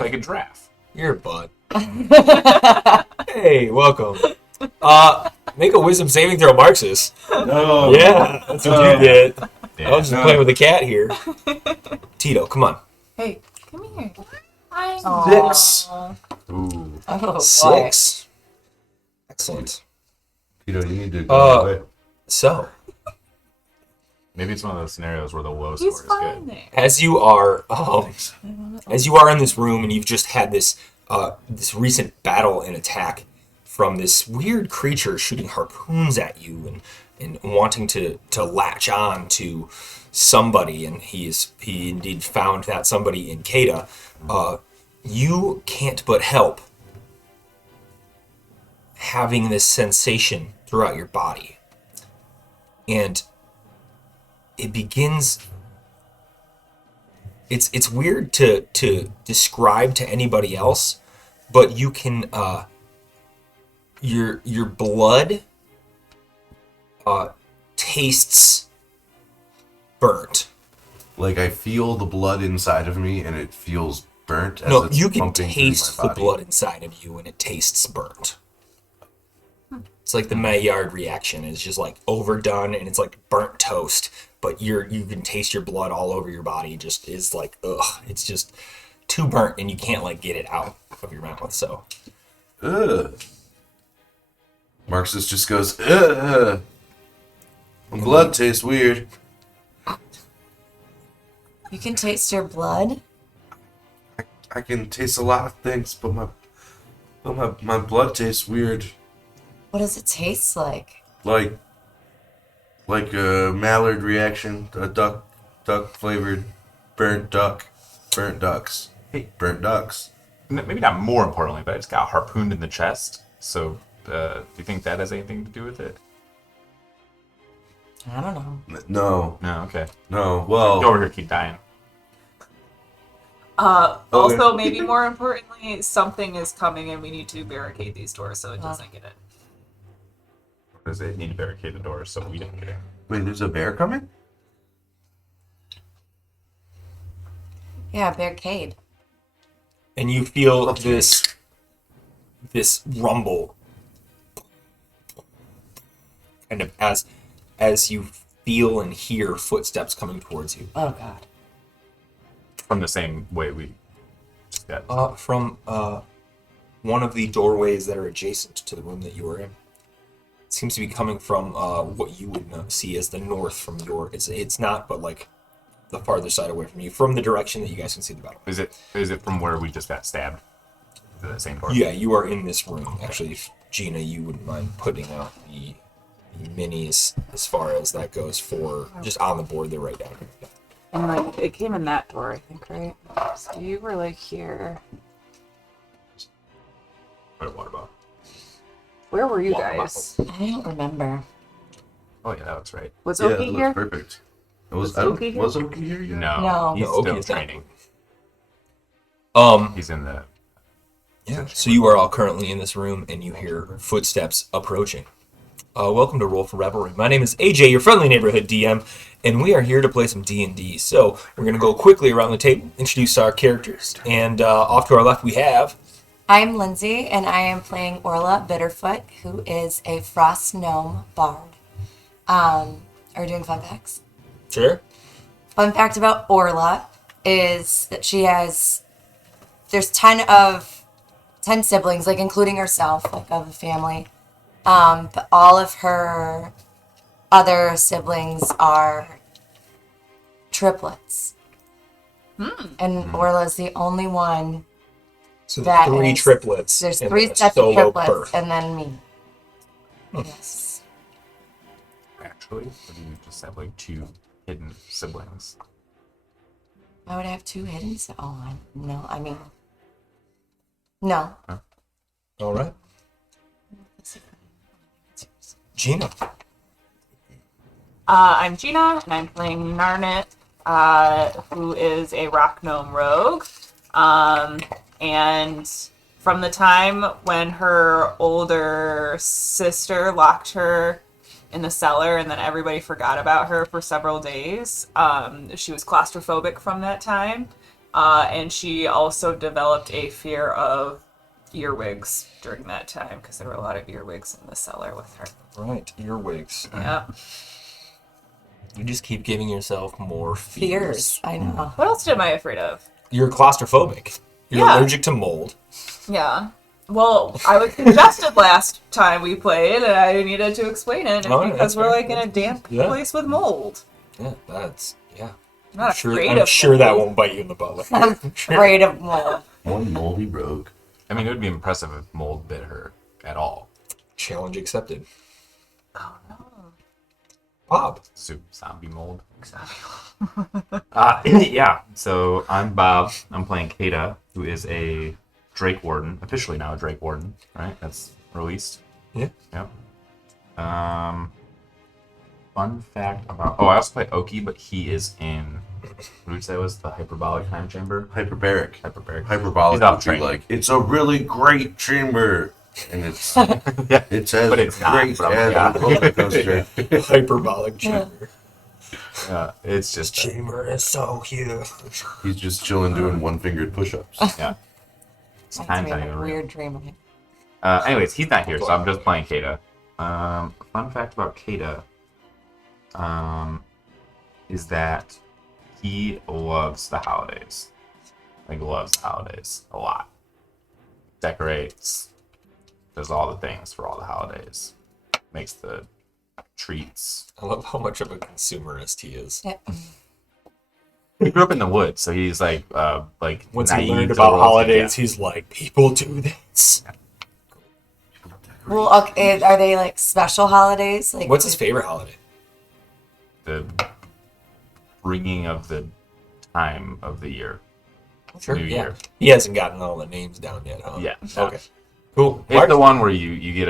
Like a giraffe. Your butt. Hey, welcome. Make a wisdom saving throw, Marxus. No. Yeah, that's what you get. Yeah. I was just playing with the cat here. Tito, come on. Hey, come here. Six. Ooh. Oh, boy. 6. Excellent. Tito, you need to go away. So, Maybe it's one of those scenarios where the low He's score is fine good. there. as you are in this room and you've just had this recent battle and attack from this weird creature shooting harpoons at you and wanting to latch on to somebody, and he indeed found that somebody in Kada, you can't but help having this sensation throughout your body. And it begins. It's weird to describe to anybody else, but you can your blood tastes burnt. Like I feel the blood inside of me, and it feels burnt. As No, it's you can pumping through taste my the body. blood inside of you, and it tastes burnt. It's like the Maillard reaction. It's just like overdone, and it's like burnt toast. But you can taste your blood all over your body. It just is like ugh. It's just too burnt, and you can't like get it out of your mouth. So Ugh. Marxus just goes, ugh. My blood tastes weird. You can taste your blood? I can taste a lot of things, but my blood tastes weird. What does it taste like? Like a mallard reaction, a duck flavored burnt ducks. Hey. Burnt ducks. Maybe not more importantly, but I just got harpooned in the chest. So, do you think that has anything to do with it? I don't know. No, No, okay. no. Go Well, over here, keep dying. Also, maybe more importantly, something is coming and we need to barricade these doors so it doesn't get in. Does it need to barricade the doors so we don't get in? wait, there's a bear coming? Yeah, barricade. and you feel Okay. this rumble kind of as you feel and hear footsteps coming towards you Oh, God. From the same way we just got. from one of the doorways that are adjacent to the room that you were in. It seems to be coming from what you would see as the north from your. It's not, but like the farther side away from you, from the direction that you guys can see the battle. Is it from where we just got stabbed? To that same door? Yeah, you are in this room. Actually, if Gina, you wouldn't mind putting out the minis as far as that goes for just on the board. They're right down here. And like it came in that door, I think, right? So you were like here. What a water bottle. Where were you Water guys? I don't remember. Oh yeah, that's right. Was Yeah, Oki that here? looks perfect. Was Oki here? Was Oki here yet? No, No. he's No, Oki still is not. training. Um, He's in the. yeah. So you are all currently in this room, and you hear footsteps approaching. Welcome to Roll for Revelry. My name is AJ, your friendly neighborhood DM, and we are here to play some D&D. So we're going to go quickly around the table, introduce our characters, and off to our left we have. I'm Lindsay, and I am playing Orla Bitterfoot, who is a frost gnome bard. Are we doing fun facts? Sure. Fun fact about Orla is that there's 10 siblings, like including herself, like of the family. But all of her other siblings are triplets. And Orla's the only one. So That three is- triplets. There's and 3 then a sets of solo triplets, birth. and then me. Yes. Actually, or do you just have like 2 hidden siblings? I would have 2 hidden. No, I mean, no. All right. Gina. I'm Gina, and I'm playing Narnet, who is a rock gnome rogue. And from the time when her older sister locked her in the cellar and then everybody forgot about her for several days, she was claustrophobic from that time. And she also developed a fear of earwigs during that time because there were a lot of earwigs in the cellar with her. Right, earwigs. Yep. You just keep giving yourself more Fears. I know. What else am I afraid of? You're claustrophobic. You're Yeah. allergic to mold. Yeah. Well, I was congested last time we played, and I needed to explain it. Oh, It's yeah, because that's we're fair. like in a damp Yeah. place with mold. Yeah, that's I'm not sure. afraid I'm of sure that mold. won't bite you in the butt. I'm afraid of mold. One moldy rogue. I mean, it would be impressive if mold bit her at all. Challenge accepted. Oh no. Bob. Soup zombie mold. Yeah. So I'm Bob. I'm playing Kata, who is a Drake Warden, officially now a Drake Warden. Right? That's released. Yeah. Yep. Fun fact about. Oh, I also play Oki, but he is in. What did we say was the hyperbolic time chamber? Hyperbaric. Hyperbaric. Hyperbolic He's off would be training. like, it's a really great chamber. And it's Yeah. it's as But it's not, great bro. as Yeah. a roller coaster. Hyperbolic chamber. Yeah. It's just. Chamber is so huge. He's just chilling doing one-fingered push-ups. Yeah. It's Sounds time's like not a even real. weird dream. of it. Anyways, he's not here, so I'm just playing Kata. Fun fact about Kata is that he loves the holidays. Like, loves the holidays a lot. Decorates, does all the things for all the holidays. Makes the treats. I love how much of a consumerist he is. Yeah. He grew up in the woods, so he's like Once he naive learned to about the world. holidays, he's like, people do this. Well, okay, are they like special holidays? Like What's his favorite holiday? The bringing of the time of the year. Sure. New Yeah. Year. He hasn't gotten all the names down yet, huh? Yeah. Okay. Cool. It's Mark? the one where you get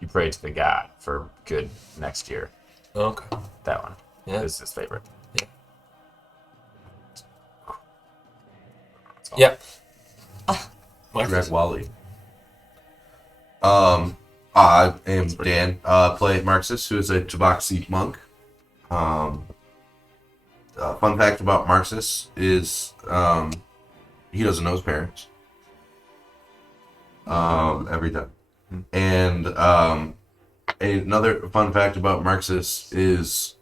you pray to the god for good next year. Okay. That one Yeah. is his favorite. Yeah. That's all. Yep. Mark? Greg Wally. I am Dan. Play Marxist, who is a Tabaxi monk. Fun fact about Marxist is he doesn't know his parents. Every time. And another fun fact about Marxist is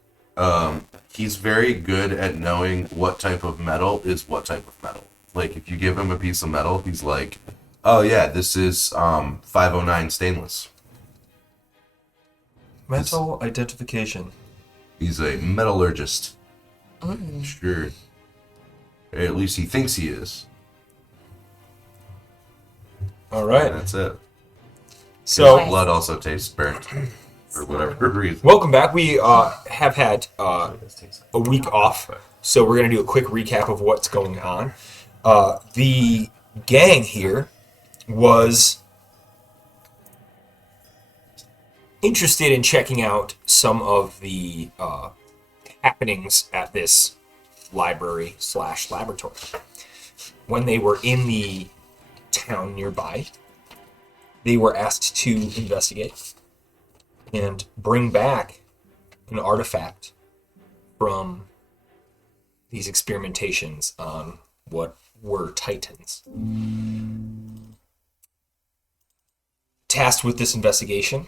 he's very good at knowing what type of metal is what type of metal. Like, if you give him a piece of metal, he's like, oh yeah, this is 509 stainless. Mental identification. He's a metallurgist. Sure. Or at least he thinks he is. All And right. that's it. So, Nice. Blood also tastes burnt. For whatever reason. welcome back. We have had a week off, so we're going to do a quick recap of what's going on. The gang here was interested in checking out some of the happenings at this library/laboratory. When they were in the town nearby, they were asked to investigate and bring back an artifact from these experimentations on what were titans. Tasked with this investigation,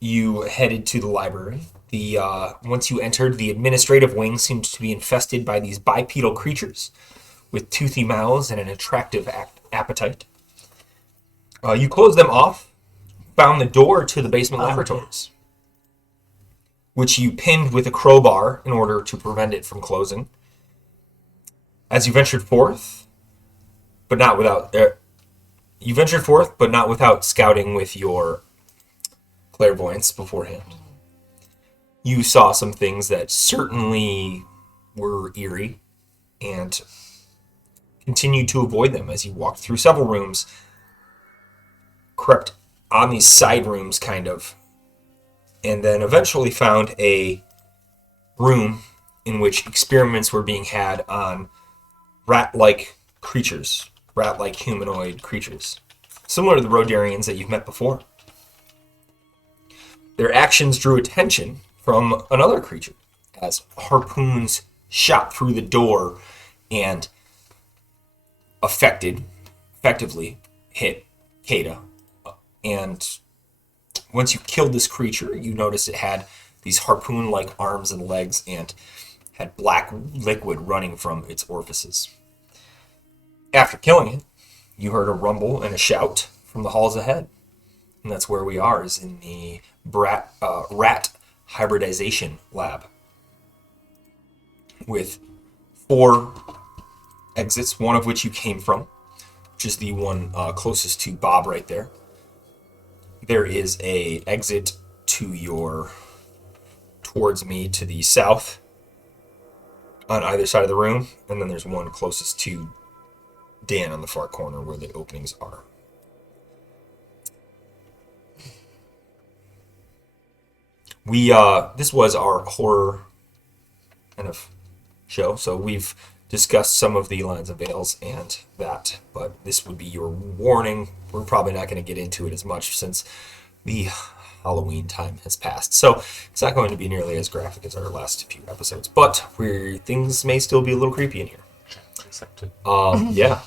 you headed to the library. Once you entered, the administrative wing seemed to be infested by these bipedal creatures with toothy mouths and an attractive appetite. You closed them off, found the door to the basement laboratories, which you pinned with a crowbar in order to prevent it from closing. As you ventured forth, but not without scouting with your clairvoyance beforehand. You saw some things that certainly were eerie and continued to avoid them as you walked through several rooms, crept on these side rooms kind of, and then eventually found a room in which experiments were being had on rat-like creatures, rat-like humanoid creatures, similar to the Rodarians that you've met before. Their actions drew attention from another creature as harpoons shot through the door and effectively hit Kata. And once you killed this creature, you notice it had these harpoon-like arms and legs and had black liquid running from its orifices. After killing it, you heard a rumble and a shout from the halls ahead. And that's where we are, is in the rat hybridization lab. With 4 exits, one of which you came from, which is the one closest to Bob right there. There is a exit towards me to the south on either side of the room, and then there's one closest to Dan on the far corner where the openings are. This was our horror kind of show, so we've discussed some of the lines of veils and that, but this would be your warning. We're probably not going to get into it as much since the Halloween time has passed, so it's not going to be nearly as graphic as our last few episodes, but things may still be a little creepy in here. Accepted. Yeah.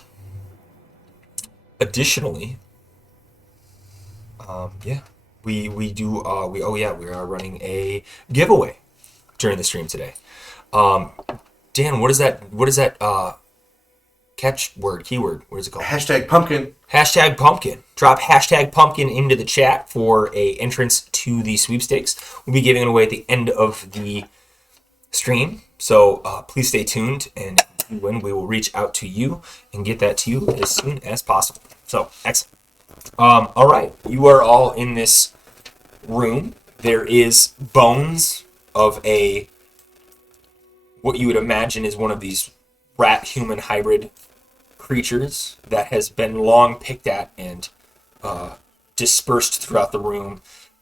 Additionally, we are running a giveaway during the stream today. Dan, what is that keyword? What is it called? Hashtag pumpkin. Hashtag pumpkin. Drop hashtag pumpkin into the chat for a entrance to the sweepstakes. We'll be giving it away at the end of the stream, so please stay tuned, and if you win, we will reach out to you and get that to you as soon as possible. So, excellent. All right, you are all in this room. There is bones of what you would imagine is one of these rat-human hybrid creatures that has been long picked at and dispersed throughout the room.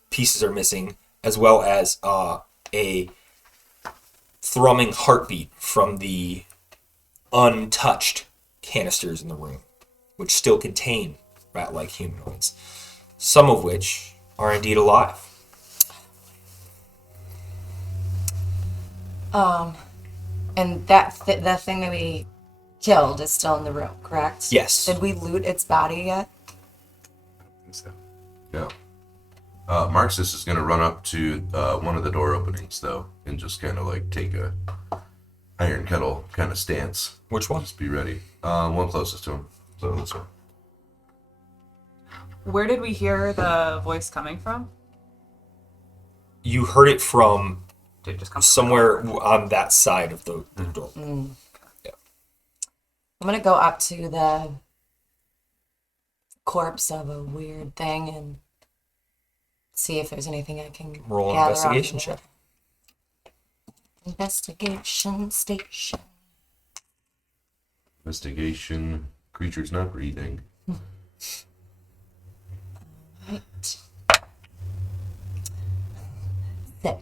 Pieces are missing, as well as a thrumming heartbeat from the untouched canisters in the room, which still contain rat-like humanoids, some of which are indeed alive. And the thing that we killed is still in the room, correct? Yes. Did we loot its body yet? I think so. Yeah. Marxus is going to run up to one of the door openings, though, and just kind of like take a iron kettle kind of stance. Which one? Just be ready. One closest to him. So this one. Where did we hear the voice coming from? You heard it from Did it just come somewhere on that side of the door. Yeah. I'm gonna go up to the corpse of a weird thing and see if there's anything I can Roll an gather investigation off of check. it. Investigation station. Investigation. Creature's not breathing. Right. 6.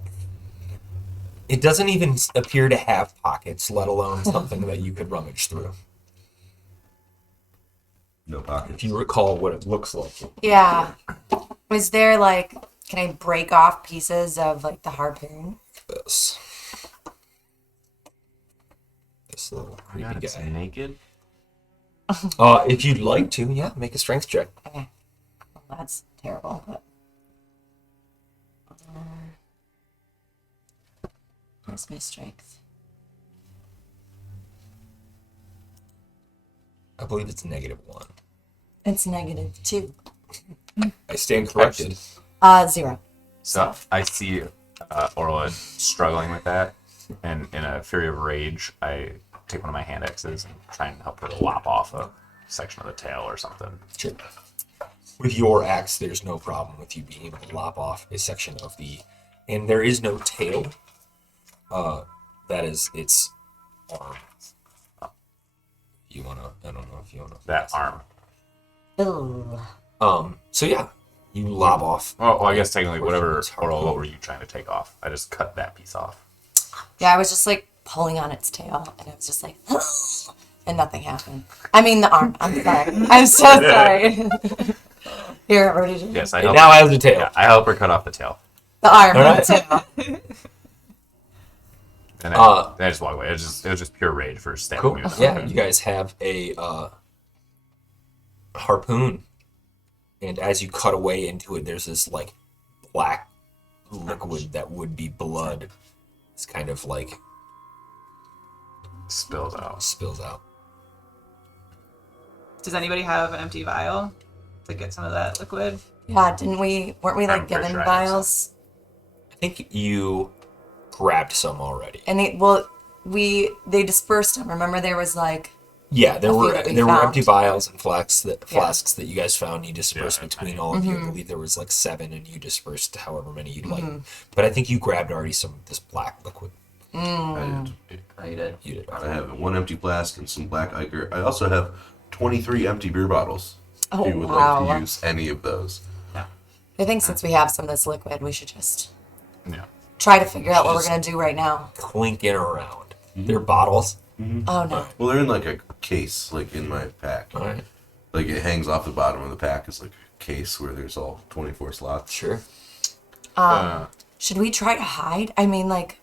It doesn't even appear to have pockets, let alone something that you could rummage through. No pockets. If you recall what it looks like. Yeah. Was there can I break off pieces of the harpoon? This little Oh my creepy God, it's guy. naked. If you'd like to, yeah, make a strength check. Okay. Well, that's terrible, but. Where's my strength? I believe it's -1. It's -2. I stand corrected. 0. So I see Orla struggling with that, and in a fury of rage, I take one of my hand axes and try and help her lop off a section of the tail or something. Sure. With your axe, there's no problem with you being able to lop off a section of the... And there is no tail. That is its arm. You wanna... I don't know if you wanna... That arm. Ugh. So yeah, you lob off. Well, I guess technically, whatever, It's hard. Orla, what were you trying to take off? I just cut that piece off. Yeah, I was just pulling on its tail, and I was just and nothing happened. I mean, the arm. I'm sorry. I'm so sorry. Here, already. Yes, I It help now her, has a tail. yeah, I help her cut off the tail. The arm. All right. The tail. And I just walk away. It was just pure rage for stabbing Cool. me. With Yeah, you guys have a harpoon, and as you cut away into it, there's this like black liquid that would be blood. It's kind of like spills out. spills out. Does anybody have an empty vial to get some of that liquid? Yeah, weren't we like I'm pretty given sure I have vials? I think you grabbed some already. And they dispersed them. Remember there was like Yeah, there A few were that we there were found. empty vials and flasks that you guys found. And you dispersed Yeah, between all of you. I believe there was like 7, and you dispersed however many you'd like. Mm-hmm. But I think you grabbed already some of this black liquid. I did. Oh, you did. You did. I have 1 empty flask and some black ichor. I also have 23 empty beer bottles. Oh, if you would wow. like to use any of those. I think since we have some of this liquid, we should just Yeah. try to figure out what we're Just- gonna do right now. Clinking around. They're bottles. Oh no. Well, they're in like a case, like in my pack. All right. Like it hangs off the bottom of the pack as like a case where there's all 24 slots. Sure. Should we try to hide? I mean, like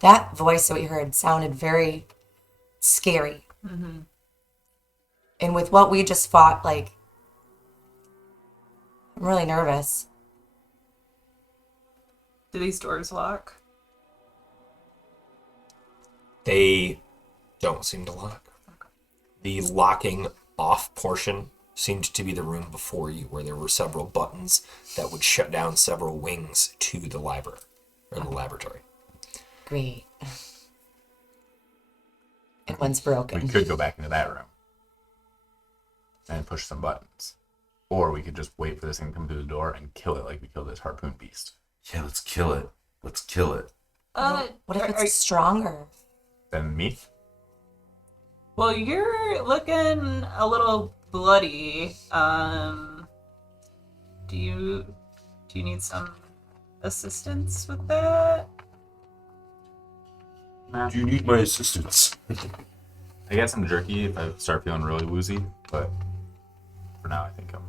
that voice that we heard sounded very scary. And with what we just fought, like I'm really nervous. Do these doors lock? They don't seem to lock. The locking off portion seemed to be the room before you, where there were several buttons that would shut down several wings to the library or the laboratory. Great. And one's broken. We could go back into that room and push some buttons. Or we could just wait for this thing to come through the door and kill it like we killed this harpoon beast. Yeah, let's kill it. Let's kill it. What if it's stronger? Then me? Well, you're looking a little bloody. Do you need some assistance with that? Do you need my assistance? I got some jerky if I start feeling really woozy, but for now I think I'm...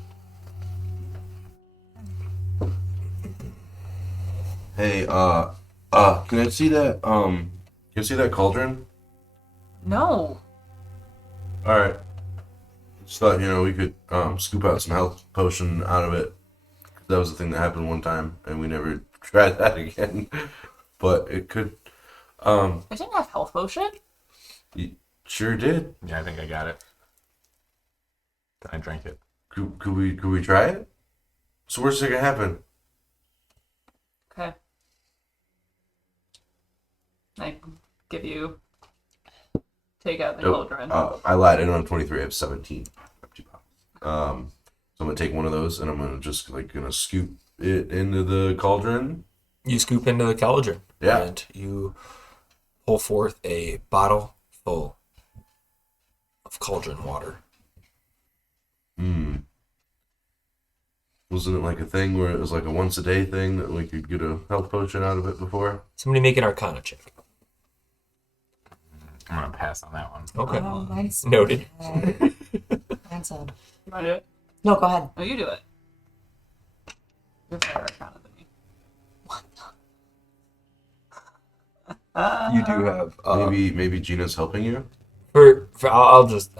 Hey, can I see that, can I see that cauldron? No. Alright. Just thought, we could, scoop out some health potion out of it. That was the thing that happened one time, and we never tried that again. But it could, I didn't have health potion. you sure did. Yeah, I think I got it. Then I drank it. Could we try it? So worst thing that can happen? Okay. I give you. Take out the cauldron. I lied. I don't have 23. I have 17 empty bottles. So I'm gonna take one of those, and I'm gonna just gonna scoop it into the cauldron. You scoop into the cauldron. Yeah. And you pull forth a bottle full of cauldron water. Wasn't it like a thing where it was like a once a day thing that we could get a health potion out of it before? Somebody make an Arcana check. I'm gonna pass on that one. Okay. Oh, mine's Noted. mine's a... You want to do it? No, go ahead. No, you do it. You're better arcana than me. You do have Maybe Gina's helping you. I'll just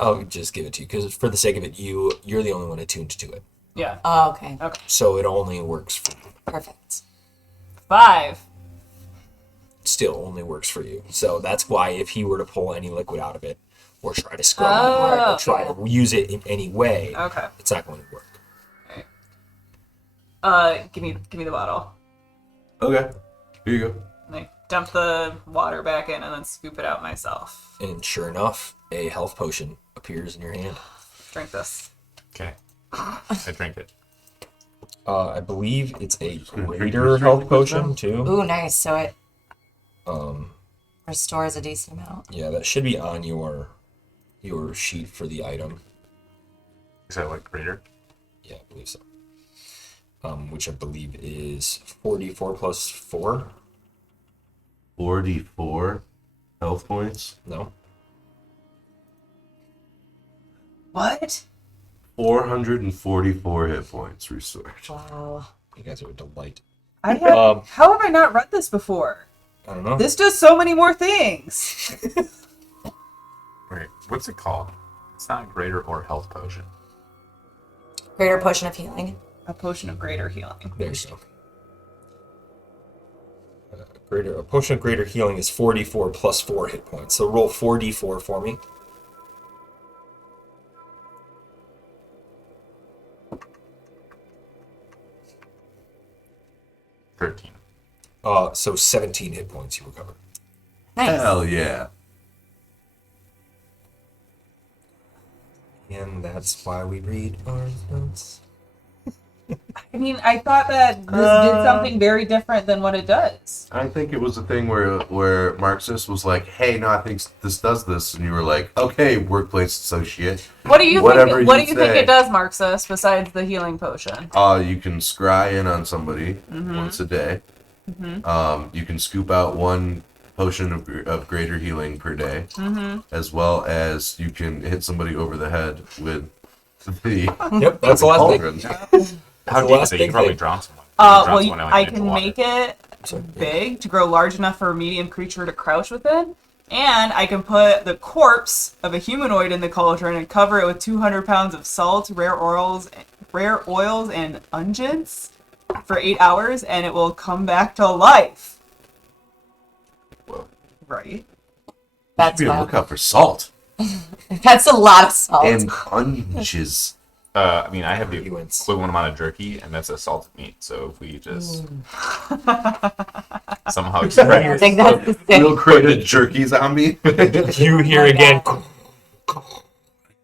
give it to you because for the sake of it, you're the only one attuned to it, Yeah. Oh, okay. so it only works for you. Perfect. 5. Still only works for you. So that's why if he were to pull any liquid out of it or try to scrub it or try to use it in any way, Okay. it's not going to work. Give me the bottle. Okay, here you go. And I dump the water back in and then scoop it out myself. And sure enough, a health potion appears in your hand. Drink this. Okay. I drink it. I believe it's a gonna drink greater this health drink potion too. Ooh, nice. So it Um, restores a decent amount. yeah, that should be on your sheet for the item. Is that like greater? Yeah, I believe so. Which I believe is 44 plus 4. 44 health points. No? What? 444 hit points restored. Wow. You guys are a delight. I have. How have I not read this before? I don't know. This does so many more things. Wait, what's it called? It's not greater or health potion. Greater potion of healing. A potion of greater healing. There you go. A potion of greater healing is 4d4 plus 4 hit points. So roll 4d4 for me. So 17 hit points you recover. Nice. Hell yeah. And that's why we read our notes. I mean, I thought that this did something very different than what it does. I think it was a thing where Marxist was like, hey, no, I think this does this. And you were like, okay, workplace associate. What do you Whatever think? What do you you think say. it does, Marxus? Besides the healing potion? You can scry in on somebody once a day. You can scoop out one potion of greater healing per day, as well as you can hit somebody over the head with the Yep, that's the last cauldron. thing. How the deep last is it? You big can probably thing. drown someone. Well, Drown someone I into can water. make it big to grow large enough for a medium creature to crouch within, and I can put the corpse of a humanoid in the cauldron and cover it with 200 pounds of salt, rare oils, and unguents for 8 hours, and it will come back to life. Whoa. Right. That's Be on the wild. lookout for salt That's a lot of salt. and unges. I mean, I have the Arguments. equivalent amount of jerky, and that's a salted meat. So if we just somehow I extract think that's the thing. We'll create a jerky zombie. You hear again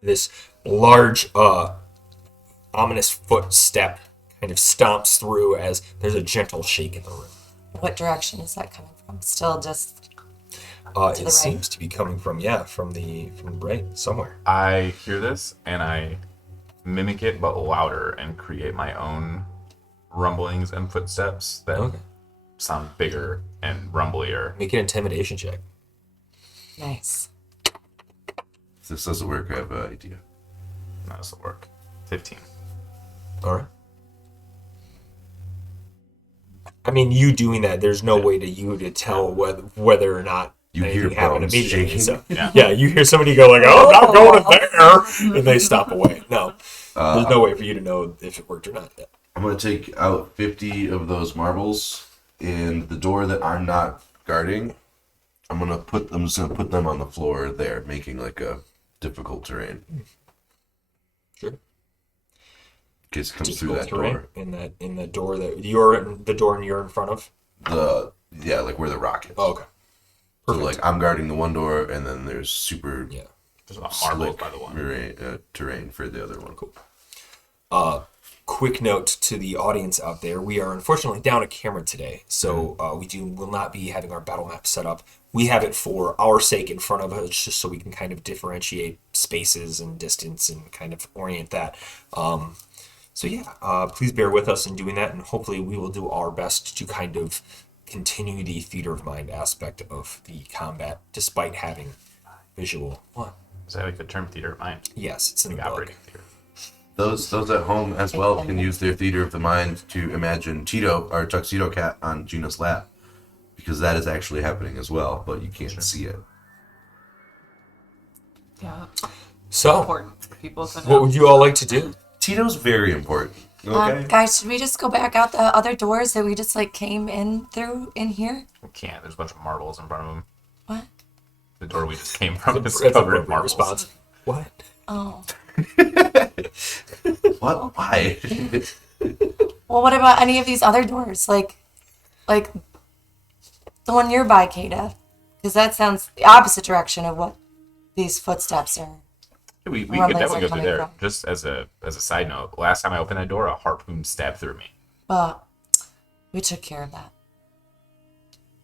this large, ominous footstep kind of stomps through as there's a gentle shake in the room. What direction is that coming from? Still just It right? seems to be coming from the right somewhere. I hear this and I mimic it but louder and create my own rumblings and footsteps that Okay. sound bigger and rumblier. Make an intimidation check. nice. If this doesn't work, I have an idea. That doesn't work. 15. All right. I mean, you doing that, there's no way to tell whether or not You anything hear happened bones immediately. shaking. So, Yeah. yeah, you hear somebody go like, "Oh, I'm not going in there," and they stop away. No, there's no way for you to know if it worked or not yet. I'm going to take out 50 of those marbles, and the door that I'm not guarding, I'm just going to put them on the floor there, making like a difficult terrain. Sure. In case it comes through that Difficult door. terrain in the door that you're in front of. Like where the rock is. Oh, okay. So like I'm guarding the one door, and then there's super Yeah. There's a lot of marbles slick by the one. terrain for the other one. Cool. Quick note to the audience out there: we are unfortunately down a camera today, so will not be having our battle map set up. We have it for our sake in front of us, just so we can kind of differentiate spaces and distance and kind of orient that. So yeah, please bear with us in doing that, and hopefully we will do our best to kind of continue the theater of mind aspect of the combat, despite having visual. What? Is that like the term theater of mind? Yes, it's in the Like book. operating theater. Those at home as well can use their theater of the mind to imagine Tito or Tuxedo Cat on Gina's lap, because that is actually happening as well, but you can't see it. Yeah. So, Important for people to know. what would you all like to do? Tito's very important. Okay. Guys, should we just go back out the other doors that we just like came in through in here? We can't. There's a bunch of marbles in front of them. What? The door we just came from is That's a covered in appropriate marbles. response. What? Oh. What? Why? Well, what about any of these other doors? Like the one nearby, Kada? Because that sounds the opposite direction of what these footsteps are. We could Rumblings definitely are go through coming there. from. Just as a side note, last time I opened that door, a harpoon stabbed through me. But we took care of that.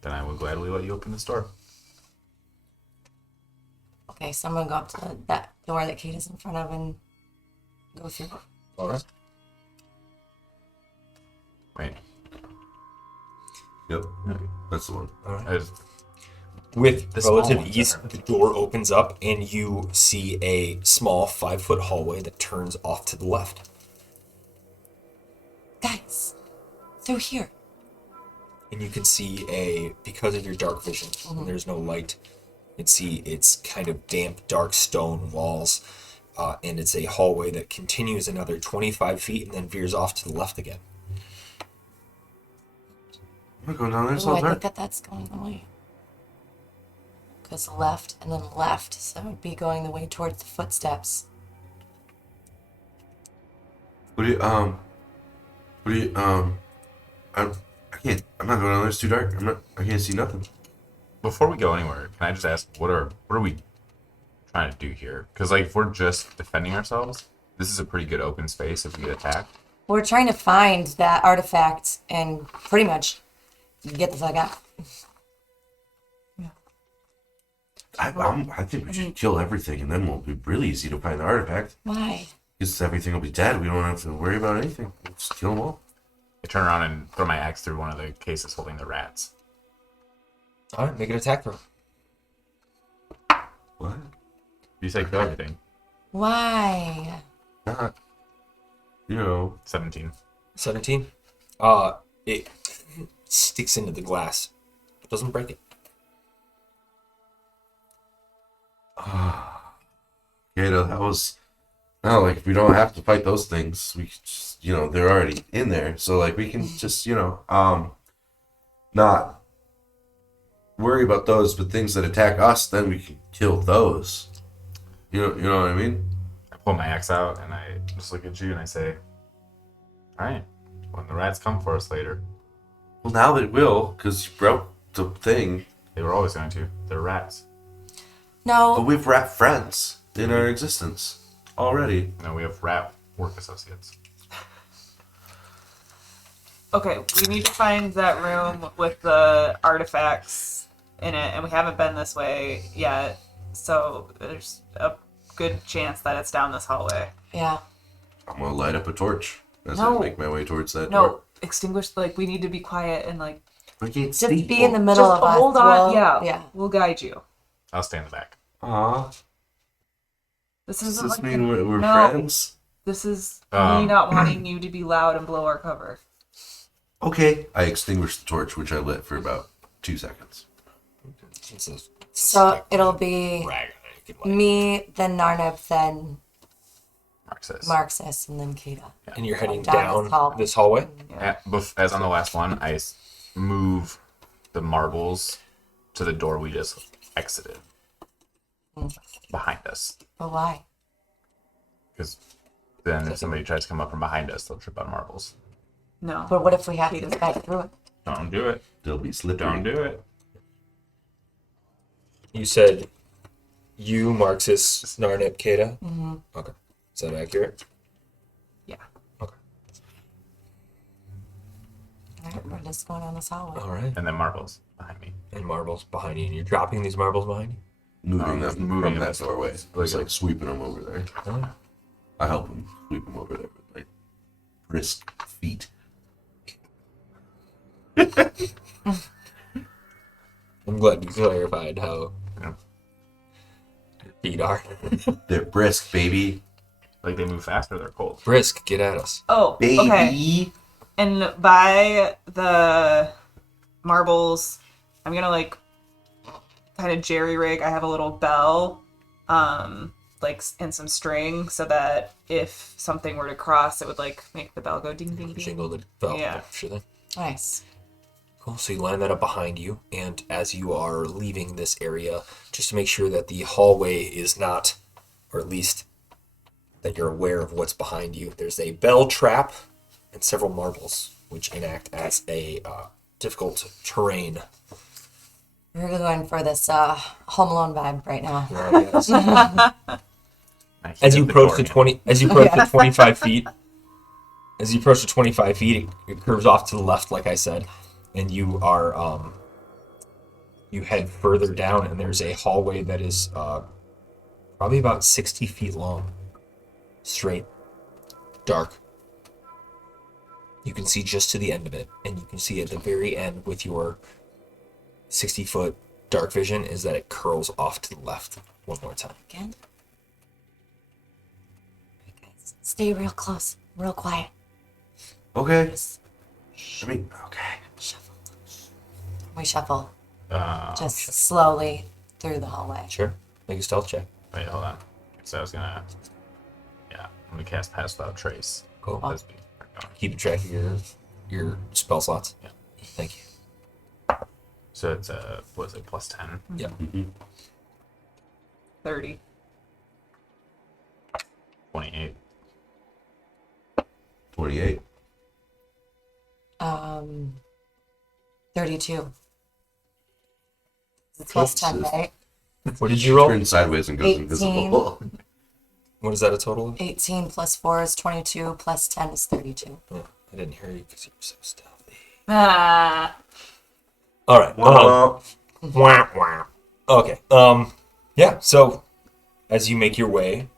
Then I would gladly let you open this door. Okay, so I'm gonna go up to that door that Kata's in front of and go through. All right. Wait. Yep. That's the one. I just- With The small relative ones ease, are- the door opens up and you see a small 5-foot hallway that turns off to the left. Guys, through here. and you can see because of your dark vision, and there's no light, you can see it's kind of damp, dark stone walls, and it's a hallway that continues another 25 feet and then veers off to the left again. I'm going down there. It's Oh, all I dark. think that's going away. Goes left and then left, so it would be going the way towards the footsteps. What do you I can't. I'm not going down there. It's too dark. I can't see nothing. Before we go anywhere, can I just ask what are we trying to do here? Because like if we're just defending ourselves, this is a pretty good open space if we get attacked. We're trying to find that artifact and pretty much get the fuck out. I think we should kill everything, and then we'll be really easy to find the artifact. Why? Because everything will be dead. We don't have to worry about anything. We'll just kill them all. I turn around and throw my axe through one of the cases holding the rats. All right, make an attack throw. What? You say kill everything. Why? Not. 17. 17. It sticks into the glass. It doesn't break it. Gato, that was. No, like, we don't have to fight those things. We could just, they're already in there. So, like, we can just, not worry about those, but things that attack us, then we can kill those. You know what I mean? I pull my axe out and I just look at you and I say, alright, when the rats come for us later, Well, now they will, because you broke the thing. they were always going to. They're rats. But No. we've rat friends in our existence already. No, we have rat work associates. Okay, we need to find that room with the artifacts in it, and we haven't been this way yet, so there's a good chance that it's down this hallway. Yeah. I'm gonna light up a torch as No. I make my way towards that No, door. extinguish, we need to be quiet and, I can't Just see. be in the middle just of us. hold on, We'll- yeah, we'll guide you. I'll stay in the back. Aw. This Does isn't this like mean we're no. friends? This is me Um, not wanting you to be loud and blow our cover. Okay. I extinguished the torch, which I lit for about 2 seconds. So it'll be Rag on it. You can, me, then Narnib, then Marxist. Marxus, and then Kita. and you're heading Down this hall. down this hallway. As on the last one, I move the marbles to the door we just exited behind us. But why? Because then if somebody tries to come up from behind us, they'll trip on marbles. No. But what if we have to get back through it? Don't do it. They'll be slippery. Don't do it. You said you, Marxist, Narnip, Kata? Mm-hmm. Okay. Is that accurate? Yeah. Okay. Alright, we're just going down this hallway. All right. And then marbles behind me. And marbles behind you. And you're dropping these marbles behind you? Moving them moving from them. that doorway. It's like sweeping them over there. Oh. I help them sweep them over there with my brisk feet. I'm glad you clarified how Yeah. your feet are. They're brisk, baby. Like they move faster, they're cold. Brisk, get at us. Oh, Baby. okay. And by the marbles, I'm gonna kind of jerry rig. I have a little bell, and some string, so that if something were to cross, it would make the bell go ding ding ding. Jingle the bell. Yeah. Sure thing. Nice. Cool. So you line that up behind you, and as you are leaving this area, just to make sure that the hallway is not, or at least that you're aware of what's behind you, there's a bell trap and several marbles, which enact as a difficult terrain. We're going for this Home Alone vibe right now. As you approach the 25 feet, as you approach the 25 feet, it curves off to the left, like I said, and you are you head further down, and there's a hallway that is probably about 60 feet long, straight, dark. You can see just to the end of it, and you can see at the very end with your 60-foot dark vision is that it curls off to the left one more time. Again? Alright, guys. Stay real close, real quiet. Okay. Just I mean, okay. shuffle. We shuffle just Shit. slowly through the hallway. Sure. Make a stealth check. Wait, hold on. So I was gonna. Yeah, I'm gonna cast Pass Without Trace. Cool. As we are going. Keep track of your spell slots. Yeah. Thank you. So it's what is it, plus 10? Yeah. 30. 28. 28. 32. It's plus 10, Oops. right? What did you roll? Turns sideways and goes 18. invisible. What is that a total of? 18 plus 4 is 22, plus 10 is 32. Oh, I didn't hear you because you were so stealthy. Ah. All right. Well, Wah, wah. Okay. Yeah. So, as you make your way,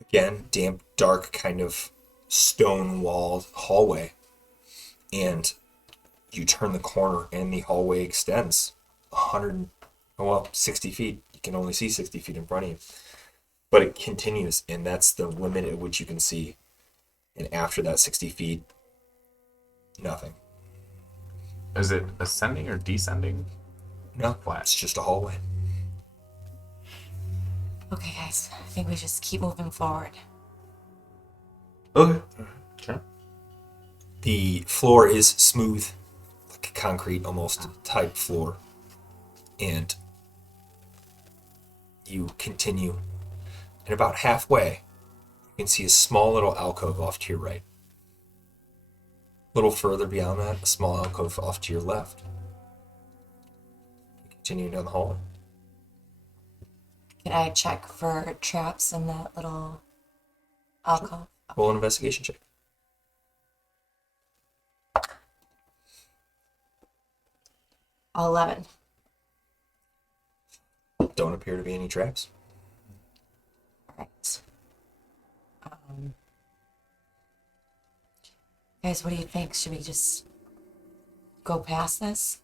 again, damp, dark, kind of stone-walled hallway, and you turn the corner, and the hallway extends 60 feet. You can only see 60 feet in front of you, but it continues, and that's the limit at which you can see. And after that 60 feet, nothing. Is it ascending or descending? No, Flat. it's just a hallway. Okay, guys, I think we just keep moving forward. okay. Sure. The floor is smooth, like a concrete almost type floor. And you continue. And about halfway, you can see a small little alcove off to your right. A little further beyond that, a small alcove off to your left. You continue down the hallway. Can I check for traps in that little alcove? Roll an investigation check. Oh, 11. Don't appear to be any traps. Right. Guys, what do you think? Should we just go past this?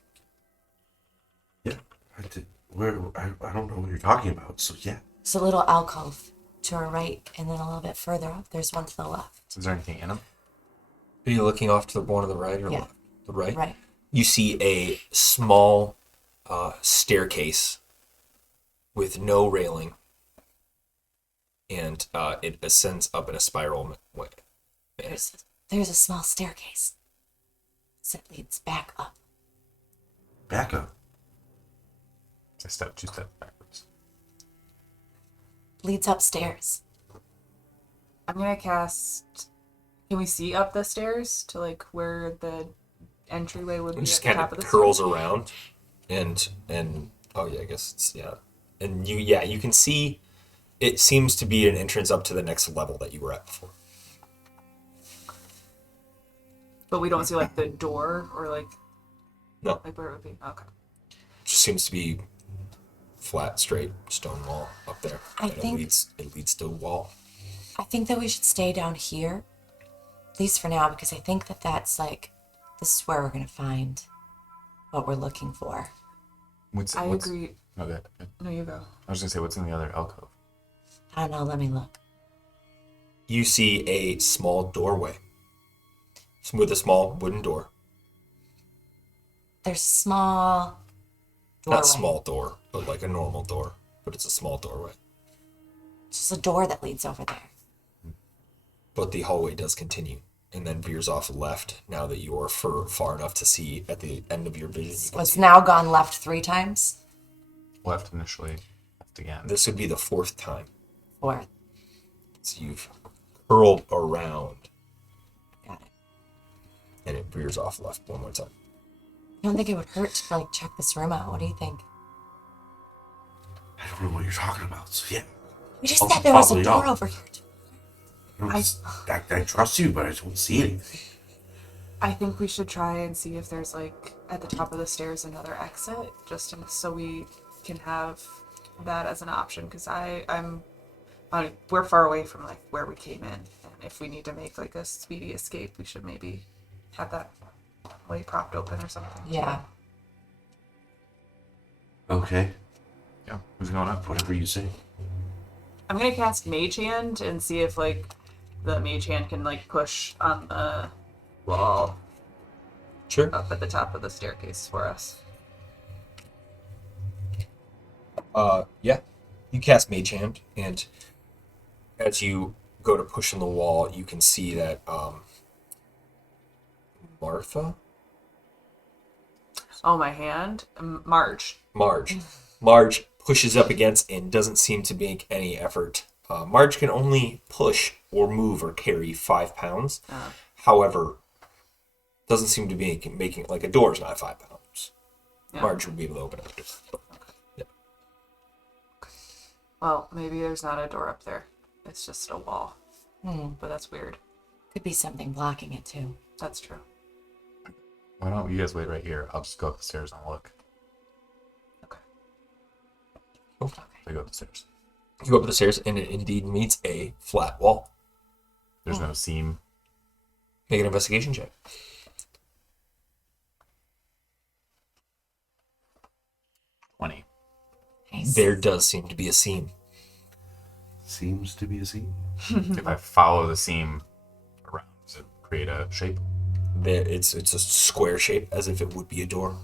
Yeah. I don't know what you're talking about, so yeah. It's a little alcove to our right, and then a little bit further up, there's one to the left. Is there anything in them? Are you looking off to the one on the right or Yeah. left? The right? Right. You see a small staircase with no railing, and it ascends up in a spiral way. There's a small staircase that leads back up. Back up. I step 2 steps backwards. Leads upstairs. I'm gonna cast. Can we see up the stairs to like where the entryway would It be just at the kind top of of the curls stairs? around, and oh yeah, I guess it's and you can see. It seems to be an entrance up to the next level that you were at before. But we don't see like the door or like No, like where it would be. Okay. it just seems to be flat, straight stone wall up there. I and think- it leads to a wall. I think that we should stay down here, at least for now, because I think that that's like, this is where we're going to find what we're looking for. I agree. Okay. No, you go. I was gonna say, what's in the other alcove? I don't know, let me look. You see a small doorway with a small wooden door. There's a small doorway. Not small door, but like a normal door. But it's a small doorway. It's just a door that leads over there. But the hallway does continue and then veers off left now that you are far enough to see at the end of your vision. You can It's see. now gone left 3 times. Left initially, left again. This would be the 4th time. 4th. So you've curled around Got it. and it veers off left one more time. I don't think it would hurt to like check this room out. What do you think? I don't know what you're talking about, so yeah. We just I'll said there was follow a you door up. over here. I trust you, but I don't see anything. I think we should try and see if there's like at the top of the stairs another exit, so we can have that as an option. Because we're far away from like where we came in, and if we need to make like a speedy escape, we should maybe have that way propped open or something. Yeah. Okay, Yeah. Who's going up? whatever you say. I'm gonna cast Mage Hand and see if like the Mage Hand can like push on the wall Sure. up at the top of the staircase for us. Yeah. You cast Mage Hand, and as you go to push on the wall, you can see that Martha? Oh, my hand. Marge. Marge pushes up against and doesn't seem to make any effort. Marge can only push or move or carry 5 pounds. However, doesn't seem to be making like a door's not 5 pounds. Yeah. Marge would be able to open it. Yeah. Well, maybe there's not a door up there. It's just a wall. Hmm. But that's weird. Could be something blocking it too. That's true. Why don't you guys wait right here? I'll just go up the stairs and look. Okay. So I go up the stairs. You go up the stairs, and it indeed meets a flat wall. There's no seam. Make an investigation check. Nice. Nice. There does seem to be a seam. Seems to be a scene. If I follow the seam around, does it create a shape? It's a square shape, as if it would be a door.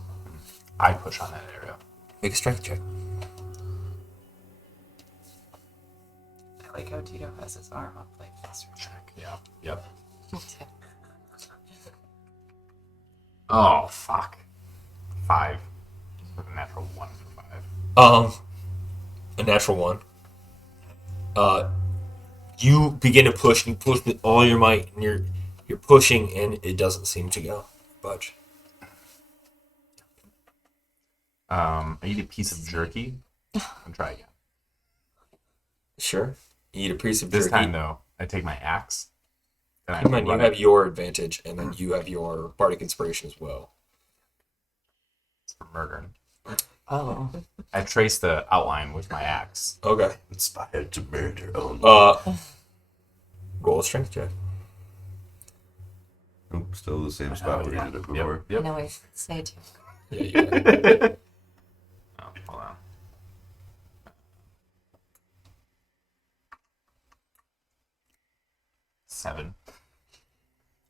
I push on that area. Make a strength check. I like how Tito has his arm up like this. Check. Yeah. Yep. Oh, fuck. 5. With a natural 1 for 5. A natural 1. You begin to push, and you push with all your might, and you're pushing, and it doesn't seem to go budge. I eat a piece of jerky and try again. Sure. You eat a piece of This jerky. time, though, I take my axe. And I Come on, you run have it. your advantage, and then you have your bardic inspiration as well. It's for murdering. Oh. I trace the outline with my axe. Okay. Inspired to murder only. Roll a strength check. Nope, still the same spot where we did it before. Yep. No way. Say it. Yeah, you got it. Oh, hold on. Seven.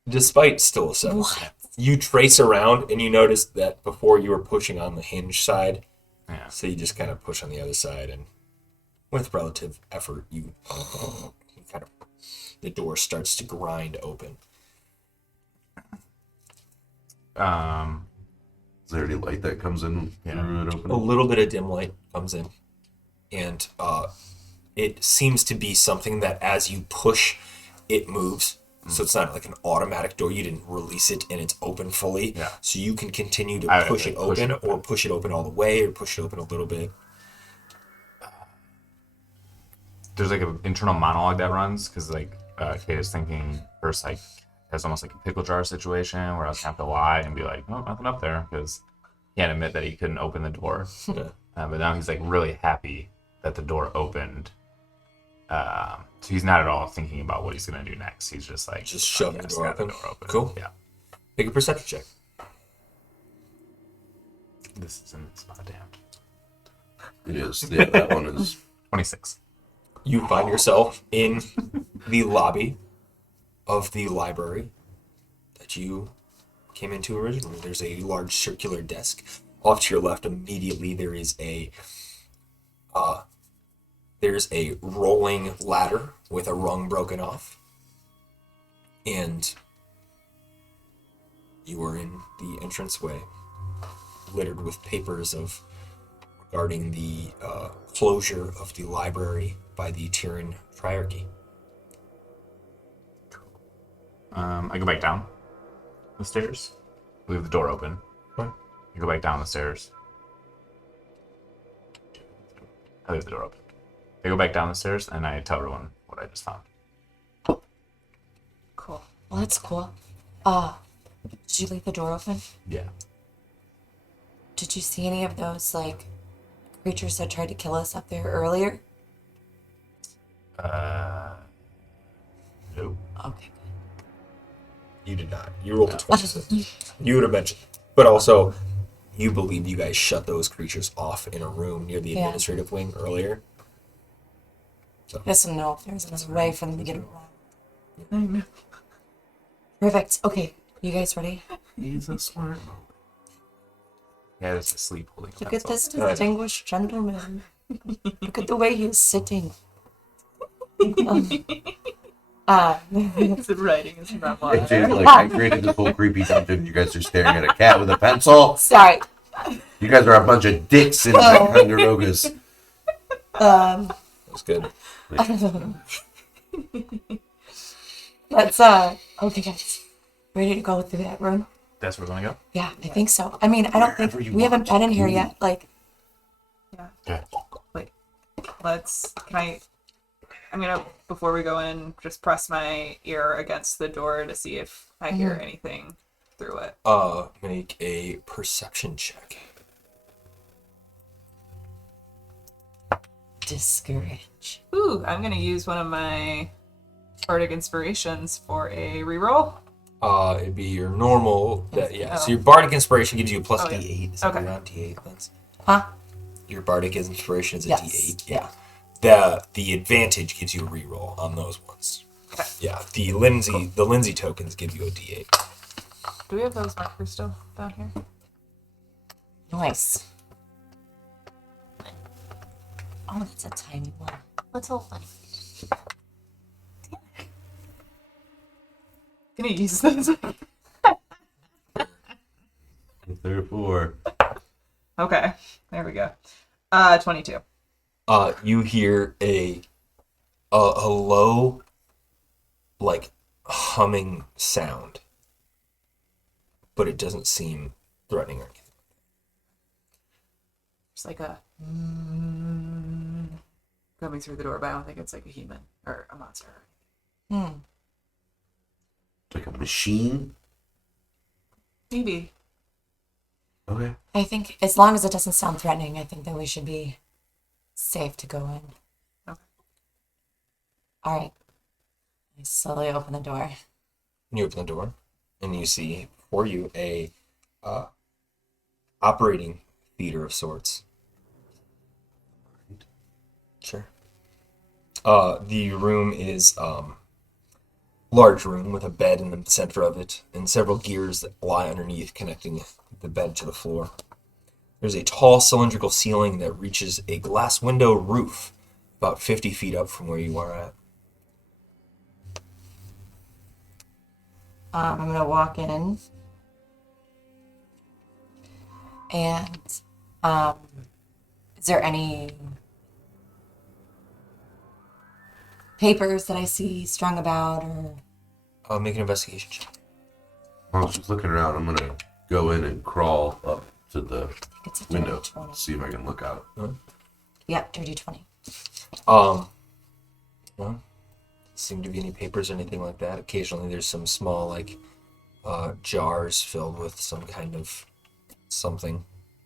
Despite still a 7. What? You trace around, and you notice that before you were pushing on the hinge side, Yeah. so you just kind of push on the other side, and with relative effort, you kind of the door starts to grind open. Is there any light that comes in through it A opening? little bit of dim light comes in, and it seems to be something that as you push, it moves. So it's not like an automatic door. You didn't release it and it's open fully. Yeah. So you can continue to I would push it push open, it open. or push it open all the way, or push it open a little bit. There's like an internal monologue that runs because like Kate is thinking first like has almost like a pickle jar situation where I was gonna have to lie and be like, no, nothing up there because he can't admit that he couldn't open the door. Yeah. But now he's like really happy that the door opened. So he's not at all thinking about what he's gonna do next. He's just like Just shoving the yes, door got open. Cool. Yeah. Make a perception check. This is in the spot damned. It is. Yeah, that one is. 26. You find yourself in the lobby of the library that you came into originally. There's a large circular desk. Off to your left, immediately, there's a rolling ladder with a rung broken off. And you are in the entranceway, littered with papers regarding the closure of the library by the Tyran Triarchy. I go back down the stairs. Leave the door open. Right. I go back down the stairs. I leave the door open. I go back down the stairs and I tell everyone what I just found. Cool. Well, that's cool. Did you leave the door open? Yeah. Did you see any of those, like, creatures that tried to kill us up there earlier? Nope. Okay. You did not. You rolled a 20. You would have mentioned. But also, you believe you guys shut those creatures off in a room near the Yeah. administrative wing earlier. I just don't know if there's another way for them to get around. I know. Perfect. Okay. You guys ready? He's a smart. Yeah, it's asleep holding a Look at pencil. this distinguished gentleman. Look at the way he's sitting. He's writing his memoir. James, like, I created this whole creepy dungeon. You guys are staring at a cat with a pencil. Sorry. You guys are a bunch of dicks in Ticonderogas. That's good. Let's okay guys. Ready to go through that room? That's where we're gonna go. Yeah, I think so. I mean, I don't think Wherever you we haven't want. been in here yet. Like, Yeah. Okay. Wait. I'm gonna, before we go in, just press my ear against the door to see if I hear anything through it. Make a perception check. discourage. Ooh, I'm gonna use one of my Bardic Inspirations for a reroll. It'd be your normal. Oh. So your bardic inspiration gives you a plus Oh, yeah. D8. Is Okay. that around D8, Lens? Huh? Your bardic inspiration is a Yes. D8. Yeah. The advantage gives you a reroll on those ones. Okay. Yeah. The Lindsay tokens give you a D8. Do we have those markers still down here? Nice. Oh, that's a tiny one. Little funny. Gonna use those. Therefore, Okay, there we go. 22. You hear a low, like, humming sound, but it doesn't seem threatening or anything. Just like a coming through the door, but I don't think it's like a human or a monster. Hmm. like a machine. Maybe. Okay. I think as long as it doesn't sound threatening, I think that we should be safe to go in. Okay. All right. I slowly open the door. You open the door, and you see before you a operating theater of sorts. Sure. The room is large room with a bed in the center of it, and several gears that lie underneath, connecting the bed to the floor. There's a tall cylindrical ceiling that reaches a glass window roof, about 50 feet up from where you are at. I'm gonna walk in, and is there any papers that I see strung about, or Make an investigation check. While I was just looking around, I'm gonna go in and crawl up to the it's a dirty window, 20? see if I can look out. Yeah, dirty 20. Well, seem to be any papers or anything like that. Occasionally there's some small, like, jars filled with some kind of something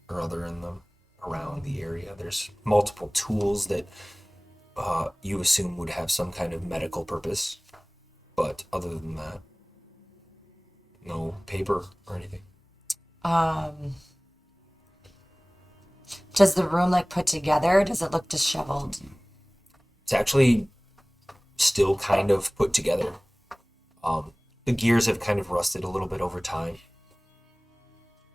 or other in them around the area. There's multiple tools that you assume would have some kind of medical purpose, but other than that, no paper or anything. Does the room like put together? Or does it look disheveled? It's actually still kind of put together. The gears have kind of rusted a little bit over time.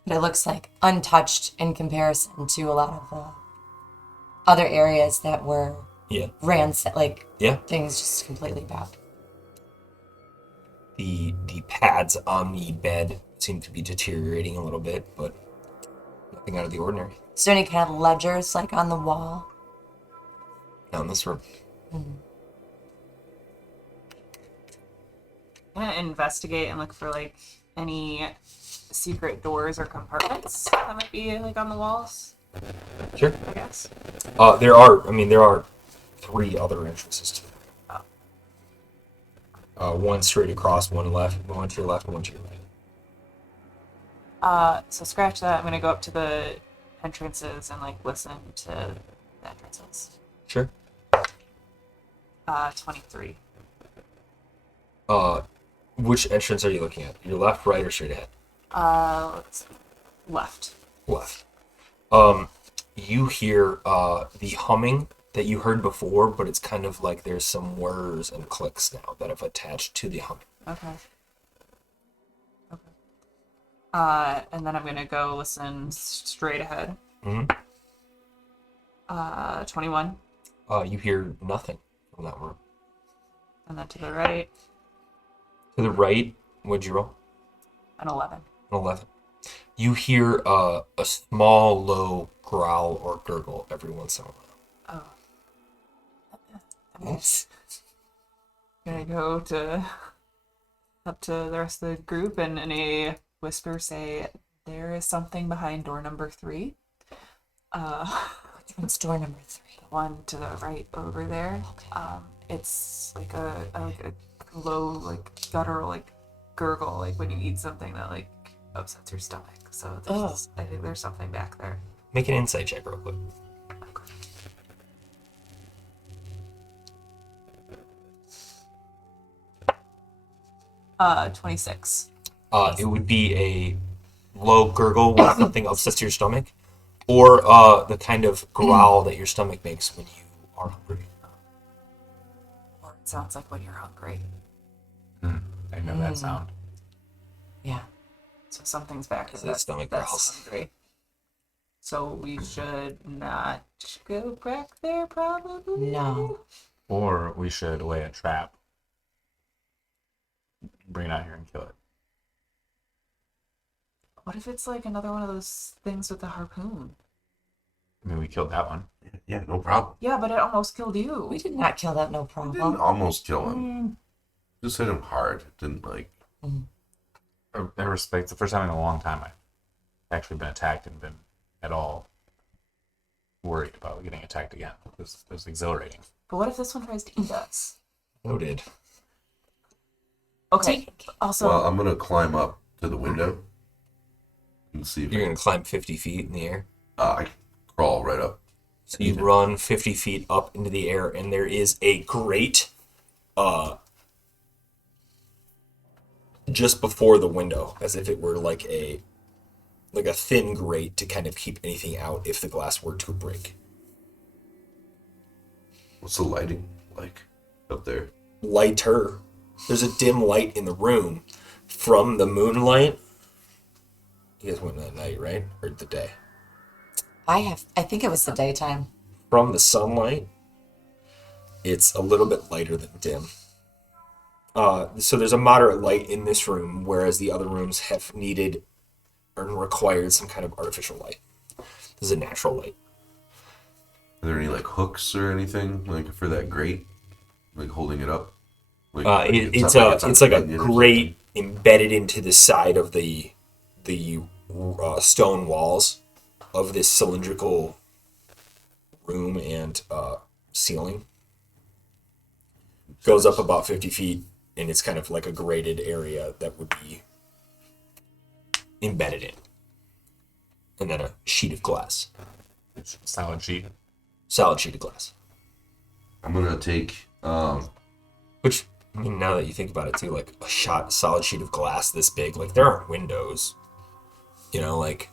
But it looks like untouched in comparison to a lot of the other areas that were Yeah. ransacked, like Yeah. things just completely bad. The pads on the bed seem to be deteriorating a little bit, but nothing out of the ordinary. Is there any kind of ledgers like on the wall? Not in this room. I'm gonna investigate and look for like any secret doors or compartments that might be like on the walls, Sure. I guess. There are 3 other entrances to it. One straight across, one left, one to your left, one to your right. So scratch that. I'm gonna go up to the entrances and like listen to the entrances. Sure. 23. Which entrance are you looking at? Your left, right, or straight ahead? Let's see. Left. Left. You hear the humming that you heard before, but it's kind of like there's some whirs and clicks now that have attached to the humming. Okay. And then I'm gonna go listen straight ahead. Mhm. 21. You hear nothing from that room. And then to the right, To the right, what'd you roll? an 11. An 11. You hear a small, low growl or gurgle every once in a while. Oh. Gonna go up to the rest of the group and in a whisper say, there is something behind door number 3. It's door number 3. The one to the right over there. It's like a low, like guttural, like gurgle, like when you eat something that like upsets your stomach. So I think there's something back there. Make an insight check real quick. 26. It would be a low gurgle when something upsets your stomach, or the kind of growl that your stomach makes when you are hungry. Or it sounds like when you're hungry. I know that sound. Yeah. So something's back It's there that stomach that's growls. hungry. So we should not go back there, probably. No. Or we should lay a trap. Bring it out here and kill it. What if it's like another one of those things with the harpoon? I mean, we killed that one. Yeah, no problem. Yeah, but it almost killed you. We did not kill that, no I didn't problem. almost kill him. Just hit him hard. Didn't like. I respect. It's the first time in a long time I've actually been attacked and been at all worried about getting attacked again. It was exhilarating. But what if this one tries to eat us? Noted. Okay. Also, Well, I'm gonna climb up to the window and see if You're going to climb 50 feet in the air. I can crawl right up. So you run 50 feet up into the air, and there is a grate just before the window, as if it were like a thin grate to kind of keep anything out if the glass were to break. What's the lighting like up there? Lighter. There's a dim light in the room from the moonlight. You guys went at night, right? Or the day? I think it was the daytime. From the sunlight, it's a little bit lighter than dim. So there's a moderate light in this room, whereas the other rooms have needed or required some kind of artificial light. This is a natural light. Are there any like hooks or anything like for that grate, like holding it up? Like, It's not like a onion or grate embedded into the side of the stone walls of this cylindrical room and ceiling. Goes up about 50 feet, and it's kind of like a grated area that would be embedded in. And then a sheet of glass. It's a solid sheet. Solid sheet of glass. I'm gonna take Which, I mean, now that you think about it too, like a solid sheet of glass this big, like there aren't windows. You know, like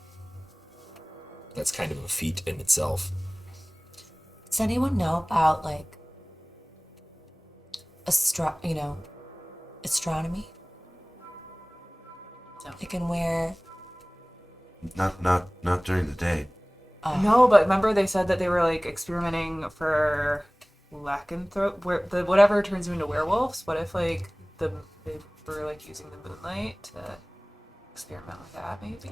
that's kind of a feat in itself. Does anyone know about like astronomy? No. They can wear. not during the day. no, but remember they said that they were like experimenting for lycanthrope, whatever turns them into werewolves. What if like they were like using the moonlight to experiment with that? Maybe.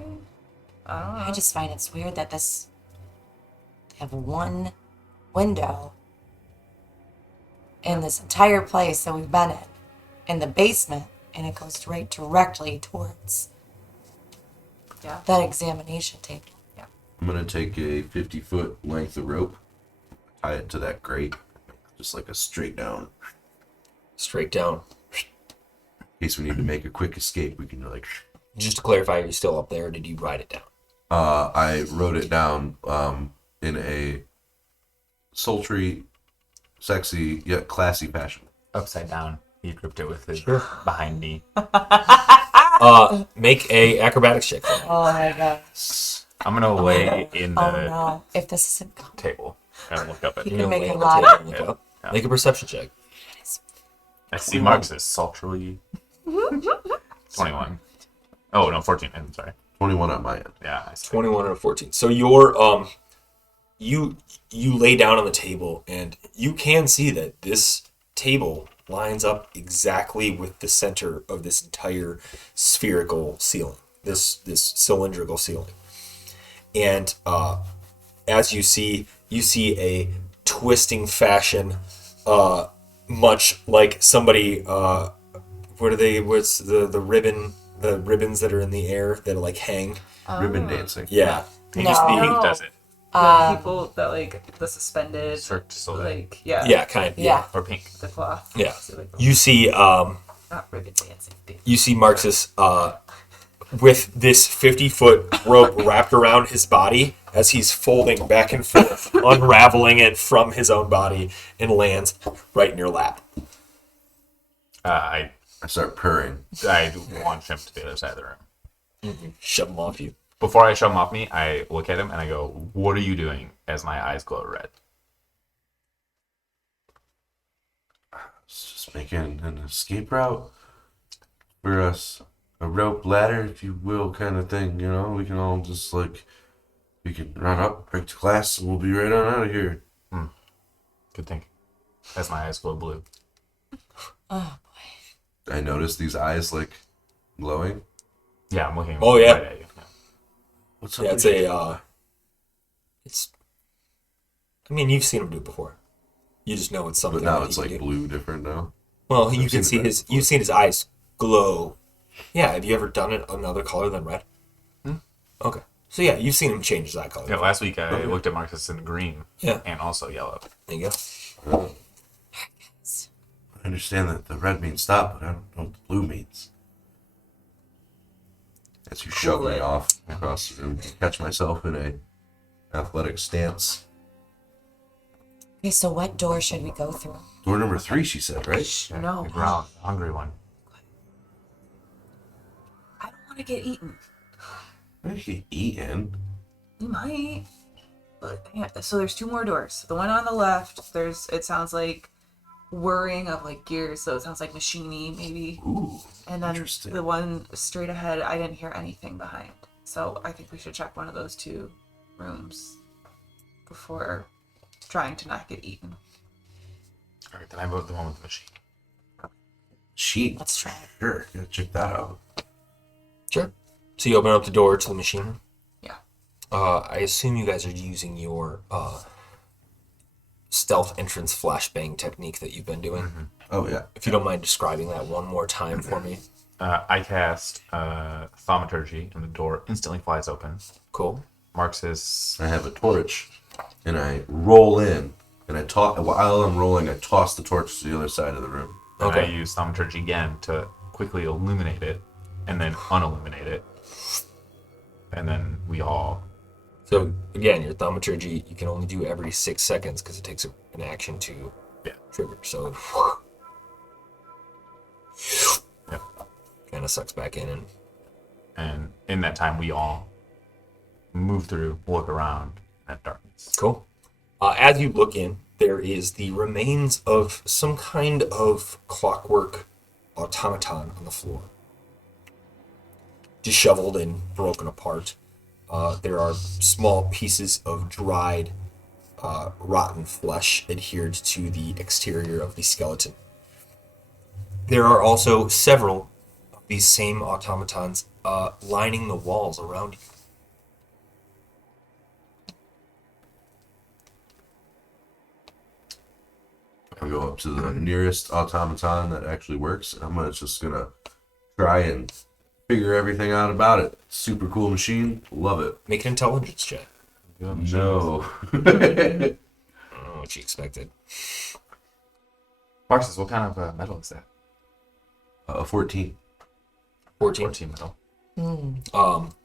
I don't know. I just find it's weird that they have one window in this entire place that we've been in the basement, and it goes right directly towards Yeah. that examination table. I'm gonna take a 50-foot length of rope, tie it to that grate, just like a straight down. Straight down. In case we need to make a quick escape, we can like. Just to clarify, are you still up there, or did you write it down? I wrote it down in a sultry, sexy yet classy fashion. Upside down. He gripped it with his behind knee. Make a acrobatics check for me. Oh my god. I'm gonna lay in the Oh no. If this isn't good. table and look up at You it. can make Lay a on the lot table of. and look up. Make a perception check. I see Mark's is sultry. 21. Oh no, 14. I'm sorry. 21 on my end. Yeah, I see. 21 or 14. So you lay down on the table, and you can see that this table lines up exactly with the center of this entire spherical ceiling, this cylindrical ceiling. And as you see a twisting fashion, much like somebody. What's the ribbons that are in the air that like hang? Ribbon dancing. Yeah. Pink, No. Pink does it. The people that like the suspended, Cirque du Soleil. like yeah, Yeah, kind of. Yeah. Or pink. the cloth. Yeah. So, like, You see not ribbon dancing. you see Marxus with this 50-foot rope wrapped around his body as he's folding back and forth, unraveling it from his own body, and lands right in your lap. I start purring. launch him to the other side of the room. Shove him off you. Before I shove him off me, I look at him and I go, "What are you doing?" As my eyes glow red. It's just making an escape route for us. A rope ladder, if you will, kind of thing. You know, we can all just we can run up, break to class, and we'll be right on out of here. Good thinking. As my eyes glow blue. Oh, I noticed these eyes glowing. Yeah, I'm looking. Oh, yeah. Right at you. Yeah. What's up? Yeah, it's it's. I mean, you've seen him do it before. You just know it's something. But now that it's he can do. blue, different now. Well, you I've can seen see it red his. before. You've seen his eyes glow. Yeah. Have you ever done it another color than red? Okay. So yeah, you've seen him change his eye color. Yeah, last week I looked at Marcus in green. Yeah. And also yellow. There you go. I understand that the red means stop, but I don't know what the blue means. As you shove me it. off across the room, to catch myself in a athletic stance. Okay, so what door should we go through? Door number 3, she said, right? No, The brown, hungry one. I don't want to get eaten. I get eaten. You might. But yeah, so there's 2 more doors. The one on the left, it sounds like whirring of like gears, so it sounds like machiney maybe. Ooh, And then interesting. the one straight ahead, I didn't hear anything behind. So I think we should check one of those 2 rooms before trying to not get eaten. Alright, then I vote the one with the machine. Sheet. Let's try it. Sure, gotta check that out. Sure. So you open up the door to the machine room. Yeah. I assume you guys are using your stealth entrance flashbang technique that you've been doing. Oh, yeah. If you don't mind describing that one more time for me. I cast thaumaturgy and the door instantly flies open. Cool. Marxus. I have a torch, and I roll in, and while I'm rolling, I toss the torch to the other side of the room. And Okay. I use thaumaturgy again to quickly illuminate it and then unilluminate it. And then we all. So again, your thaumaturgy you can only do every 6 seconds because it takes an action to Yeah. trigger. So Yeah. kind of sucks back in And in that time, we all move through, look around at darkness. cool. As you look in, there is the remains of some kind of clockwork automaton on the floor, disheveled and broken apart. There are small pieces of dried, rotten flesh adhered to the exterior of the skeleton. There are also several of these same automatons lining the walls around you. I go up to the nearest automaton that actually works, and just gonna try and figure everything out about it. Super cool machine, love it. Make an intelligence check. No. I don't know what you expected. Marxus, what kind of metal is that? 14. 14. 14 metal.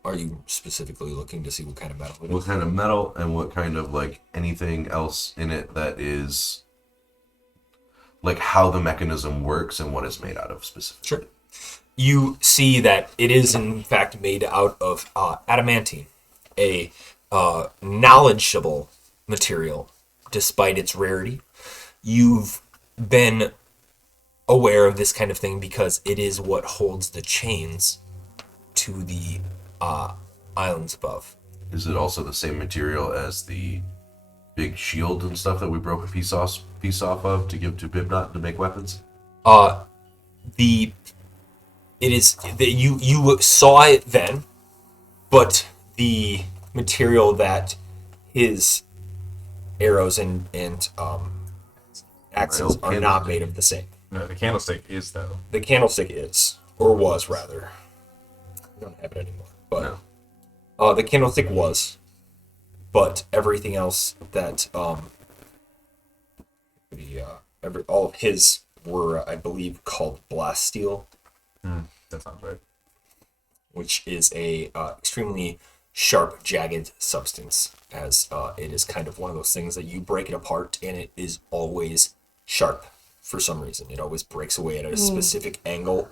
Are you specifically looking to see what kind of metal it What is? kind of metal and what kind of anything else in it that is how the mechanism works and what it's made out of specifically. Sure. You see that it is in fact made out of adamantine, a knowledgeable material despite its rarity. You've been aware of this kind of thing because it is what holds the chains to the islands above. Is it also the same material as the big shield and stuff that we broke a piece off of to give to Bibnot to make weapons? It is that you saw it then, but the material that his arrows and axes are not made of the same. No, the candlestick is though. The candlestick is, or was rather. I don't have it anymore, but the candlestick was, but everything else that all of his were, I believe, called blast steel, That sounds right. which is a extremely sharp, jagged substance, as it is kind of one of those things that you break it apart and it is always sharp for some reason. It always breaks away at a specific angle.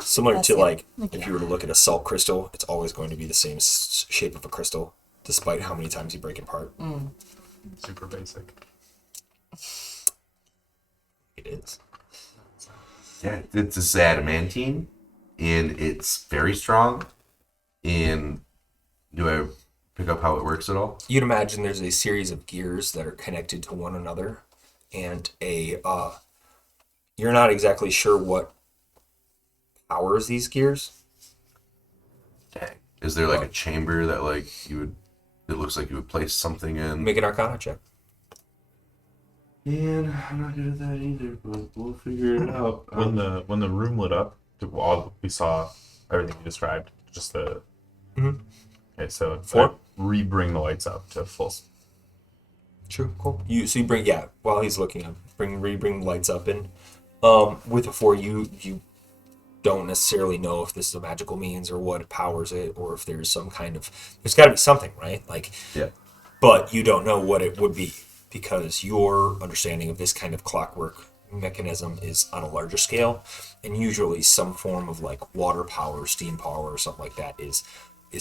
Similar to like if you were to look at a salt crystal, it's always going to be the same shape of a crystal, despite how many times you break it apart. Super basic. It is. Yeah, it's adamantine, and it's very strong. And do I pick up how it works at all? You'd imagine there's a series of gears that are connected to one another, and you're not exactly sure what powers these gears. Dang. Is there like a chamber that like you would? It looks like you would place something in. Make an Arcana check. And I'm not good at that either, but we'll figure it out. When the room lit up, we saw everything you described. Just the. Okay, so re-bring the lights up to full. True, cool. You bring while he's looking up, bring the lights up, and with the 4 you don't necessarily know if this is a magical means or what powers it, or if there's some kind of there's got to be something, right? Like Yeah. But you don't know what it would be because your understanding of this kind of clockwork mechanism is on a larger scale, and usually some form of like water power, steam power, or something like that is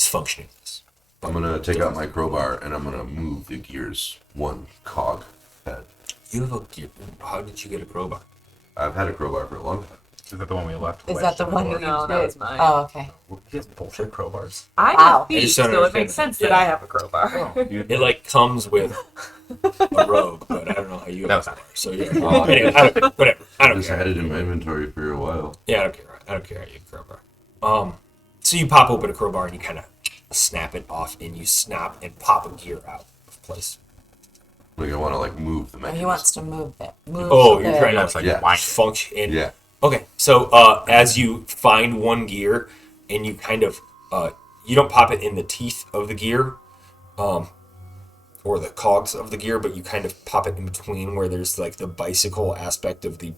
functioning this. I'm gonna take out my crowbar and I'm gonna move the gears one cog head. You have a gear. How did you get a crowbar? I've had a crowbar for a long time. Is that the one we left? Is that the one you No, that did? was mine. Oh, okay. He has bullshit crowbars. I'm Wow. a thief, just don't so it understand makes sense it. that I have a crowbar. It like comes with a rogue, but I don't know how you. That was not So yeah. Anyway, whatever. I I don't just care. had it in my inventory for a while. Yeah, I don't care. I don't care how you get a crowbar. So you pop open a crowbar and you kind of snap it off, and you snap and pop a gear out of place. Like I want to like move the And mechanism. he wants to move it. Oh, you're trying That's to like Yeah. wine. function. And, Yeah. Okay, so as you find one gear, and you kind of you don't pop it in the teeth of the gear, or the cogs of the gear, but you kind of pop it in between where there's like the bicycle aspect of the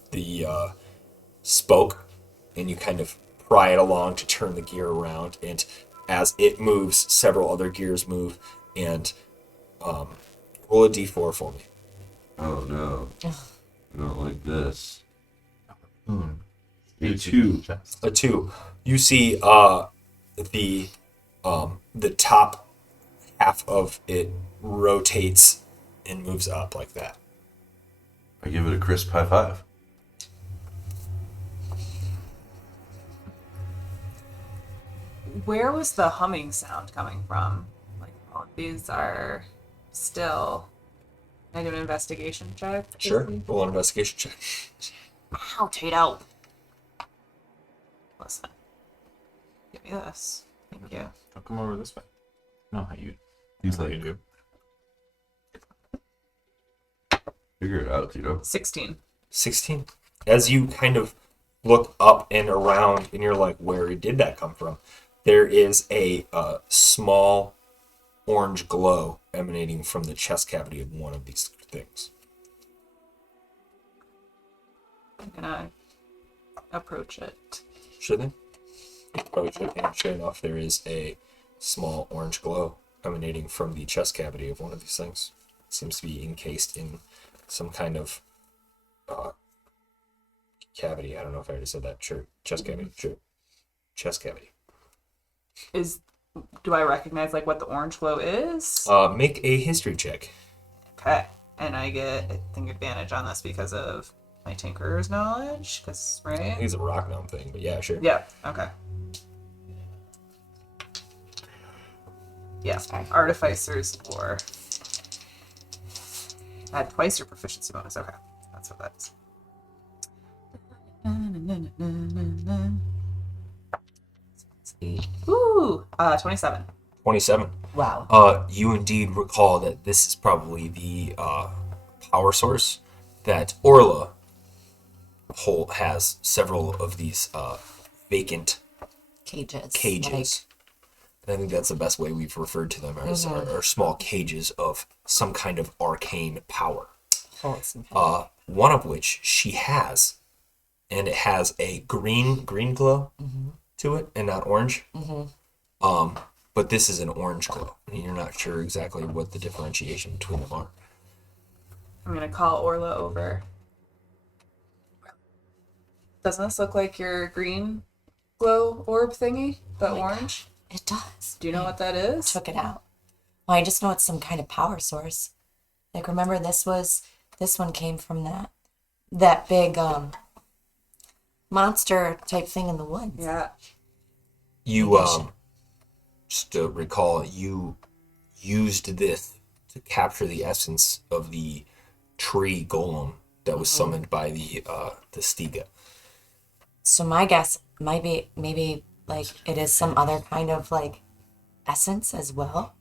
spoke, and you kind of pry it along to turn the gear around, and as it moves, several other gears move, and roll a d4 for me. Oh no. I don't like this. Hmm. A 2. A 2. You see the top half of it rotates and moves up like that. I give it a crisp high five. Where was the humming sound coming from? Like, all of these are still. Can I do an investigation check? Sure. Roll an investigation check. Ow, Tato. Listen. Give me this. Thank you. Don't come over this way. No, how you? He's like you do. Figure it out, Tito. 16. 16. As you kind of look up and around, and you're like, where did that come from? There is a small orange glow emanating from the chest cavity of one of these things. I'm gonna approach it. Sure thing. Approach it, and sure enough, there is a small orange glow emanating from the chest cavity of one of these things. It seems to be encased in some kind of cavity. I don't know if I already said that. Sure. Chest cavity. Sure. Chest cavity. Do I recognize like what the orange glow is? Make a history check. Okay. And I get, I think, advantage on this because of my Tinkerer's knowledge. Because, I right? think it's a rock gnome thing, but yeah, sure. Yeah. Okay. Yeah. Sorry. Artificer's lore. Add twice your proficiency bonus. Okay, that's what that is. Ooh, 27. 27. Wow. You indeed recall that this is probably the power source that Orla has several of these vacant Cages. cages. And I think that's the best way we've referred to them as are small cages of some kind of arcane power. Like, some kind One of which she has, and it has a green glow to it, and not orange. But this is an orange glow, and you're not sure exactly what the differentiation between them are. I'm gonna call Orla over. Doesn't this look like your green glow orb thingy? The orange? it does. Do you know what that is? Took it out. Well, I just know it's some kind of power source. Like, remember, this one came from that big monster type thing in the woods. Yeah. You just to recall, you used this to capture the essence of the tree golem that was summoned by the Stiga. So my guess might be maybe like it is some other kind of like essence as well.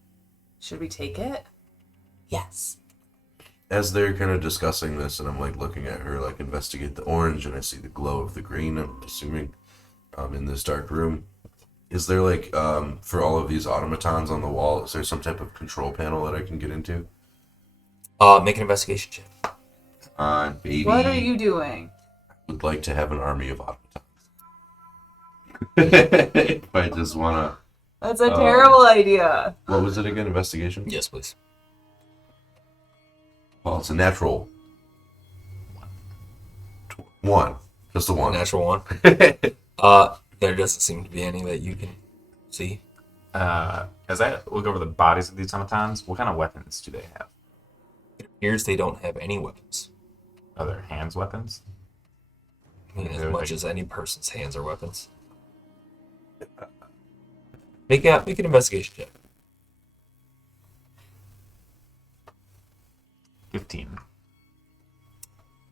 Should we take it? Yes. As they're kind of discussing this, and I'm like looking at her, like investigate the orange, and I see the glow of the green. I'm assuming, in this dark room, is there like for all of these automatons on the wall? Is there some type of control panel that I can get into? Make an investigation check. Baby. What are you doing? Would like to have an army of automatons. If I just wanna. That's a terrible idea. What was it again? Investigation. Yes, please. Well, it's a natural. One. Just a one. Natural one. There doesn't seem to be any that you can see. As I look over the bodies of these automatons, what kind of weapons do they have? It appears they don't have any weapons. Are their hands weapons? I mean, as They're much like- as any person's hands are weapons. Make an investigation check. 15.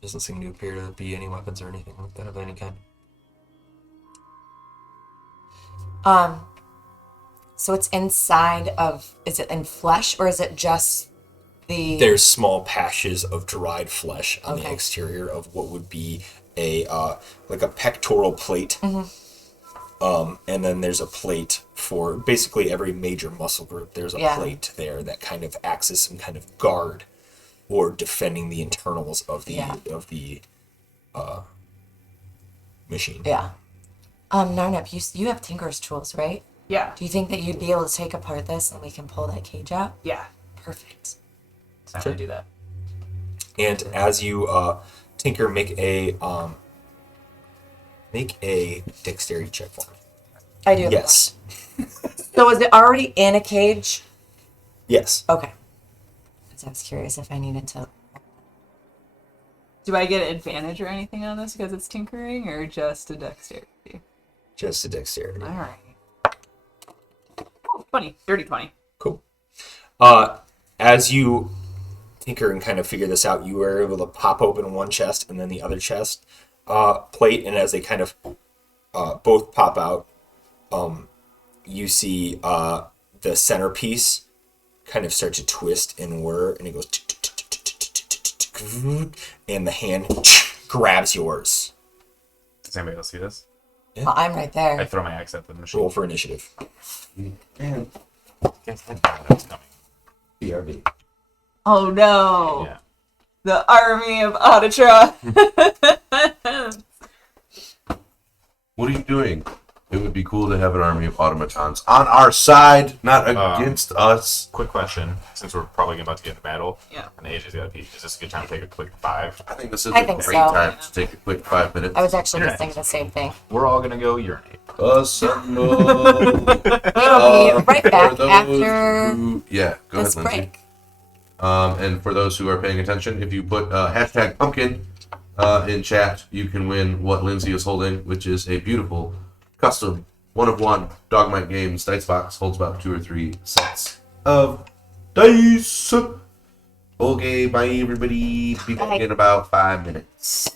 Doesn't seem to appear to be any weapons or anything like that of any kind. So it's inside of, is it in flesh or is it just the... There's small patches of dried flesh on the Okay. exterior of what would be a like a pectoral plate. And then there's a plate for basically every major muscle group. There's a Yeah. plate there that kind of acts as some kind of guard or defending the internals of the Yeah. machine. Yeah. Narnep, you have Tinker's tools, right? Yeah. Do you think that you'd be able to take apart this and we can pull that cage out? Yeah. Perfect. So I'm gonna do that. And as you tinker, make a dexterity check for me. I do. Yes. So is it already in a cage? Yes. Okay. Because I was curious if I needed to... Do I get an advantage or anything on this because it's tinkering, or just a dexterity? Just a dexterity. All right. Oh, 20. Dirty 20. Cool. As you tinker and kind of figure this out, you are able to pop open one chest and then the other chest plate, and as they kind of both pop out, you see the centerpiece kind of start to twist and whir, and it goes, and the hand grabs yours. Does anybody else see this? Well, I'm right I there. throw my axe at the machine. Roll for initiative. Guess I didn't know that was coming. BRB. Oh no! Yeah. The army of Auditra. What are you doing? It would be cool to have an army of automatons on our side, not against us. Quick question, since we're probably about to get into battle, Yeah. and AJ's got to pee, is this a good time to take a quick 5? I think this is I a think great so. time to take a quick 5 minutes. I was actually just Internet. thinking the same thing. We're all gonna go urinate. Assemble. We'll be right back For those after yeah, go this ahead, Lindsay. break. And for those who are paying attention, if you put hashtag pumpkin in chat, you can win what Lindsay is holding, which is a beautiful custom 1-of-1 Dogmite Games dice box. Holds about 2 or 3 sets of dice. Okay, bye everybody. Be back Bye. in about 5 minutes.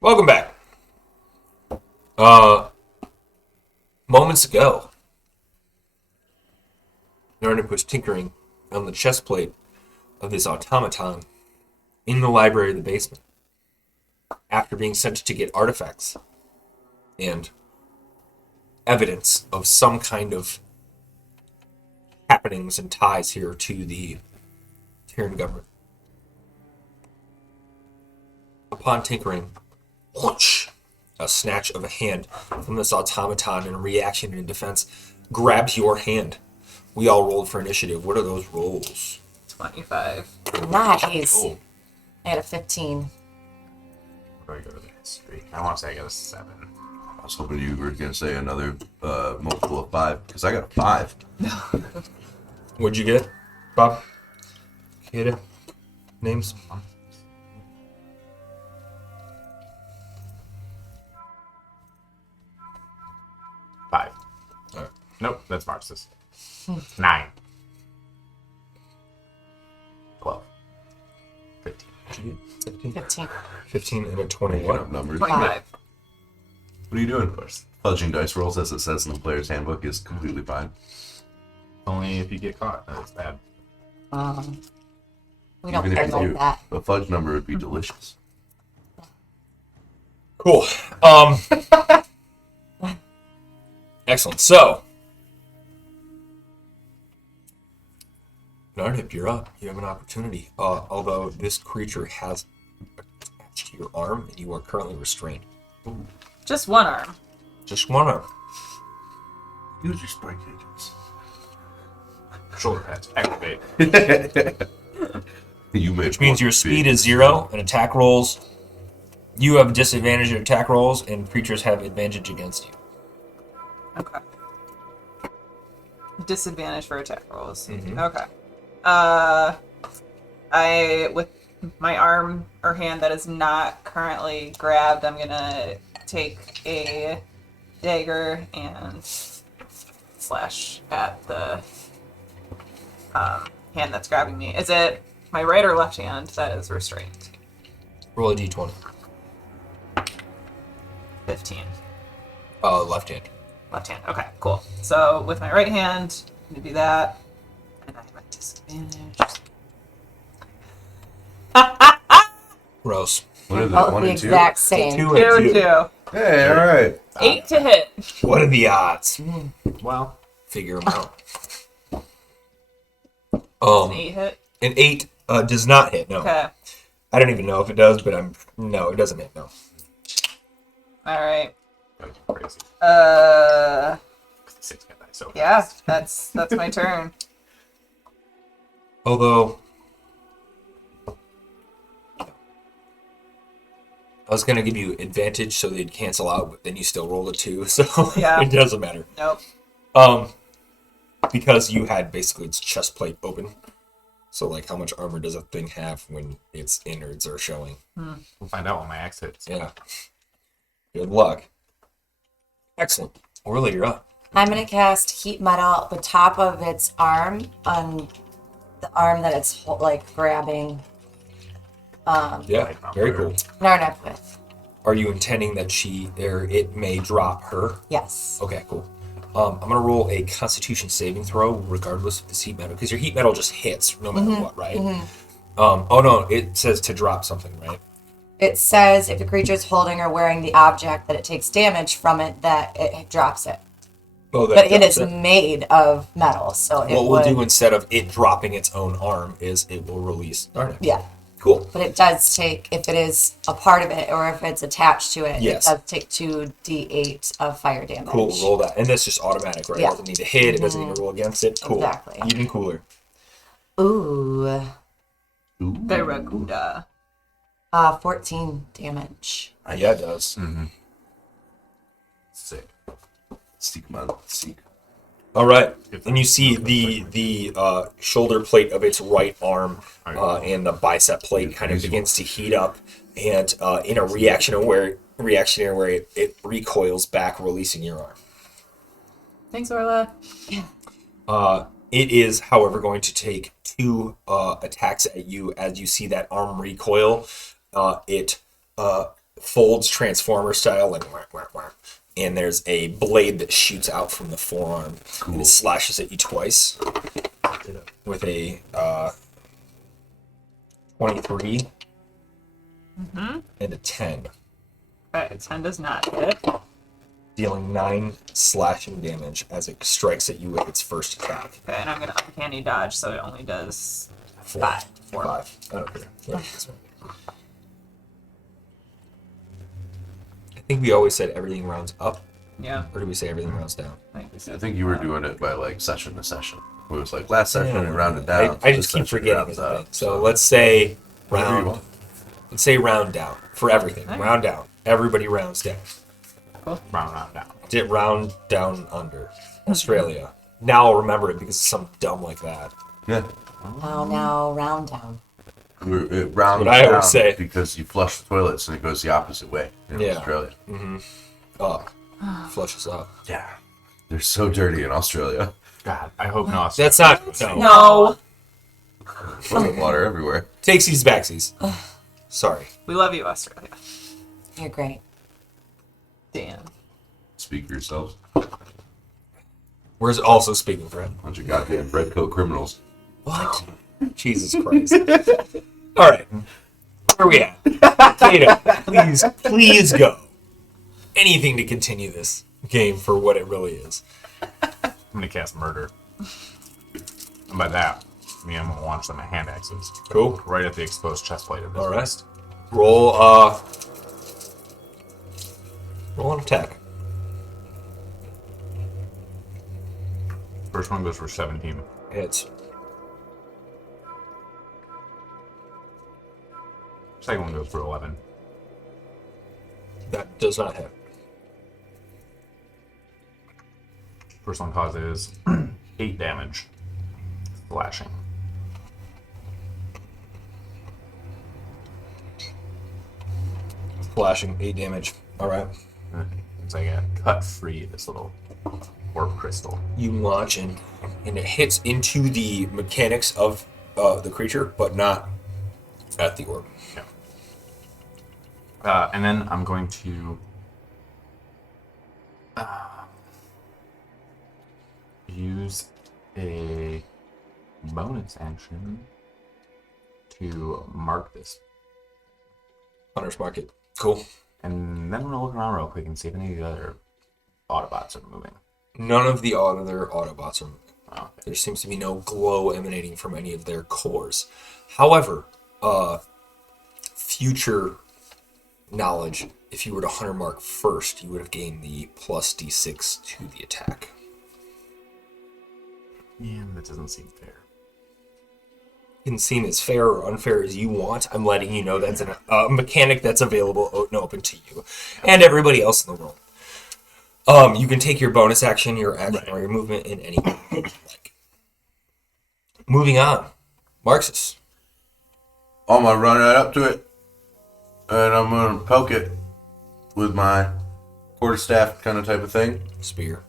Welcome back. Moments ago, Narnik was tinkering on the chest plate of this automaton in the library of the basement after being sent to get artifacts and evidence of some kind of happenings and ties here to the Terran government. Upon tinkering, whoosh, a snatch of a hand from this automaton in reaction and defense grabbed your hand. We all rolled for initiative. What are those rolls? 25. Nice. Oh, I got a 15. where do I go to the history? I want to say I got a 7. I was hoping you were going to say another multiple of 5, because I got a 5. What'd you get, Bob? Get it? Names? Five. Alright. Nope, that's Marx's. 9. 12. 15. 15. 15 and a Making 21. up numbers. 25. What are you doing? Of course. Fudging dice rolls, as it says in the player's handbook, is completely fine. Only if you get caught. That's bad. We don't Even play if you like do, that. a fudge number would be delicious. Cool. Excellent. So, Nardip, you're up. You have an opportunity. Although this creature has attached to your arm and you are currently restrained. Just one arm. Just one arm. Use your spike agents. Shoulder pads. Activate. Which means your speed is 0 and attack rolls. You have disadvantage at attack rolls and creatures have advantage against you. Okay. Disadvantage for attack rolls. Mhm. Okay. I with my arm or hand that is not currently grabbed, I'm gonna take a dagger and slash at the hand that's grabbing me. Is it my right or left hand that is restrained? Roll a d20. 15. Left hand. Left hand. Okay, cool. So with my right hand, I'm gonna do that. And I have a disadvantage. Gross. What are the Both 1 the and 2? exact same. 2 and 2. 2. Hey, all right. 8 to hit. What are the odds? Well, Figure them out. An 8 hit. An 8 does not hit. No, Okay. I don't even know if it does, but no, it doesn't hit. No. Alright. that's crazy. 6 can die, so Yeah, that's my turn. Although I was gonna give you advantage so they'd cancel out, but then you still roll a 2, so Yeah. it doesn't matter. Nope. Because you had basically its chest plate open. So like, how much armor does a thing have when its innards are showing? we'll find out when my axe hits. Yeah. Good luck. Excellent. Orla, you're up. I'm going to cast Heat Metal the top of its arm on the arm that it's grabbing Yeah, very cool. Narnak with. Are you intending that it may drop her? Yes. Okay, cool. I'm gonna roll a Constitution saving throw, regardless of this heat metal, because your heat metal just hits no matter what, right? Oh no, it says to drop something, right? It says if the creature is holding or wearing the object that it takes damage from it, that it drops it. Oh, that But it drops is made of metal, so it What would. we'll do instead of it dropping its own arm is it will release Darnik. Yeah, Cool. but it does take, if it is a part of it or if it's attached to it, Yes. it does take 2d8 of fire damage. Cool, roll that. And that's just automatic, right? Yeah. It doesn't need to hit, it doesn't need to roll against it. Cool. Exactly. Even cooler. Ooh, Barracuda. 14 damage. Yeah, it does. Sick. Seek, man. Seek. All right, and you see the shoulder plate of its right arm and the bicep plate kind of begins to heat up, and in a reactionary where it recoils back, releasing your arm. Thanks, Orla. It is, however, going to take 2 attacks at you as you see that arm recoil. It folds Transformer style, like whack, whack, whack. And there's a blade that shoots out from the forearm, and it slashes at you twice with a 23 and a 10, Okay, 10 does not hit. dealing 9 slashing damage as it strikes at you with its first attack. Okay, and I'm gonna uncanny dodge, so it only does 4. 5. 5. I don't care. Yeah, this one. I think we always said everything rounds up, Yeah, or did we say everything rounds down? I think we I said think you were doing it by like session to session. It was like last session it rounded down. I this just keep session forgetting rounds everything. up. So let's say Whatever you round. want. Let's say round down for everything. Alright. Round down. Everybody rounds down. Round down. Did round down under Australia. Now I'll remember it because it's something dumb like that. Yeah. Now, round down. It rounds What I always down say. because you flush the toilets and it goes the opposite way in Yeah. Australia. Up. Flushes up. Yeah. They're so dirty in Australia. God, I hope not. That's not. No. no. Toilet water everywhere. Takesies backsies. Sorry. We love you, Australia. You're great. Damn. Speak for yourselves. We're also speaking for him. Bunch of goddamn red coat criminals. What? Jesus Christ. All right. Where are we at? Kato, please go. Anything to continue this game for what it really is. I'm gonna cast murder. And by that, I mean I'm gonna launch them at hand axes. Cool. Right at the exposed chest plate of this All right. beast. Roll an attack. First one goes for 17. Hits. Second one goes for 11. That does not hit. First one causes 8 damage. Slashing. Flashing 8 damage. All right. It's like a cut free this little orb crystal. You launch and it hits into the mechanics of the creature, but not at the orb. Yeah. And then I'm going to use a bonus action to mark this. Hunter's Market. Cool. And then I'm going to look around real quick and see if any of the other Autobots are moving. None of the other Autobots are moving. Oh, okay. There seems to be no glow emanating from any of their cores. However, future knowledge, if you were to Hunter Mark first, you would have gained the plus D6 to the attack. Yeah, that doesn't seem fair. It can seem as fair or unfair as you want. I'm letting you know that's a mechanic that's available and open to you and everybody else in the world. You can take your bonus action, your action, or your movement in any way you like. Moving on. Marxus. I'm gonna run right up to it, and I'm gonna poke it with my quarterstaff kind of type of thing. Spear.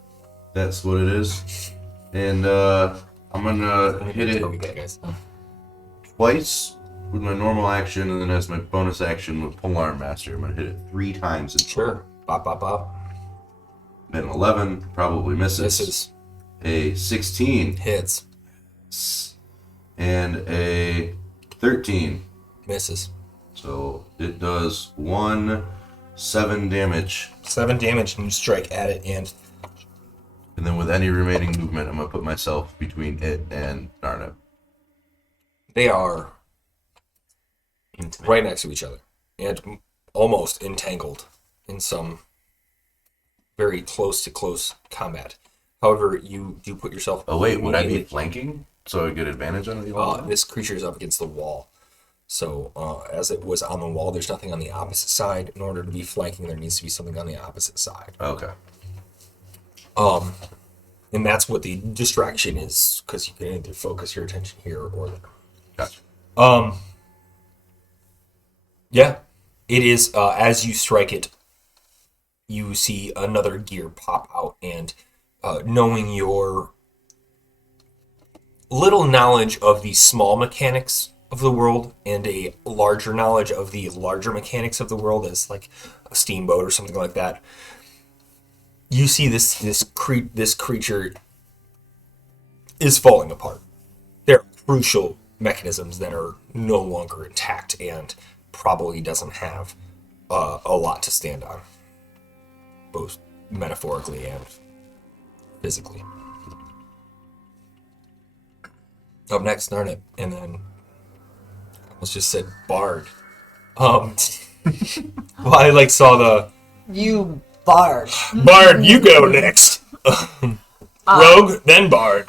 That's what it is. And I'm gonna hit it Guys. twice with my normal action, and then as my bonus action with Polearm Master, I'm gonna hit it 3 times in total. Sure. Bop, bop, bop. An 11 probably misses. Misses. A 16 Hits. and a 13. Misses. So it does 7 damage. 7 damage, and you strike at it, and And then with any remaining movement, I'm going to put myself between it and Narnib. they are Intimate. right next to each other and almost entangled in some very close to close combat. However, you do put yourself. Oh, wait, would I be immediately- flanking so I get advantage on the wall? This creature is up against the wall. So, as it was on the wall, there's nothing on the opposite side. In order to be flanking, there needs to be something on the opposite side. Okay. And that's what the distraction is, because you can either focus your attention here or there. Gotcha. Yeah, it is. As you strike it, you see another gear pop out, and knowing your little knowledge of the small mechanics of the world and a larger knowledge of the larger mechanics of the world, as like a steamboat or something like that, you see this creature is falling apart. There are crucial mechanisms that are no longer intact and probably doesn't have a lot to stand on, both metaphorically and physically. Up next, Narnip, and then I almost just said Bard. Well, I saw the You bard. Bard. You go next. Rogue, then Bard.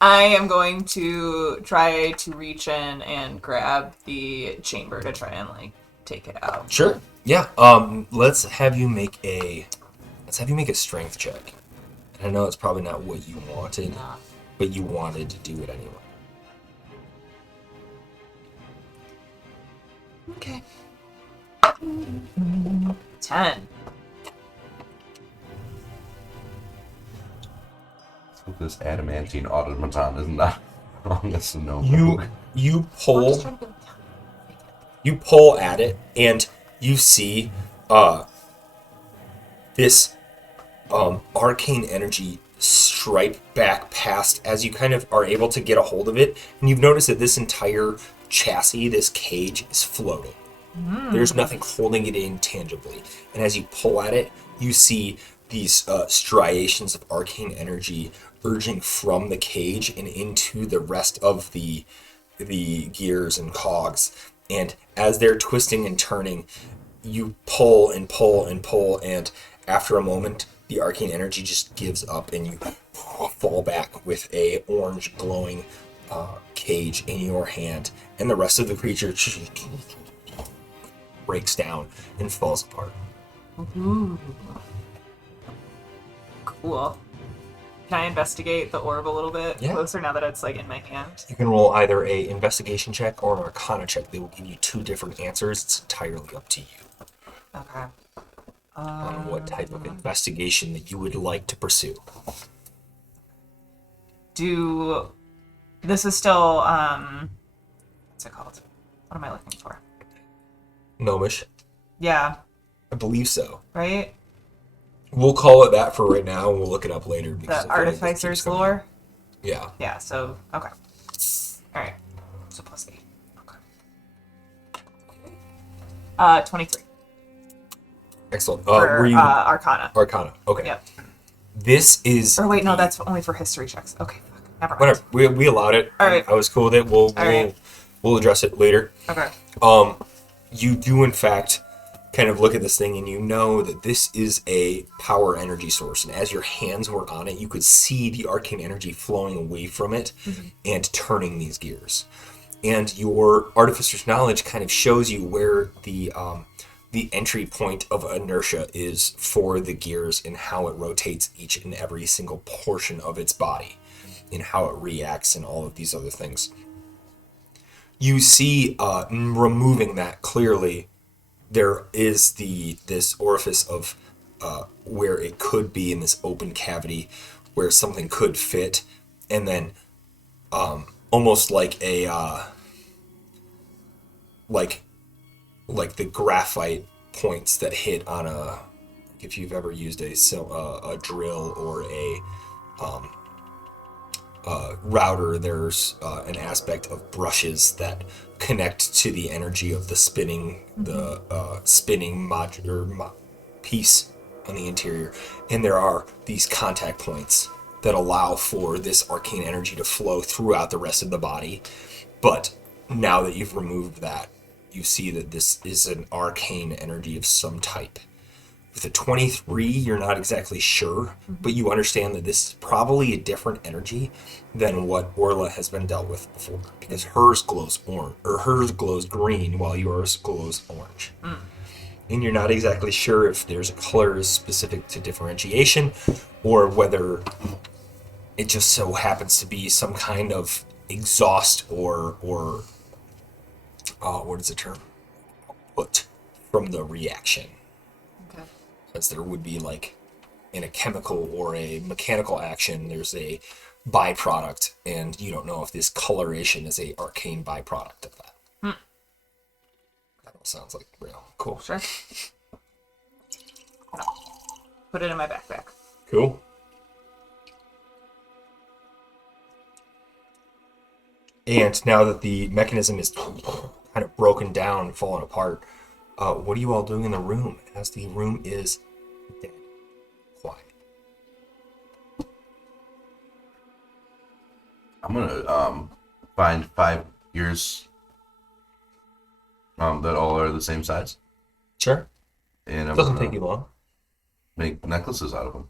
I am going to try to reach in and grab the chamber to try and take it out. Sure. Yeah. Let's have you make a strength check. And I know it's probably not what you wanted, but you wanted to do it anyway. Okay. 10. So this adamantine automaton is not wrong as a no. You pull at it, and you see this arcane energy stripe back past as you kind of are able to get a hold of it, and you've noticed that this entire chassis, this cage, is floating. There's nothing holding it in tangibly, and as you pull at it, you see these striations of arcane energy urging from the cage and into the rest of the gears and cogs. And as they're twisting and turning, you pull and pull and pull, and after a moment, the arcane energy just gives up, and you fall back with a orange glowing cage in your hand, and the rest of the creature breaks down and falls apart. Ooh. Cool. Can I investigate the orb a little bit closer now that it's in my hand? You can roll either a investigation check or an arcana check. They will give you two different answers. It's entirely up to you Okay. on what type of investigation that you would like to pursue. This is still what's it called? What am I looking for? Gnomish? Yeah, I believe so. right? We'll call it that for right now, and we'll look it up later. The Because I feel like it artificer's keeps coming- lore? Yeah. Yeah, so okay. Alright. So +8. Okay. 23 Excellent. for Were you Arcana. Arcana? Okay. Yep. This is. Or wait, no, the- that's only for history checks. Okay, fuck. Never mind. Whatever. We allowed it. All right. I was cool with it. We'll address it later. Okay. You do in fact kind of look at this thing, and you know that this is a power energy source, and as your hands were on it, you could see the arcane energy flowing away from it and turning these gears. And your artificer's knowledge kind of shows you where the entry point of inertia is for the gears and how it rotates each and every single portion of its body and how it reacts and all of these other things. You see, removing that clearly, there is this orifice of where it could be in this open cavity where something could fit, and then almost like a like the graphite points that hit on a if you've ever used a drill or a router, there's an aspect of brushes that connect to the energy of the spinning modular piece on the interior, and there are these contact points that allow for this arcane energy to flow throughout the rest of the body. But now that you've removed that, you see that this is an arcane energy of some type. With a 23, you're not exactly sure, but you understand that this is probably a different energy than what Orla has been dealt with before, because hers glows orange, or hers glows green, while yours glows orange. And you're not exactly sure if there's a color specific to differentiation, or whether it just so happens to be some kind of exhaust or what is the term? Output from the reaction. Okay. As there would be, like, in a chemical or a mechanical action, there's a byproduct, and you don't know if this coloration is a arcane byproduct of that. That all sounds like real. Cool. Sure. No. Put it in my backpack. Cool. And now that the mechanism is kind of broken down, falling apart, what are you all doing in the room as the room is dead quiet? I'm gonna find 5 gears that all are the same size, Sure. and I'm Doesn't gonna take you long. make necklaces out of them.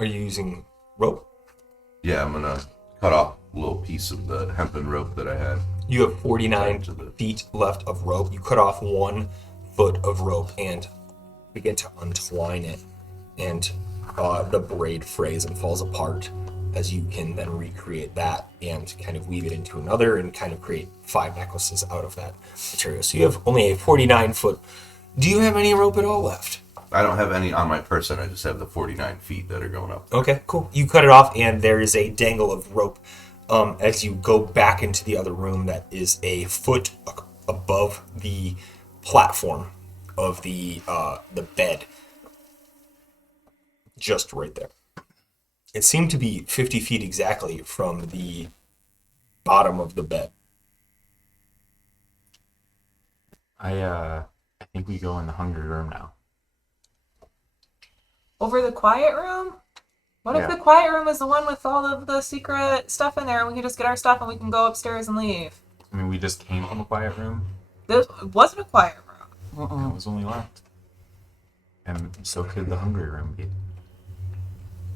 Are you using rope? Yeah, I'm gonna cut off a little piece of the hempen rope that I had. You have 49 To the- feet left of rope. You cut off 1 foot of rope and begin to untwine it, and the braid frays and falls apart, as you can then recreate that and kind of weave it into another and kind of create 5 necklaces out of that material. So you have only a 49 foot. Do you have any rope at all left? I don't have any on my person. I just have the 49 feet that are going up. Okay, cool. You cut it off, and there is a dangle of rope as you go back into the other room that is a foot above the platform of the bed. Just right there. It seemed to be 50 feet exactly from the bottom of the bed. I think we go in the hungry room now. Over the quiet room? What if Yeah. the quiet room is the one with all of the secret stuff in there and we can just get our stuff and we can go upstairs and leave? I mean, we just came from a quiet room. This wasn't a quiet room. And it was only left. And so could the hungry room be.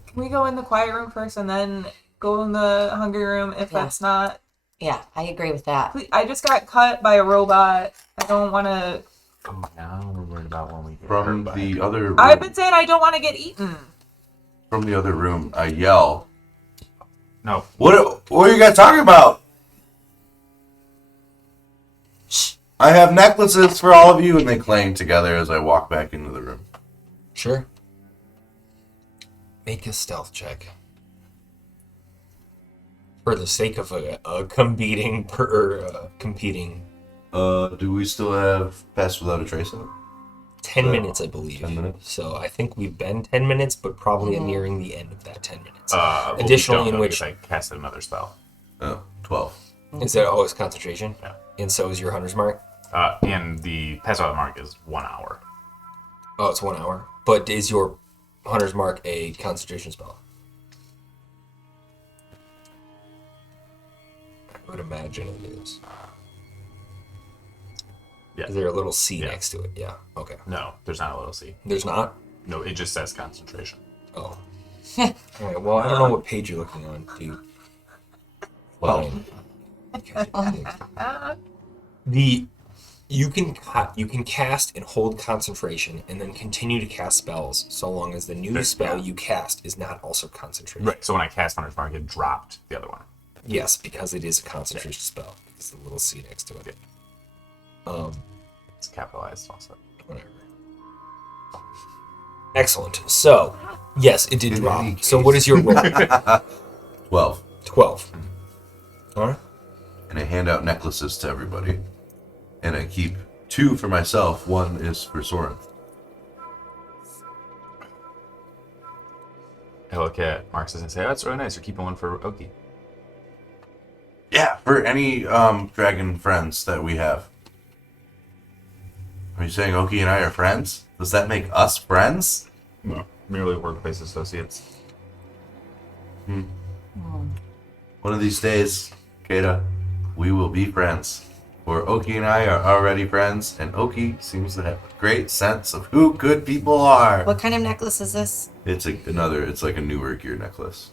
Can we go in the quiet room first and then go in the hungry room if Yeah. that's not... Yeah, I agree with that. I just got cut by a robot. I don't want to... Oh, now we're worried about when we get From hurt by the it. other room, I've been saying I don't want to get eaten. from the other room, I yell, No. What are you guys talking about? Shh. I have necklaces for all of you, and they clang together as I walk back into the room. Sure. Make a stealth check. For the sake of a competing competing Do we still have Pass Without a Trace on? 10 minutes, I believe. 10 minutes? So I think we've been 10 minutes, but probably nearing the end of that 10 minutes. Well, Additionally, we in don't know which- because I casted another spell. Oh, 12. Is that always concentration? Yeah. And so is your hunter's mark? And the pass without mark is 1 hour. Oh, it's 1 hour. But is your hunter's mark a concentration spell? I would imagine it is. Yeah. Is there a little C Yeah. next to it? Yeah. Okay. No, there's not a little C. There's not? No, it just says concentration. Oh. All right. Well, I don't know what page you're looking on, dude. Fine. You can cast and hold concentration, and then continue to cast spells, so long as the new There- spell yeah. you cast is not also concentration. Right. So when I cast Hunter's Mark, it dropped the other one. Yes, because it is a concentration spell. It's the little C next to it. It's capitalized also. Whatever. Excellent. So, yes, it did In drop. any So, case. what is your roll? 12. 12. All right. And I hand out necklaces to everybody. And I keep 2 for myself. 1 is for Soren. He'll look at Marcus and say, "Oh, that's really nice. You're keeping one for Oki." Yeah, for any dragon friends that we have. Are you saying Oki and I are friends? Does that make us friends? No, merely workplace associates. One of these days, Kata, we will be friends. For Oki and I are already friends, and Oki seems to have a great sense of who good people are. What kind of necklace is this? It's like a newer gear necklace.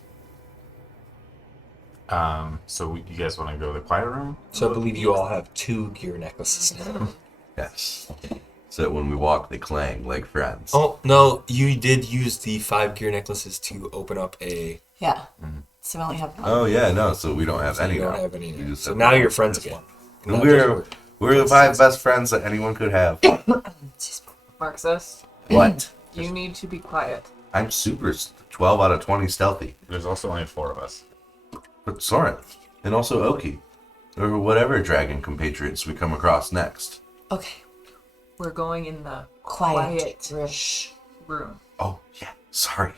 So you guys want to go to the quiet room? So I believe you all have 2 gear necklaces now. Yes. So that when we walk, they clang like friends. Oh, no, you did use the 5 gear necklaces to open up a... Yeah. So we only have one. Oh yeah, no. So we don't have So any. you don't now. have any. We just So have now one. you're friends again. And Now we're there's the 5 best friends that anyone could have. Marxus, What? you need to be quiet. I'm super 12 out of 20 stealthy. There's also only 4 of us. But Soren, and also Oki, or whatever dragon compatriots we come across next. Okay. We're going in the Quiet room. room. Oh yeah, sorry.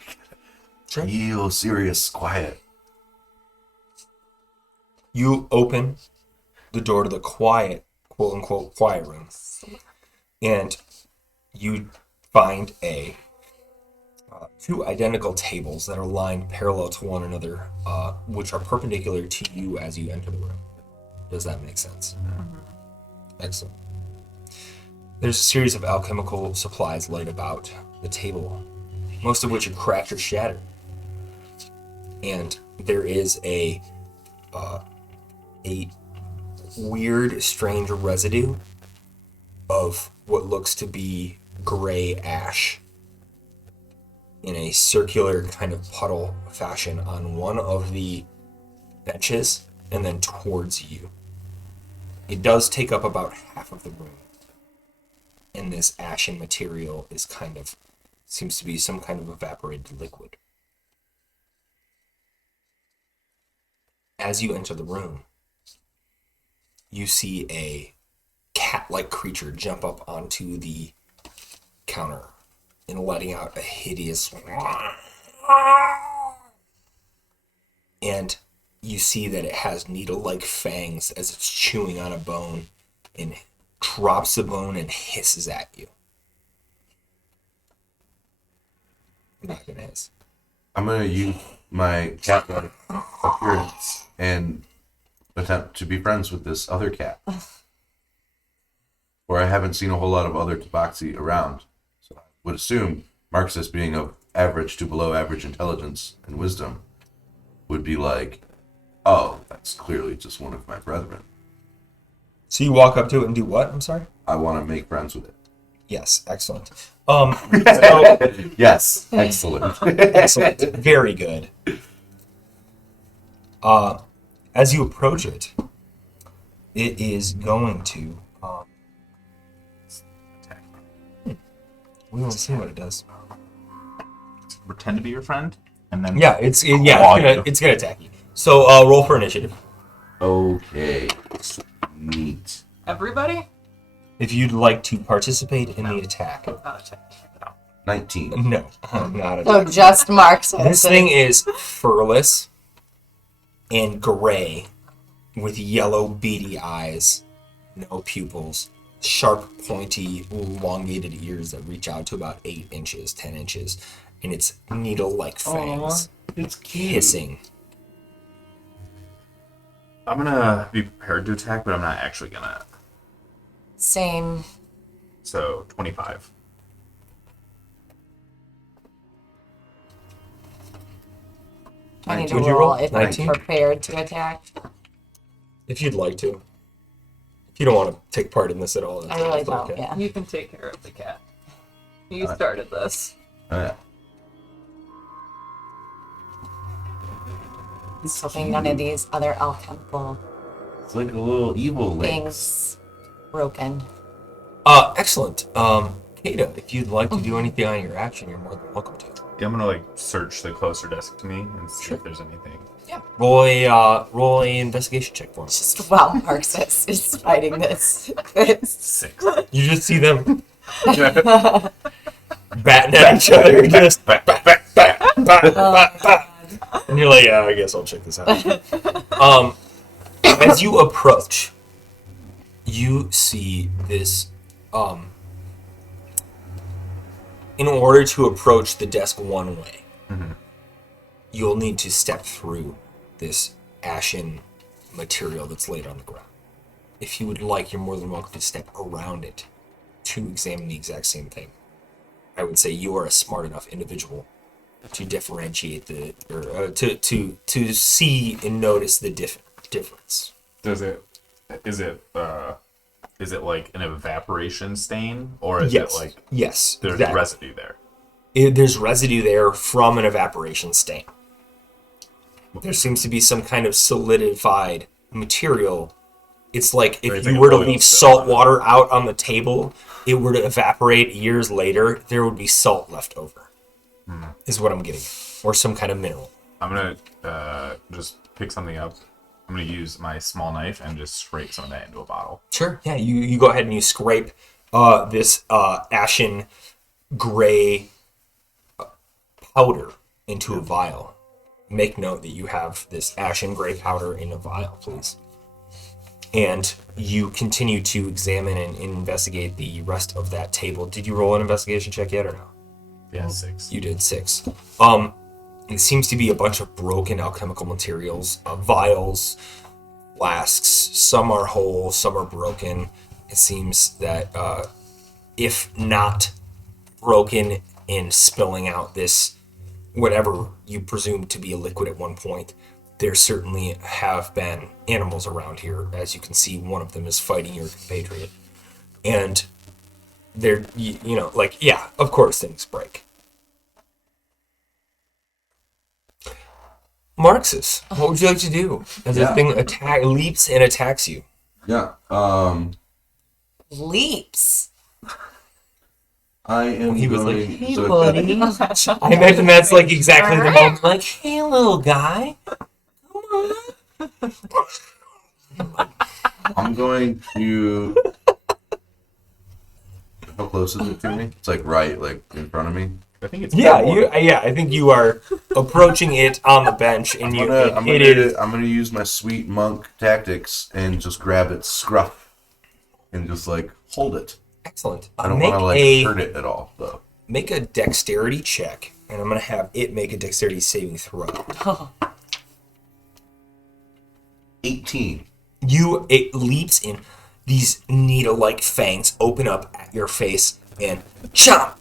Sure. Real serious, quiet. You open the door to the quiet, quote unquote, quiet room. And you find 2 identical tables that are lined parallel to one another, which are perpendicular to you as you enter the room. Does that make sense? Excellent. There's a series of alchemical supplies laid about the table, most of which are cracked or shattered. And there is a weird, strange residue of what looks to be gray ash in a circular kind of puddle fashion on one of the benches and then towards you. It does take up about half of the room. And this ashen material is seems to be some kind of evaporated liquid. As you enter the room, you see a cat-like creature jump up onto the counter and letting out a hideous... And you see that it has needle-like fangs as it's chewing on a bone and drops the bone and hisses at you. Not gonna hiss. I'm gonna use my cat-like appearance and attempt to be friends with this other cat. Or I haven't seen a whole lot of other tabaxi around, so I would assume Marxus, being of average to below average intelligence and wisdom, would be like, oh, that's clearly just one of my brethren. So you walk up to it and do what? I'm sorry? I want to make friends with it. Yes, excellent. Yes, excellent. Excellent. Very good. As you approach it, it is going to... we will see what it does. Pretend to be your friend, and then Yeah, it's gonna attack you. So roll for initiative. Okay, neat. Everybody? If you'd like to participate in the attack. Not a check. 19. No, not at So all. just Mark's. This thing is furless and gray with yellow beady eyes, no pupils, sharp, pointy, elongated ears that reach out to about 8 inches, 10 inches, and its needle-like fangs It's cute. hissing. I'm gonna be prepared to attack, but I'm not actually gonna. Same. So 25. I need to Would you roll roll? if I'm 19? prepared to attack. If you'd like to. If you don't want to take part in this at all, that's I really also don't, okay. yeah. You can take care of the cat. You started this. Yeah. Just hoping none of these other alchemical It's like a little evil lynx. things broken. Excellent. Kata, if you'd like to do anything on your action, you're more than welcome to. Yeah, I'm gonna like search the closer desk to me and see if there's anything. Yeah. Roll a investigation check for me. Just while Marxus is fighting this. 6. You just see them batting at each other, just bah, bah, bah, bah. And you're like, yeah, I guess I'll check this out. As you approach, you see this. In order to approach the desk one way, you'll need to step through this ashen material that's laid on the ground. If you would like, you're more than welcome to step around it to examine the exact same thing. I would say you are a smart enough individual to differentiate to see and notice the difference. Is it like an evaporation stain, or is Yes. it like Yes. there's exactly. residue there? There's residue there from an evaporation stain. There seems to be some kind of solidified material. It's like if It's you like were to an oil leave spill. salt water out on the table, it were to evaporate years later, there would be salt left over. Is what I'm getting at. Or some kind of mineral. I'm gonna just pick something up. I'm gonna use my small knife and just scrape some of that into a bottle. Sure. Yeah, you go ahead and you scrape this ashen gray powder into a vial. Make note that you have this ashen gray powder in a vial, please. And you continue to examine and investigate the rest of that table. Did you roll an investigation check yet or no? Yeah, 6. You did 6. It seems to be a bunch of broken alchemical materials, vials, flasks. Some are whole, some are broken. It seems that if not broken and spilling out this, whatever you presume to be a liquid at one point, there certainly have been animals around here. As you can see, one of them is fighting your compatriot. And they're, yeah, of course things break. Marxus, what would you like to do as the thing leaps and attacks you? Yeah. Leaps. I am He was like, going hey, to buddy. I imagine that's like exactly the moment. Like, hey, little guy. Come on. I'm going to. How close is it to me? It's like right, like in front of me. I think it's I think you are approaching it on the bench, and I'm gonna use my sweet monk tactics and just grab its scruff and just like hold it. excellent. I don't Make want to hurt it at all, though. Make a dexterity check, and I'm gonna have it make a dexterity saving throw. 18. It leaps in. These needle-like fangs open up at your face and chomp,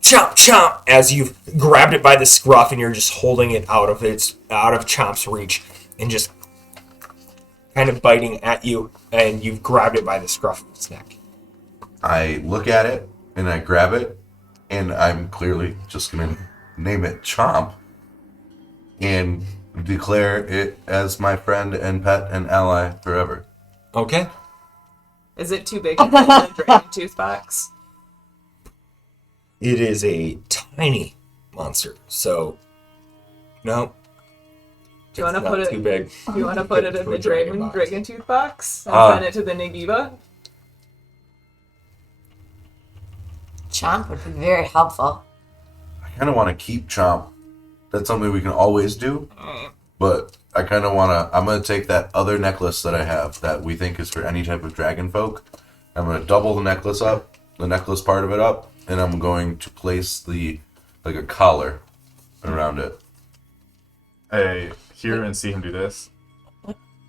chomp, chomp as you've grabbed it by the scruff and you're just holding it out of Chomp's reach and just kind of biting at you, and you've grabbed it by the scruff of its neck. I look at it and I grab it, and I'm clearly just gonna name it Chomp and declare it as my friend and pet and ally forever. Okay. Is it too big to fit in a dragon tooth box? It is a tiny monster, so no. Do you want to It's put not it? too big. Do you want to put it in To the a dragon box. dragon tooth box and Ah. send it to the Nagiba? Chomp would be very helpful. I kind of want to keep Chomp. That's something we can always do, but I kind of want to. I'm gonna take that other necklace that I have that we think is for any type of dragon folk. I'm gonna double the necklace part of it up, and I'm going to place like a collar around it. I hear and see him do this.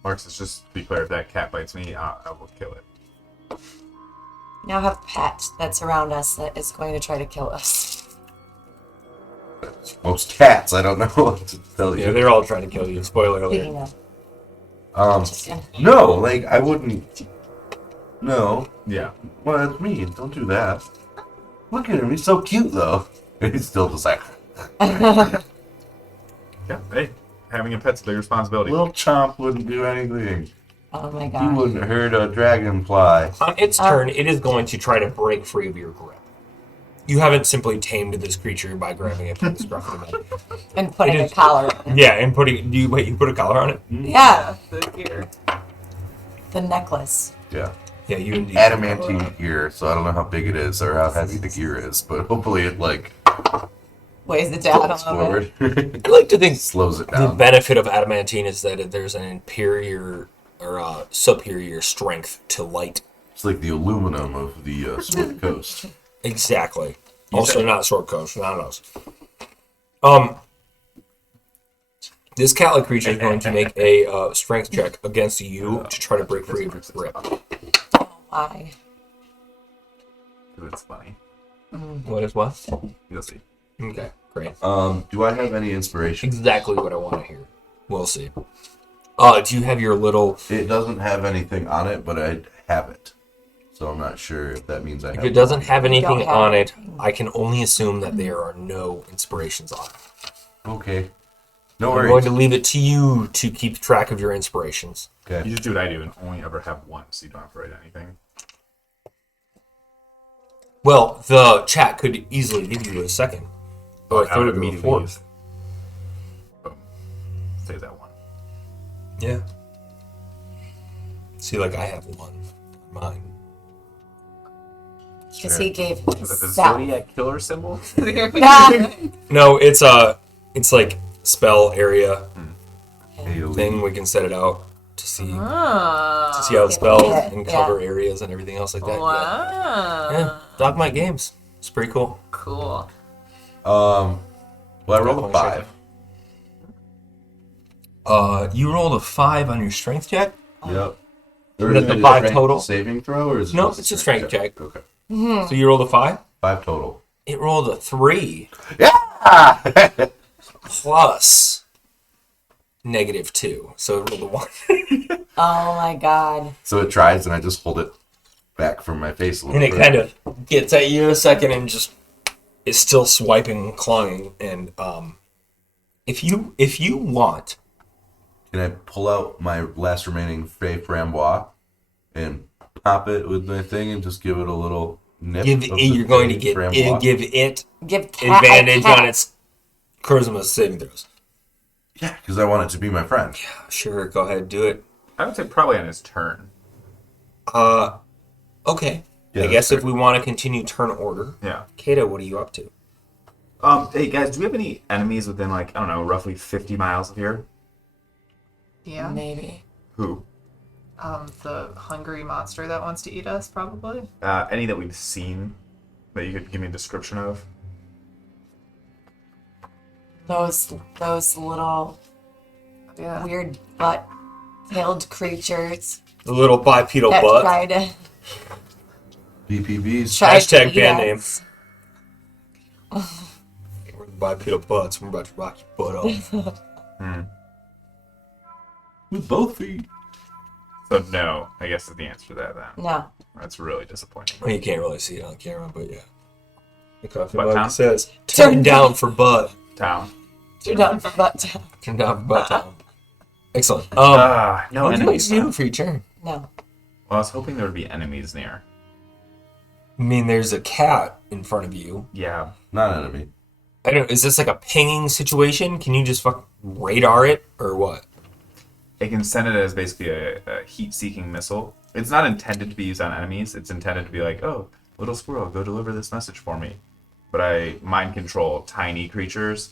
Marxus, just to be clear, if that cat bites me, I will kill it. We now have a pet that's around us that is going to try to kill us. Most cats, I don't know what to tell you. Yeah, they're all trying to kill you. Spoiler Speaking alert. of, just gonna- No, like I wouldn't. No, Yeah. well that's me. Don't do that. Look at him. He's so cute though. He's still just like Yeah. Hey, having a pet's a big responsibility. little Chomp wouldn't do anything. oh my He god. wouldn't hurt a dragonfly. On its turn, it is going to try to break free of your grip. You haven't simply tamed this creature by grabbing it by the scruff of the neck. And putting It a is- collar on it. Yeah, and you put a collar on it? Yeah, The ear. the necklace. Yeah. Yeah, you indeed. Adamantine gear, so I don't know how big it is or how heavy the gear is, but hopefully it like weighs it down a Falls little bit. forward. I like to think Slows it the down. benefit of adamantine is that there's an inferior or superior strength to light. It's like the aluminum of the Sword Coast. Exactly. Also, not sword coast. Not those. This cat-like creature is going to make a strength check against you to try to break free of its grip. Why? It's funny. What is what? You'll see. Okay, great. Do I have any inspiration? Exactly what I want to hear. We'll see. Do you have your little... It doesn't have anything on it, but I have it. So I'm not sure if that means I have If it doesn't have anything Don't have on it, anything. I can only assume that there are no inspirations on it. Okay. No I'm worries. going to leave it to you to keep track of your inspirations. Okay. You just do what I do and only ever have one, so you don't have to write anything. Well, the chat could easily give you a second. Or a I would third or a immediately fourth. use. Boom. Stays at one. Yeah. See, like I have one. Mine. Because he gave Is it the himself. Zodiac killer symbol? Yeah. No, it's like spell area Hey, thing. We can set it out to see Ah. how the spells Yeah. and cover areas and everything else like that. Wow. Yeah. Dogmite Games. It's pretty cool. Cool. Well, I rolled a 5. You rolled a 5 on your strength check. Yep. Is that the 5 total? Saving throw, or is it No, just it's a strength check. Okay. So you rolled a 5. 5 total. It rolled a 3 Yeah. plus -2. So it rolled a 1. Oh my god. So it tries, and I just hold it back from my face a little And it bit. kind of gets at you a second and just is still swiping, clawing, and if you want, Can I pull out my last remaining Fey Frambois and pop it with my thing and just give it a little nip? you're going to give it Give cat advantage a cat. on its charisma saving throws. Yeah, because I want it to be my friend. Sure, go ahead, do it. I would say probably on his turn. Okay. Yeah, I guess that's if we want to continue turn order, Yeah. Kato, what are you up to? Hey guys, do we have any enemies within like I don't know, roughly 50 miles of here? Yeah. Maybe. Who? The hungry monster that wants to eat us, probably. Any that we've seen that you could give me a description of? Those little Yeah. weird butt-tailed creatures The little bipedal that butt. try to BPBs. Hashtag to band eat name. us. We're the bipedal butts. We're about to rock your butt off. With both feet. So no, I guess is the answer to that then. No. That's really disappointing. Well, you can't really see it on camera, but yeah. The coffee Butt mug town? says, turn down for butt. Town. You're done for butt tail. Turn down for butt town. Excellent. No What would you like enemies. to do Huh? for your turn? No. Well, I was hoping there would be enemies near. I mean, there's a cat in front of you. Yeah. Not enemy. I don't. Is this like a pinging situation? Can you just fucking radar it or what? It can send it as basically a heat-seeking missile. It's not intended to be used on enemies. It's intended to be like, oh, little squirrel, go deliver this message for me. But I mind control tiny creatures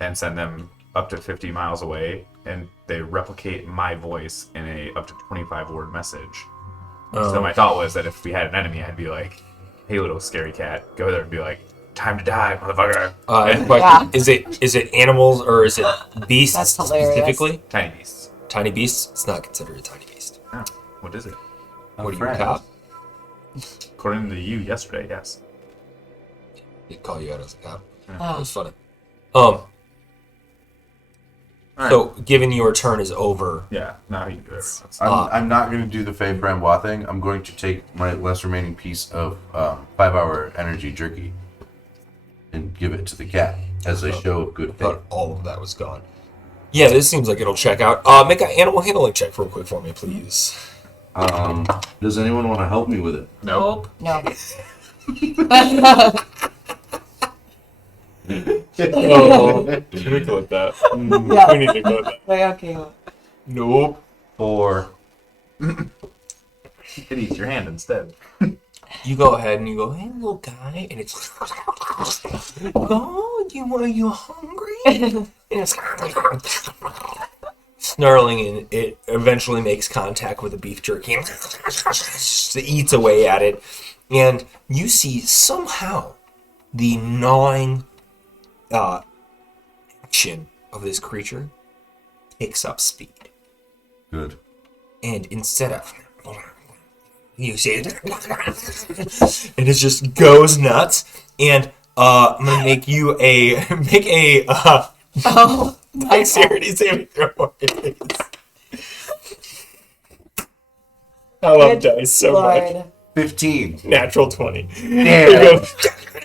and send them up to 50 miles away, and they replicate my voice in a up to 25-word message. So my thought was that if we had an enemy, I'd be like, hey, little scary cat, go there and be like, time to die, motherfucker. But Yeah. is it animals or is it beasts That's hilarious. specifically? Tiny beasts. Tiny beasts? It's not considered a tiny beast. Oh, what is it? What are you, a friend. cop? According to you yesterday, yes. He'd call you out as a cop. That Oh. was funny. Alright. So, given your turn is over, Yeah, now you can do it. I'm not going to do the Fey Frambois thing. I'm going to take my last remaining piece of 5-hour energy jerky and give it to the cat as a show of good I faith. thought all of that was gone. Yeah, this seems like it'll check out. Make an animal handling check real quick for me, please. Does anyone want to help me with it? Nope. No. Oh, can we clip that? Yeah. We need to clip that. Okay. Nope. 4. You could eat your hand instead. You go ahead and you go, hey, little guy, and it's, oh, are you hungry? And it's snarling, and it eventually makes contact with the beef jerky. It eats away at it, and you see somehow the gnawing action of this creature picks up speed. Good. And instead of you see it, and it just goes nuts. And I'm gonna make you Oh, dexterity saving throw. I love dice so much. Lord. 15. Natural 20. Damn.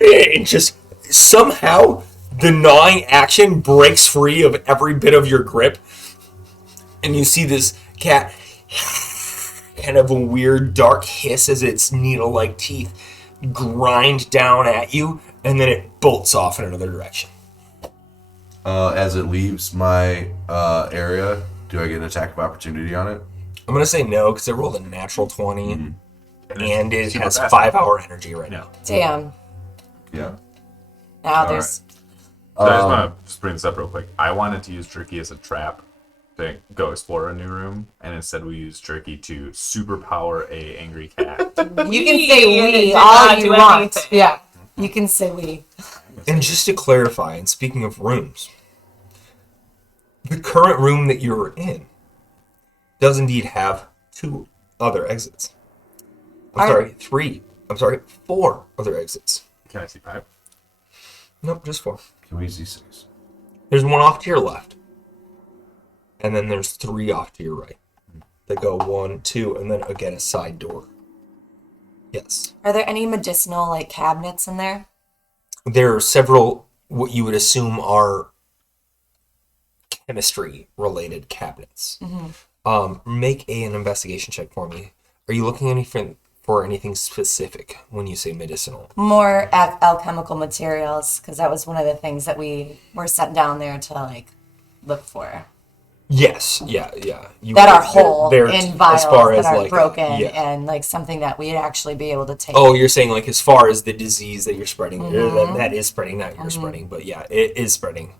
And just somehow the gnawing action breaks free of every bit of your grip, and you see this cat kind of a weird dark hiss as its needle-like teeth grind down at you, and then it bolts off in another direction. As it leaves my area, do I get an attack of opportunity on it? I'm gonna say no because it rolled a natural 20, and it Super has fast. 5-hour energy right now. Damn. Yeah. Now All there's. So I just want to bring this up real quick. I wanted to use Jerky as a trap to go explore a new room, and instead we used Jerky to superpower a angry cat. You can say we did all not you do want. anything. Yeah. You can say we. And just to clarify, and speaking of rooms, the current room that you're in does indeed have 2 other exits. Four other exits. Can I see 5? Nope, just 4. Can we see 6? There's one off to your left, and then there's 3 off to your right. They go 1, 2, and then again a side door. Yes. Are there any medicinal like cabinets in there? There are several what you would assume are chemistry-related cabinets. Make an investigation check for me. Are you looking for anything specific when you say medicinal? More alchemical materials, because that was one of the things that we were sent down there to like look for. Yes, yeah. That are whole they're in vials as far that as are like broken yeah. and like something that we'd actually be able to take. Oh, you're saying like as far as the disease that you're spreading, that is spreading, not you're spreading, but yeah, it is spreading.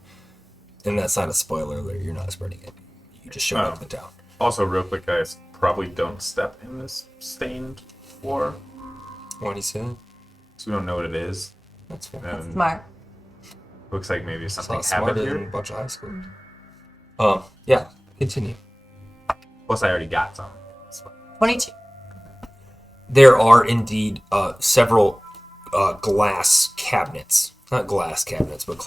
And that's not a spoiler alert, you're not spreading it. You just showed up in town. Also, real quick, guys, probably don't step in this stained floor, Why do you say that? because we don't know what it is. That's fine. And Smart. looks like maybe It's something not happened smarter than a here. bunch of high school. Yeah, continue. Plus, I already got some. So, 22. There are indeed several glass cabinets. Not glass cabinets, but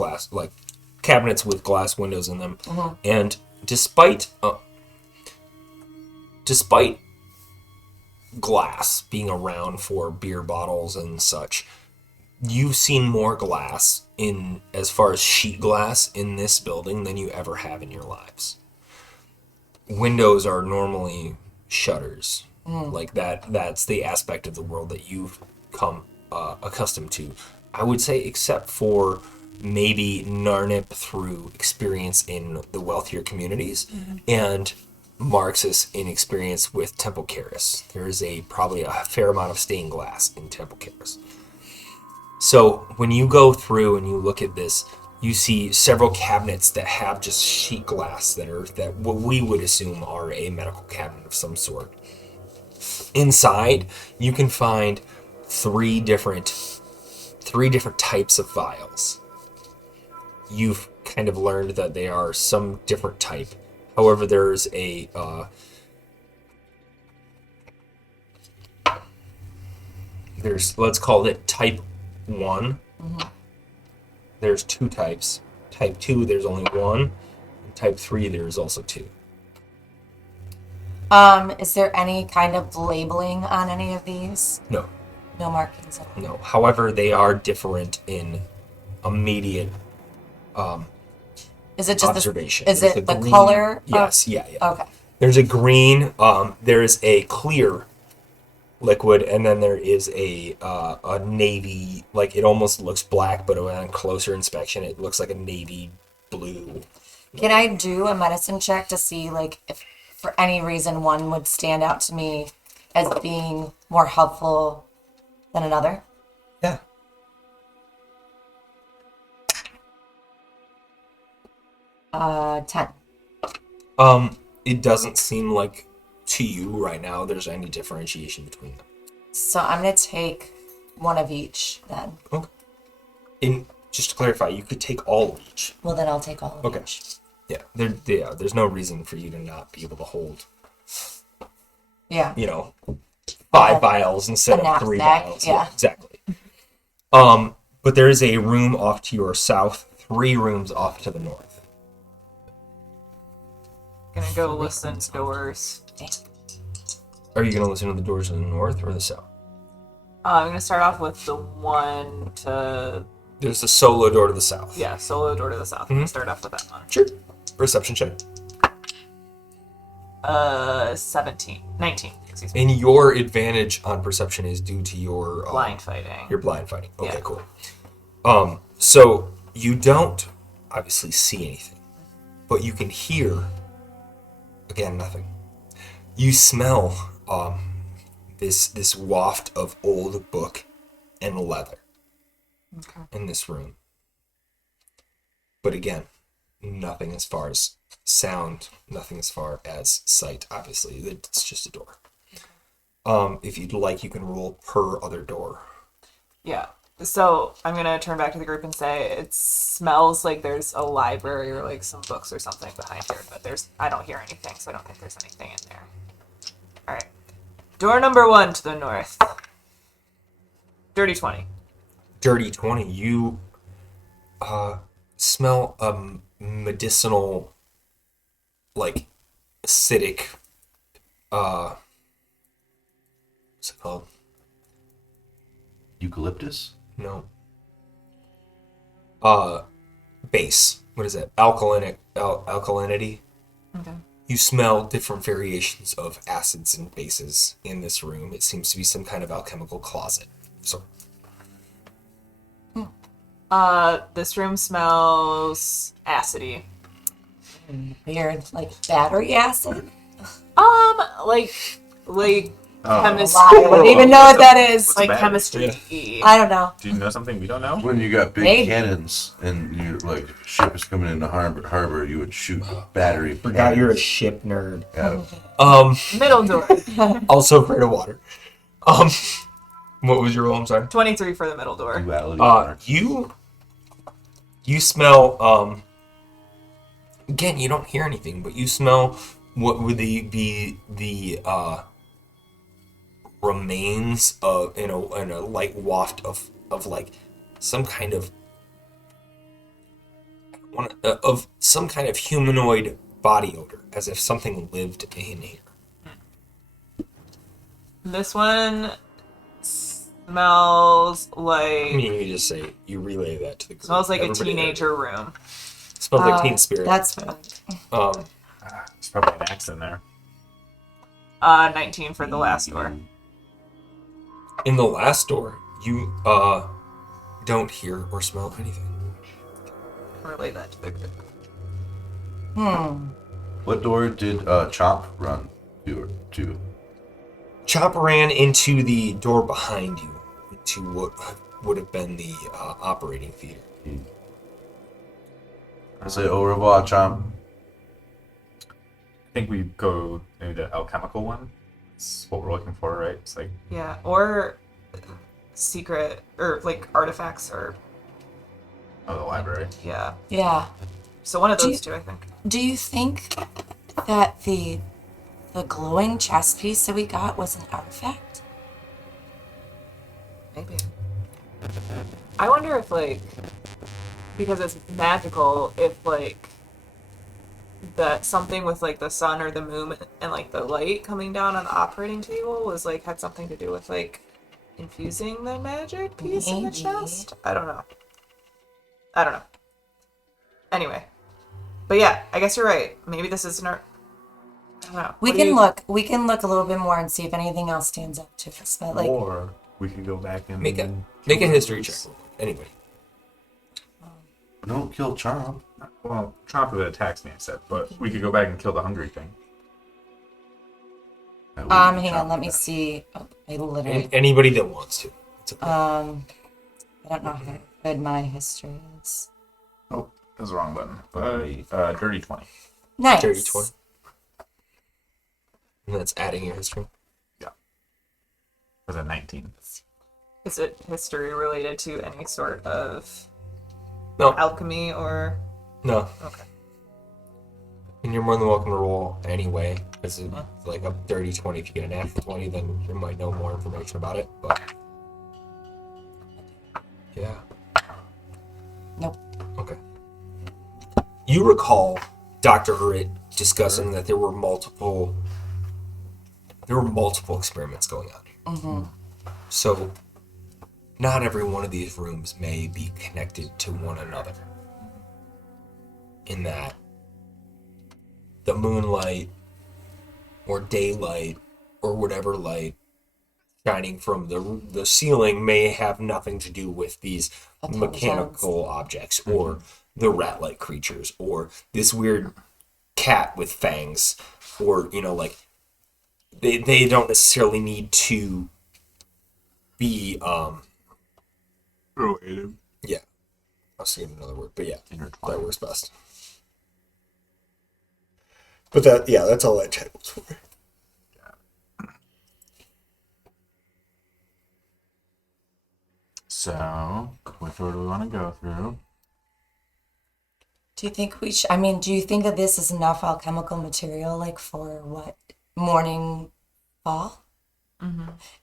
cabinets with glass windows in them. And despite glass being around for beer bottles and such, you've seen more glass in as far as sheet glass in this building than you ever have in your lives. Windows are normally shutters. Like that's the aspect of the world that you've come accustomed to. I would say except for maybe Narnip through experience in the wealthier communities and Marx's inexperience with Temple Karis. There is probably a fair amount of stained glass in Temple Karis. So when you go through and you look at this, you see several cabinets that have just sheet glass that what we would assume are a medical cabinet of some sort. Inside, you can find three different types of vials. You've kind of learned that they are some different type. However, there's let's call it type 1. There's 2 types. Type 2, there's only 1. And type 3, there's also 2. Is there any kind of labeling on any of these? No. No markings at all. No. However, they are different in immediate Is it just observation. Is There's it a the green- color? Yes, yeah. Okay. There's a green, there's a clear liquid, and then there is a navy, like it almost looks black, but on closer inspection, it looks like a navy blue. Can I do a medicine check to see, like, if for any reason one would stand out to me as being more helpful than another? Yeah. 10. It doesn't seem like to you right now there's any differentiation between them. So I'm gonna take one of each then. Okay. And just to clarify, you could take all of each. Well, then I'll take all of Okay. each. Yeah, there's no reason for you to not be able to hold, Yeah. 5 vials instead A of 3 knapsack, vials. yeah. Exactly. But there is a room off to your south, 3 rooms off to the north. Gonna go listen to doors. Are you going to listen to the doors in the north or the south? I'm gonna start off with the one to There's the solo door to the south. solo door to the south. I'm gonna start off with that one. Sure. Perception check. 19. Excuse me. And your advantage on perception is due to your Blind fighting. Your blind fighting. Okay, Yeah. cool. So you don't obviously see anything, but you can hear. Again, nothing. You smell this waft of old book and leather in this room. But again, nothing as far as sound, nothing as far as sight. Obviously, it's just a door. If you'd like, you can roll per other door. Yeah. So I'm gonna turn back to the group and say it smells like there's a library or like some books or something behind here, but I don't hear anything, so I don't think there's anything in there. All right. Door number 1 to the north. Dirty 20. Dirty 20. You smell a medicinal, like acidic. What's it called? Eucalyptus? No. Base. What is it? Alkalinity. Okay. You smell different variations of acids and bases in this room. It seems to be some kind of alchemical closet. So, This room smells acidy. Weird. Like battery acid? Like Oh. chemistry. I wouldn't even know what that is. Like bad. chemistry. I don't know. Do you know something we don't know? When you got big Maybe. cannons and you like ship is coming into harbor, you would shoot battery. forgot you're a cannons ship nerd. at 'em. Middle door. Also afraid of water. What was your roll? I'm sorry. 23 for the middle door. Duality. You smell. Again, you don't hear anything, but you smell what would be the remains of in a light waft of like some kind of some kind of humanoid body odor, as if something lived in here. This one smells I like mean, you just say you relay that to the group. smells like a Everybody there. teenager room. Smells like Teen Spirit. That's fine. There's probably an axe in there. 19 for the last door. In the last door, you don't hear or smell anything. Relay that to the group. What door did Chop run to? Chop ran into the door behind you, into what would have been the operating theater. I say au revoir, Chop. I think we go maybe the alchemical one. It's what we're looking for, right? It's like Yeah, or secret or like artifacts or the library. yeah. Yeah. So one of Do those you- two, I think. Do you think that the glowing chess piece that we got was an artifact? Maybe. I wonder if like because it's magical, if like that something with like the sun or the moon and like the light coming down on the operating table was like had something to do with like infusing the magic piece in the Maybe. chest. I don't know. Anyway, but yeah, I guess you're right. Maybe this isn't our. I don't know. We What do can you- look. We can look a little bit more and see if anything else stands up to us. But like, Or we could go back and Make a history check. Anyway, Don't kill Chop. Well, Trump attacks me, I said, but we could go back and kill the hungry thing. hang on. Let me see. Oh, I literally. anybody that wants to. It's okay. I don't know how good my history is. Oh, That was the wrong button. But dirty 20. Nice. Dirty 20. And that's adding your history. Was a 19. Is it history related to any sort of No. alchemy or? No. Okay. And you're more than welcome to roll anyway. Because it's like a dirty 20. If you get a natural 20, then you might know more information about it. But yeah. Nope. Okay. You recall Dr. Urit discussing that there were multiple experiments going on. Mm-hmm. So, not every one of these rooms may be connected to one another. In that, the moonlight, or daylight, or whatever light shining from the ceiling may have nothing to do with these mechanical objects, or the rat-like creatures, or this weird cat with fangs, or, like, they don't necessarily need to be Related. yeah. I was thinking another word, but yeah, Intertwined. that works best. But that's all that check was for. So, which order do we want to go through? Do you think we should? I mean, do you think that this is enough alchemical material, like for what morning fall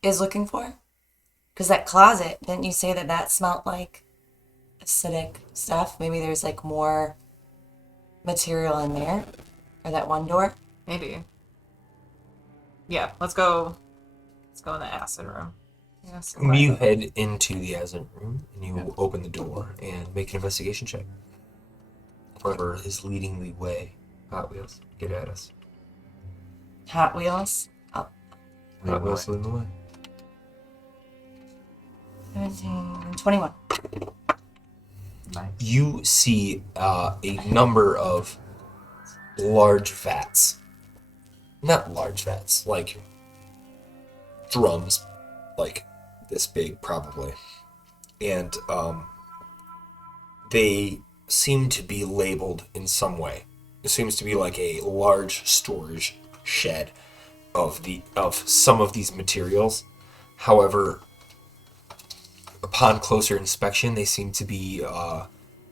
is looking for? Because that closet, didn't you say that smelled like acidic stuff? Maybe there's like more material in there, or that one door. Maybe. Yeah, let's go. Let's go in the acid room. Yes. You head into the acid room and you open the door and make an investigation check. Whoever is leading the way, Hot Wheels, get at us. Hot Wheels. Oh, Hot Wheels leading the way. 17, 21. Nice. You see a number of large vats. Not large vats, like drums, like this big probably. And they seem to be labeled in some way. It seems to be like a large storage shed of some of these materials. However, upon closer inspection, they seem to be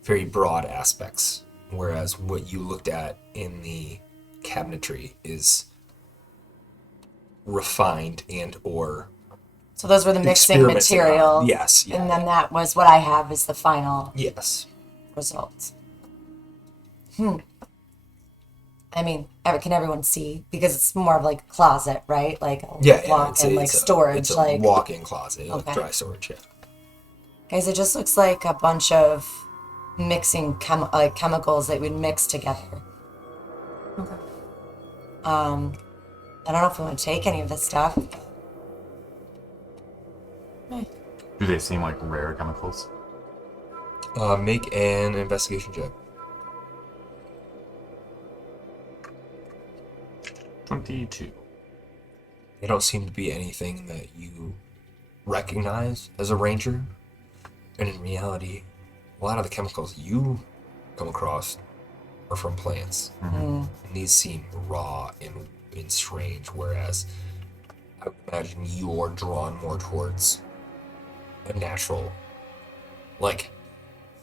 very broad aspects, whereas what you looked at in the cabinetry is refined and or So those were the mixing experimented on. materials. Yes, yeah. And then that was what I have as the final Yes. results. I mean, can everyone see? Because it's more of like a closet, right? Like a walk-in, like storage. It's a like walk-in closet, like Okay. dry storage, yeah. Guys, it just looks like a bunch of mixing chemicals that we'd mix together. Okay. I don't know if we want to take any of this stuff. Do they seem like rare chemicals? Make an investigation check. 22. They don't seem to be anything that you recognize as a ranger. And in reality, a lot of the chemicals you come across are from plants. And these seem raw and strange, whereas I would imagine you're drawn more towards a natural, like,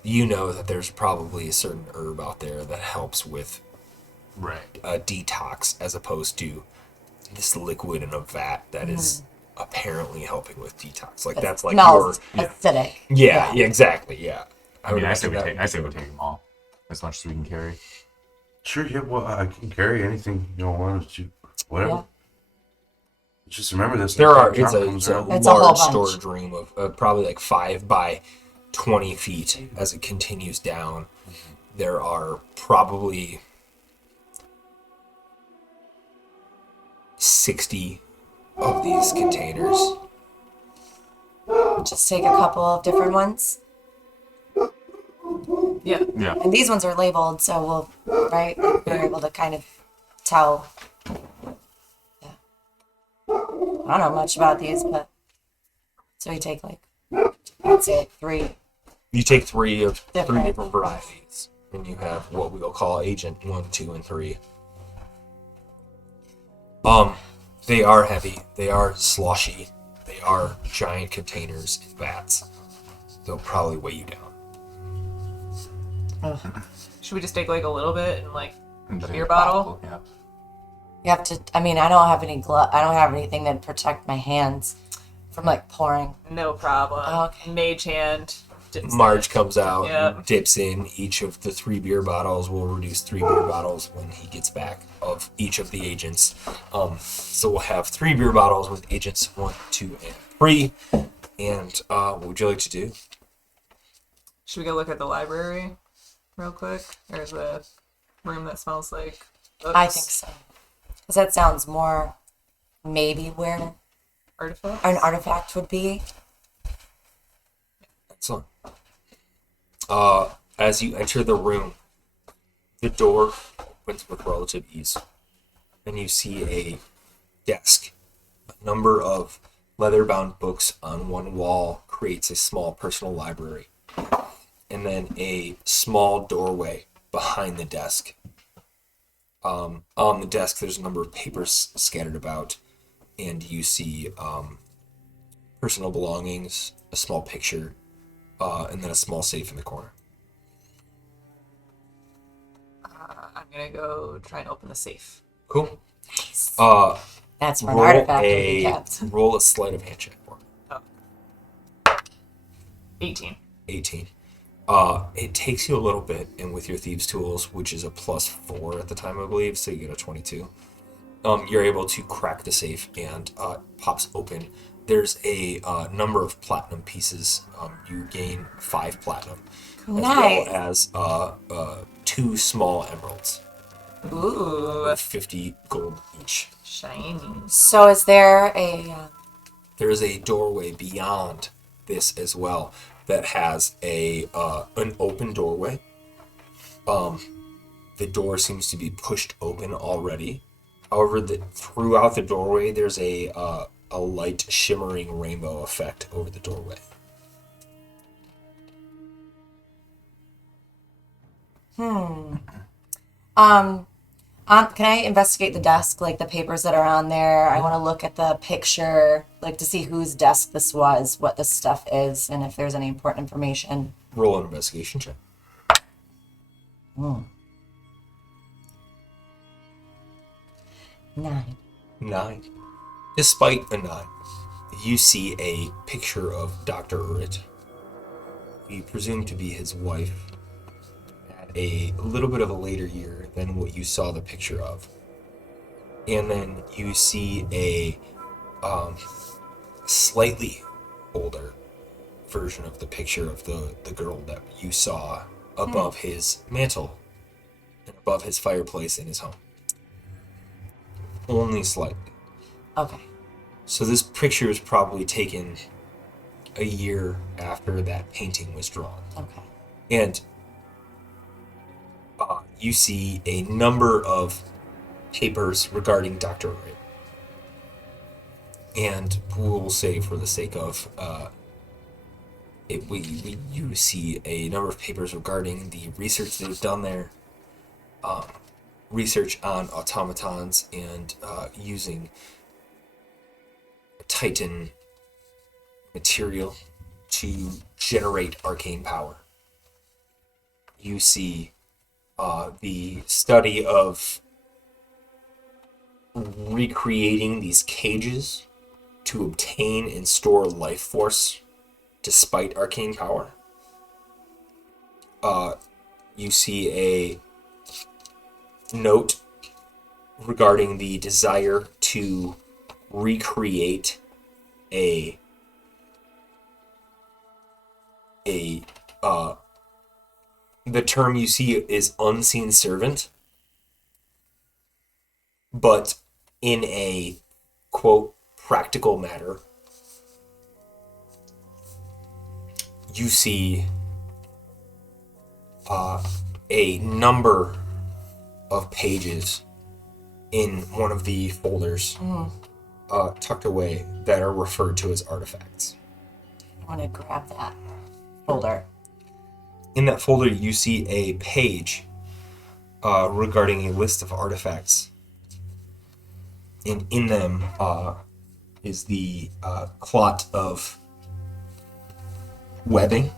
you know that there's probably a certain herb out there that helps with Right. a detox as opposed to this liquid in a vat that is apparently helping with detox. Like, that's like your... Smells acidic. Yeah, exactly, yeah. I mean, I say imagine we take them all. As much as we can carry. Sure, yeah, well, I can carry anything you don't want to, whatever. Yeah. Just remember this. There are, next it's time a, Trump it's comes a around. It's a whole large bunch. storage room of probably like 5 by 20 feet as it continues down. There are probably 60 of these containers. Just take a couple of different ones. Yeah. Yeah. And these ones are labeled, so right? We're able to kind of tell. Yeah. I don't know much about these, but so we take like, I'd say like 3. You take 3 of 3 Different. different varieties. and you have what we'll call Agent 1, 2, and 3. They are heavy. They are sloshy. They are giant containers and vats. They'll probably weigh you down. Should we just take like a little bit and like a Drink beer a bottle? Yeah. You have to. I mean, I don't have any I don't have anything that protect my hands from like pouring. No problem. Okay. Mage hand. dips Marge in. comes out, Yep. and dips in. Each of the 3 beer bottles will reduce 3 beer bottles when he gets back of each of the agents. So we'll have 3 beer bottles with agents 1, 2, and 3. And what would you like to do? Should we go look at the library real quick? Or the room that smells like books? I think so. Because that sounds more maybe where Artifacts? an artifact would be. Excellent. As you enter the room, the door opens with relative ease, and you see a desk. A number of leather-bound books on one wall creates a small personal library, and then a small doorway behind the desk. On the desk, there's a number of papers scattered about, and you see personal belongings, a small picture, and then a small safe in the corner. I'm gonna go try and open the safe. Cool. That's where an Roll artifact would be a kept. roll a sleight of hand check for me. 18. 18. It takes you a little bit, and with your thieves' tools, which is a +4 at the time, I believe, so you get a 22. You're able to crack the safe, and it pops open. There's a number of platinum pieces. You gain 5 platinum, Nice. as well as 2 small emeralds, Ooh, with 50 gold each. shiny. So is there There's a doorway beyond this as well that has an open doorway. The door seems to be pushed open already. However, throughout the doorway, there's a light shimmering rainbow effect over the doorway. can I investigate the desk, like the papers that are on there? I want to look at the picture, like to see whose desk this was, what this stuff is, and if there's any important information. Roll an investigation check. 9. 9. Despite a 9, you see a picture of Dr. Urit. We presume to be his wife at a little bit of a later year than what you saw the picture of. And then you see a slightly older version of the picture of the girl that you saw above his mantle and above his fireplace in his home. Only slightly. Okay. So this picture is probably taken a year after that painting was drawn. Okay. And you see a number of papers regarding Dr. Wright. And we'll say, for the sake of you see a number of papers regarding the research they've done there, research on automatons and using Titan material to generate arcane power. You see the study of recreating these cages to obtain and store life force despite arcane power. You see a note regarding the desire to recreate the term you see is unseen servant, but in a quote practical matter. You see a number of pages in one of the folders tucked away that are referred to as artifacts. I want to grab that folder. In that folder, you see a page regarding a list of artifacts. And in them is the clot of webbing.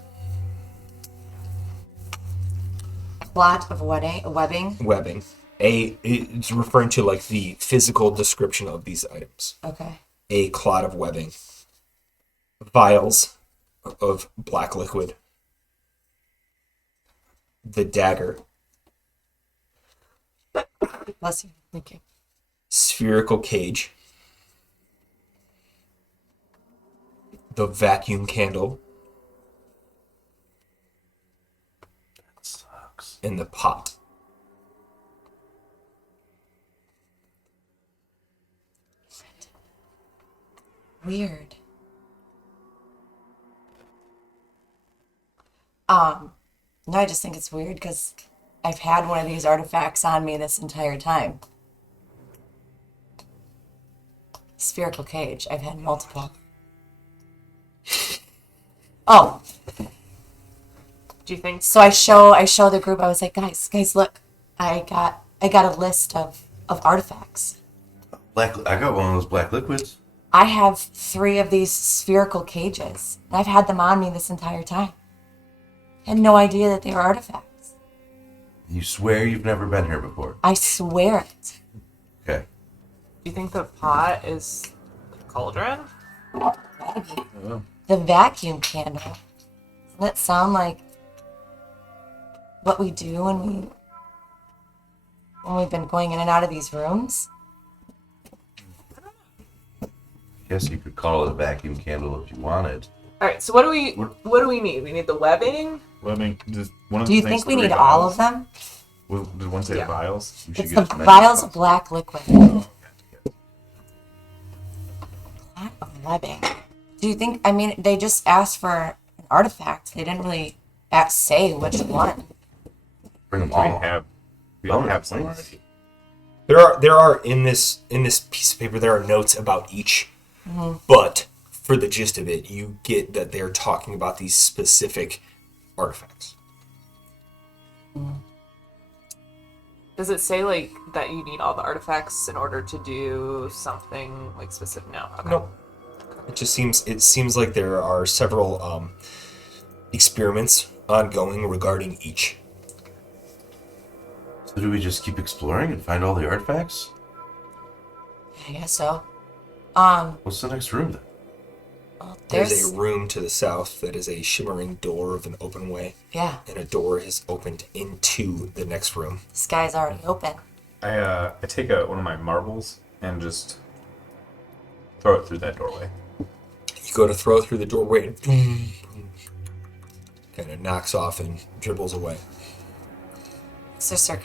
Plot of webbing. Webbing. It's referring to like the physical description of these items. Okay. A clot of webbing. Vials of black liquid. The dagger. Bless you. Thank you. Spherical cage. The vacuum candle. Sucks. And the pot. Weird. No, I just think it's weird because I've had one of these artifacts on me this entire time. Spherical cage. I've had multiple. Oh, Do you think? so I show the group. I was like, guys, look, I got a list of artifacts. I got one of those black liquids. I have 3 of these spherical cages. And I've had them on me this entire time. Had no idea that they were artifacts. You swear you've never been here before. I swear it. Okay. Do you think the pot is the cauldron? The vacuum candle. Doesn't that sound like what we do when we've been going in and out of these rooms? Guess you could call it a vacuum candle if you wanted. All right. So what do we need? We need the webbing. Webbing. Just one of Do the you things, think we 3 need all vials. of them? Did one say Yeah. vials? We should It's get the as many vials as of black liquid. Lot of webbing. Do you think, I mean, they just asked for an artifact. They didn't really say which one. Bring them We all. have some Bonus already. There are in this piece of paper there are notes about each, but for the gist of it, you get that they're talking about these specific artifacts. Does it say like that you need all the artifacts in order to do something like specific? No. Okay. No, it seems like there are several experiments ongoing regarding each. So do we just keep exploring and find all the artifacts? I guess so. What's the next room then? Well, There's there's, a room to the south that is a shimmering door of an open way, yeah, and a door is opened into the next room. the sky's already open. I take one of my marbles and just throw it through that doorway. You go to throw it through the doorway, and kind of knocks off and dribbles away. Is there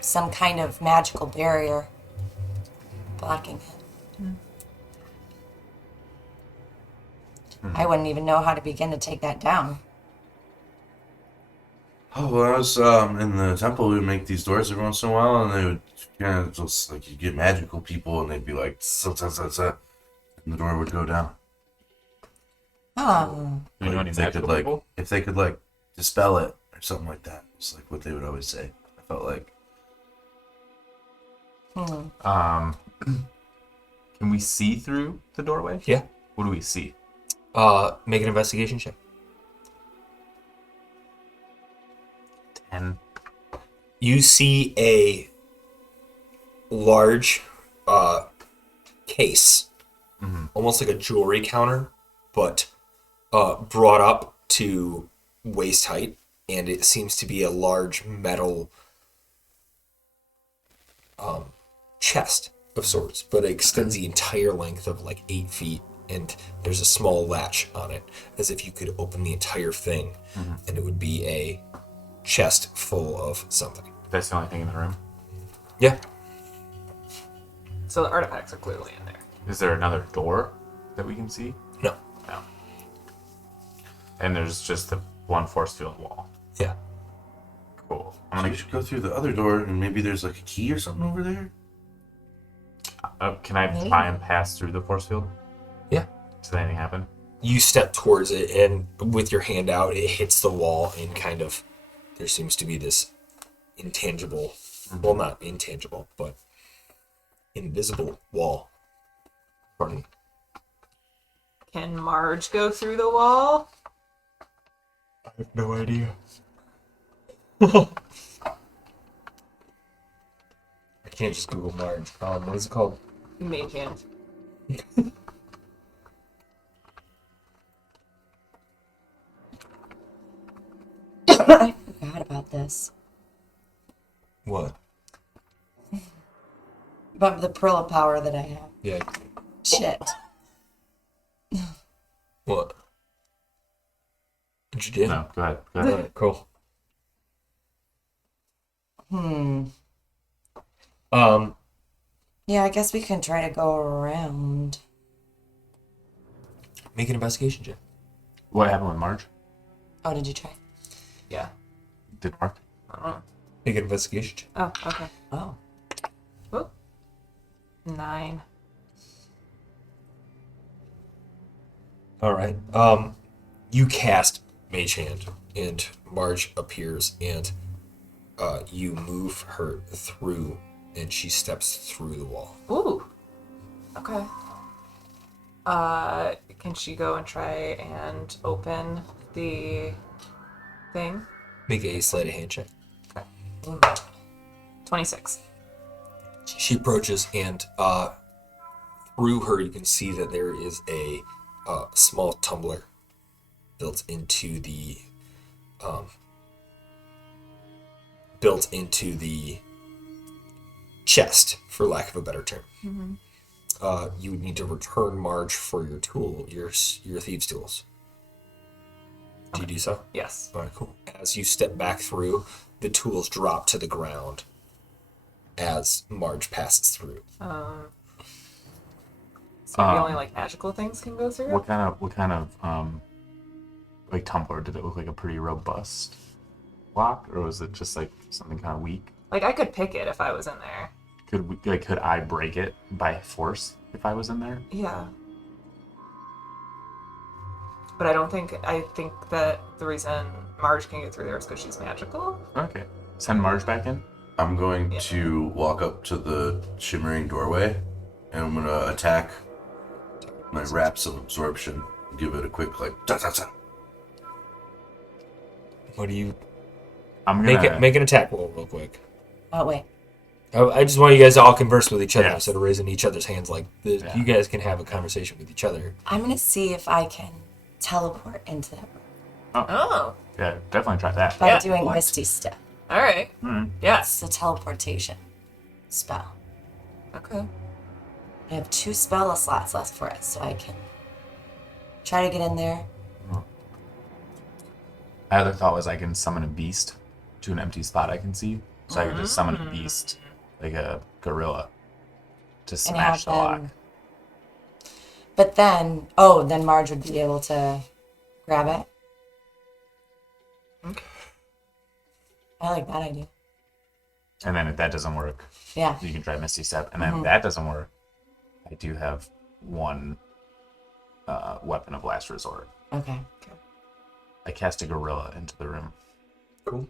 some kind of magical barrier blocking it? I wouldn't even know how to begin to take that down. Oh, when I was in the temple, we would make these doors every once in a while, and they would kind of just like you get magical people, and they'd be like, and the door would go down. Oh, You know any If they magical could like, people? if they could like dispel it or something like that. It's like what they would always say. I felt like Can we see through the doorway? Yeah. What do we see? Make an investigation check. 10. You see a large case, almost like a jewelry counter, but brought up to waist height, and it seems to be a large metal chest of sorts, but it extends the entire length of like 8 feet, and there's a small latch on it, as if you could open the entire thing, and it would be a chest full of something. That's the only thing in the room. Yeah. So the artifacts are clearly in there. Is there another door that we can see? No. No. And there's just the one force field wall. Yeah. Cool. so I'm you gonna. should go through the other door, and maybe there's like a key or something over there. Can I try and pass through the force field? Yeah. Does anything happen? you step towards it, and with your hand out, it hits the wall, and kind of there seems to be this intangible, well, not intangible, but invisible wall. Pardon me. Can Marge go through the wall? I have no idea. I can't just Google Marge. What is it called? Mage hand. I forgot about this. What? About the pearl of power that I have. Yeah. Shit. What? What'd you do? No, go ahead. Go ahead. Alright, cool. Yeah, I guess we can try to go around. Make an investigation check. What happened with Marge? Oh, did you try? Yeah. Didn't work. Make an investigation check. Oh, okay. Oh. Whoop. 9. Alright. You cast Mage Hand, and Marge appears, and you move her through, and she steps through the wall. Ooh. Okay. Can she go and try and open the thing? Make a sleight of hand check. Ooh. 26. She approaches, and through her, you can see that there is a small tumbler built into the chest, for lack of a better term. You would need to return Marge for your tool, your thieves' tools. Do you do so? Yes. All right, cool. As you step back through, the tools drop to the ground as Marge passes through. So maybe only like magical things can go through? What kind of like tumbler? Did it look like a pretty robust block, or was it just like something kind of weak? Like I could pick it if I was in there. Could I break it by force if I was in there? Yeah. But I think that the reason Marge can get through there is because she's magical. Okay. Send Marge back in. I'm going to walk up to the shimmering doorway, and I'm gonna attack my wraps of absorption. Give it a quick like da da da. What do you I'm gonna make an attack roll real quick? Oh, wait. I just want you guys to all converse with each other Yeah. instead of raising each other's hands like this. Yeah. You guys can have a conversation with each other. I'm going to see if I can teleport into that room Oh. Yeah, definitely try that. by Yeah. doing What? Misty Step. All right. Yes. It's a teleportation spell. Okay. I have 2 spell slots left for it, so I can try to get in there. My other thought was I can summon a beast to an empty spot I can see, so I could just summon a beast like a gorilla to And smash the have lock. them. But then, then Marge would be able to grab it. Okay. I like that idea. And then if that doesn't work, Yeah. you can try Misty Step. And then if that doesn't work, I do have one weapon of last resort. Okay. I cast a gorilla into the room. Cool.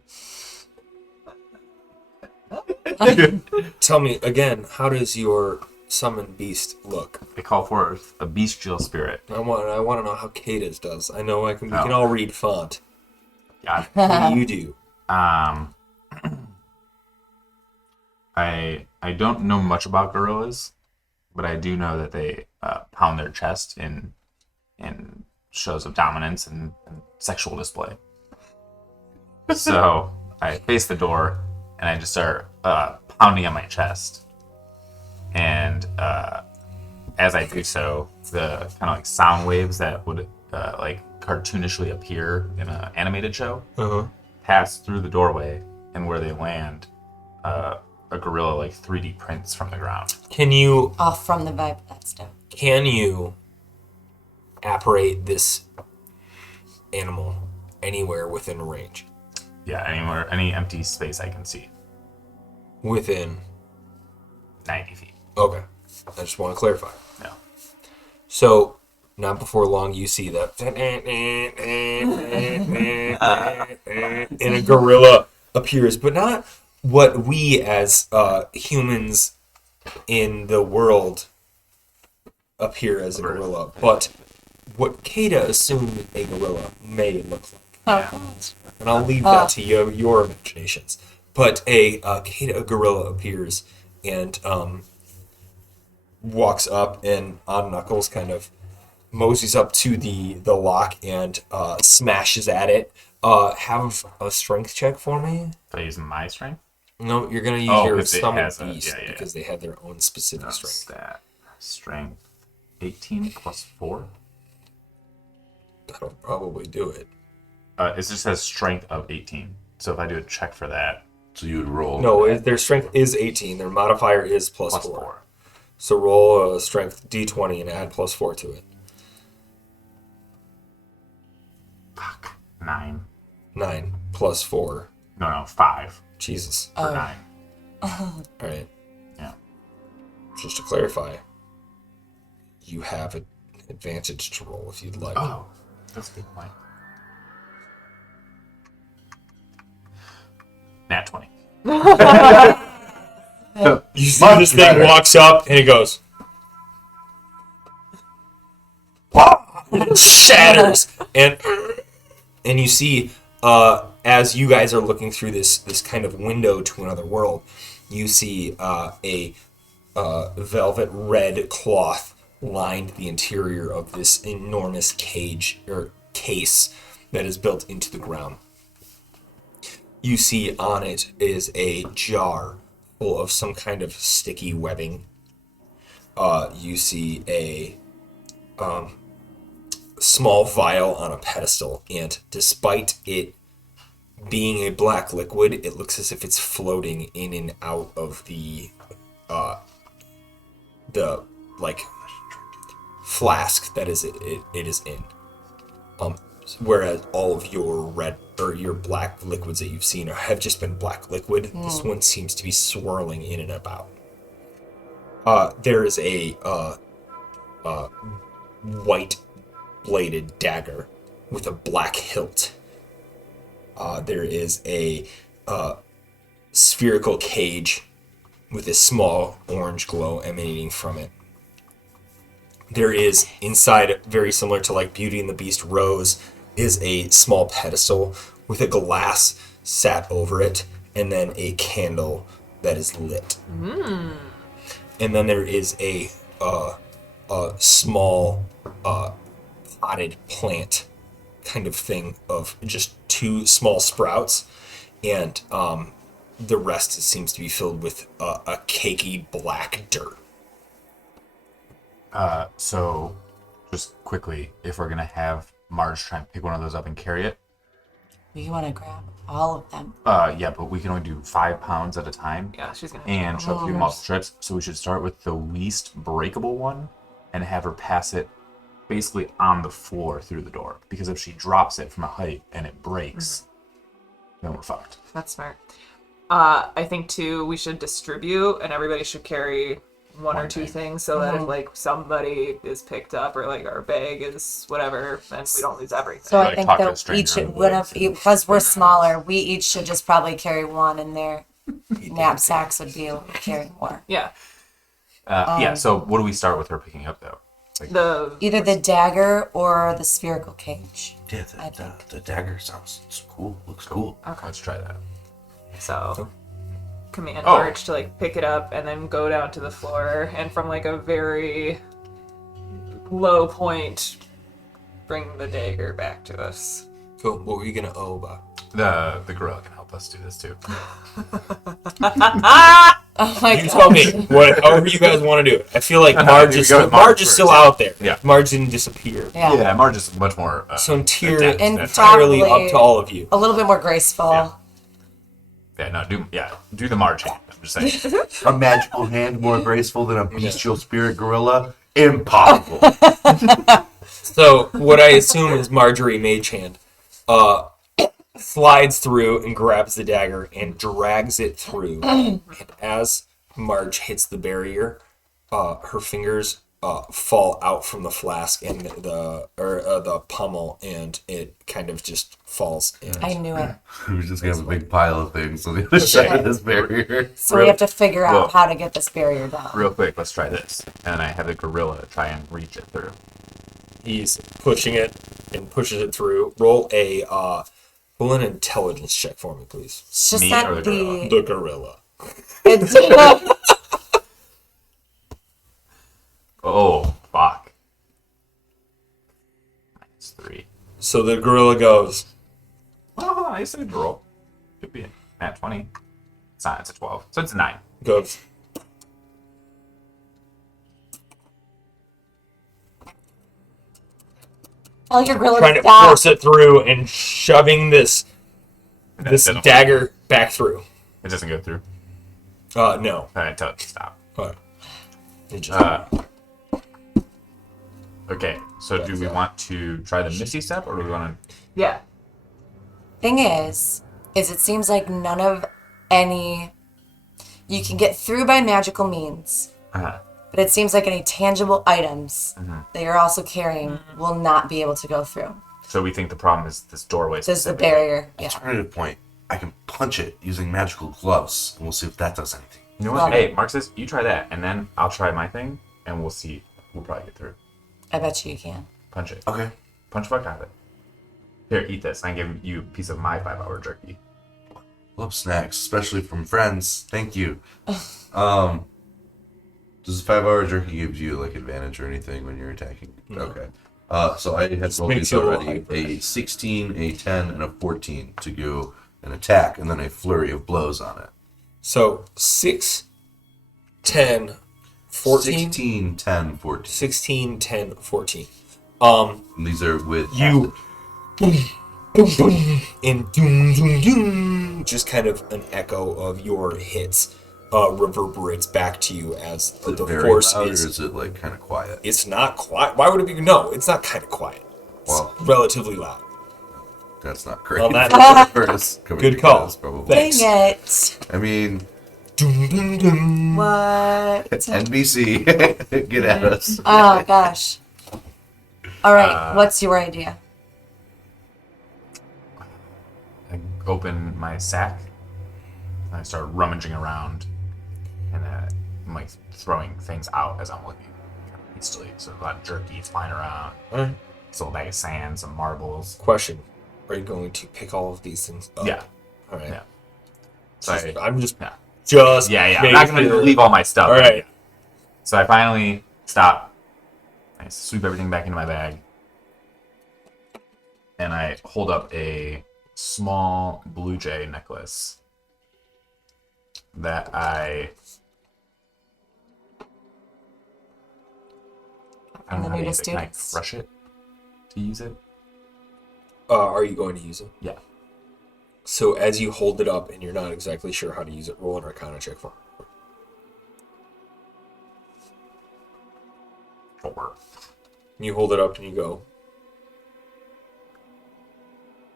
Tell me again, how does your summoned beast look? I call forth a bestial spirit. I want to know how Kata's does. I know we can Oh. all read font. Yeah. What do you do? I don't know much about gorillas, but I do know that they pound their chest in shows of dominance and sexual display. So I face the door and I just start pounding on my chest. And as I do so, the kind of like sound waves that would like cartoonishly appear in an animated show pass through the doorway, and where they land, a gorilla like 3D prints from the ground. Can you Off from the vibe, that's dope. apparate this animal anywhere within range? Yeah, anywhere, any empty space I can see. Within. 90 feet. Okay. I just want to clarify. No. So, not before long, you see the and a gorilla appears, but not what we as humans in the world appear as a gorilla, but what Kata assumed a gorilla may look like. And I'll leave that to your imaginations. But a Kata gorilla appears and walks up, and on Knuckles kind of moseys up to the lock and smashes at it. Have a strength check for me. Did I use my strength? No, you're gonna use your 'cause it summon has beast yeah. because they have their own specific What's strength. that? Strength 18 plus 4? That'll probably do it. It just says strength of 18. So if I do a check for that, So you would roll. No, their strength is 18. Their modifier is plus plus 4. 4. So roll a strength d20 and add plus 4 to it. Fuck. 9. 9 plus 4. No, 5 Jesus. for 9. All right. Yeah. Just to clarify, you have an advantage to roll if you'd like. Oh, that's a good point. Nat 20. You see Much this thing better. walks up and it goes, "Wah!" and it shatters, and you see as you guys are looking through this kind of window to another world, you see a velvet red cloth lined the interior of this enormous cage or case that is built into the ground. You see on it is a jar full of some kind of sticky webbing. You see a small vial on a pedestal, and despite it being a black liquid, it looks as if it's floating in and out of the like flask that is it is in. Whereas all of your red or your black liquids that you've seen have just been black liquid, this one seems to be swirling in and about. There is a white bladed dagger with a black hilt. There is a spherical cage with a small orange glow emanating from it. There is inside, very similar to like Beauty and the Beast Rose, is a small pedestal with a glass sat over it, and then a candle that is lit. And then there is a small potted plant kind of thing of just 2 small sprouts, and the rest seems to be filled with a cakey black dirt. So, just quickly, if we're gonna have Marge try and pick one of those up and carry it, We want to grab all of them. yeah, but we can only do 5 pounds at a time. Yeah, she's gonna. And she'll have to do multiple trips, so we should start with the least breakable one and have her pass it basically on the floor through the door. Because if she drops it from a height and it breaks, then we're fucked. That's smart. I think too we should distribute, and everybody should carry one or two things, so that if like somebody is picked up or like our bag is whatever, then we don't lose everything. So I Like think talk to a that stranger each in the would have, woods. because we're smaller, we each should just probably carry one, and their knapsacks would be able to carry more. Yeah, Yeah, so what do we start with her picking up, though? the Either the dagger or the spherical cage. Yeah, I think. the dagger sounds cool. Looks cool. Let's try that. so command Oh. March to like pick it up and then go down to the floor, and from like a very low point bring the dagger back to us. Cool. What were you gonna owe about? The gorilla can help us do this, too. Oh my You god. tell me. However you guys want to do it. I feel like We Marge go is with still, Marge Marge is still first, yeah. out there. Yeah. Marge didn't disappear. Yeah. Marge is much more... So adept. And entirely probably- up to all of you. A little bit more graceful. Yeah. Do the Marge hand. I'm just saying. A magical hand more graceful than a bestial spirit gorilla? Impossible. So what I assume is Marjorie Mage Hand slides through and grabs the dagger and drags it through. And as Marge hits the barrier, her fingers fall out from the flask and the pommel, and it kind of just falls in. I knew it. We just have a big pile of things on the other side of this barrier. So we have to figure out Well- how to get this barrier down. Real quick, let's try this. And I have the gorilla try and reach it through. He's pushing it and pushes it through. Roll an intelligence check for me, please. It's just Me that or the gorilla? The gorilla. it's Oh, fuck. -3. So the gorilla goes, Well, hold on. I said roll. Could be at 20. It's not. It's a 12. So it's a 9. goes. tell your gorilla Trying to to stop. force it through and shoving this doesn't dagger back through. It doesn't go through. No. I tell it to stop. It just, Okay. So do we want to try the Misty Step, or do we want to? Yeah. Thing is it seems like none of any you can get through by magical means, but it seems like any tangible items that you're also carrying will not be able to go through. So we think the problem is this doorway. This is the specifically. barrier. Yeah. Alternative point. I can punch it using magical gloves, and we'll see if that does anything. You know Love what? Hey, it. Marxus, you try that, and then I'll try my thing, and we'll see. We'll probably get through. I bet you can. Punch it. Okay. Punch the fuck out of it. Here, eat this. I give you a piece of my 5-hour jerky. Love snacks, especially from friends. Thank you. Does the 5-hour jerky give you like advantage or anything when you're attacking? No. Okay. So I had rolled makes these you a little already. hyper. A 16, a 10, and a 14 to go an attack, and then a flurry of blows on it. so 6, 10, 14, 16, 10, 14. 16, 10, 14. And these are with You boom, boom, boom, and doom, doom, doom. Just kind of an echo of your hits reverberates back to you as Is it the very force loud, or is. is it like kind of quiet? It's not quiet. Why would it be? No, it's not kind of quiet. It's Well, relatively loud. that's not great. Well, that- First, coming Good to call. this, probably. Thanks. Dang it. I mean, Doom, doom, doom. What? NBC, get at us. Oh gosh. All right. What's your idea? I open my sack, and I start rummaging around, and I'm like throwing things out as I'm looking kind of hastily. So a lot of jerky flying around, Alright. a little bag of sand, some marbles. Question: are you going to pick all of these things up? Yeah. All right. Yeah. So I'm just yeah. just Yeah, I'm making not gonna sure. leave all my stuff. All right. So I finally stop. I sweep everything back into my bag, and I hold up a small blue jay necklace that I From the know how to nudist use it. Can I students. crush it to use it? Are you going to use it? Yeah. So as you hold it up and you're not exactly sure how to use it, roll an Arcana check for me. 4. And you hold it up and you go,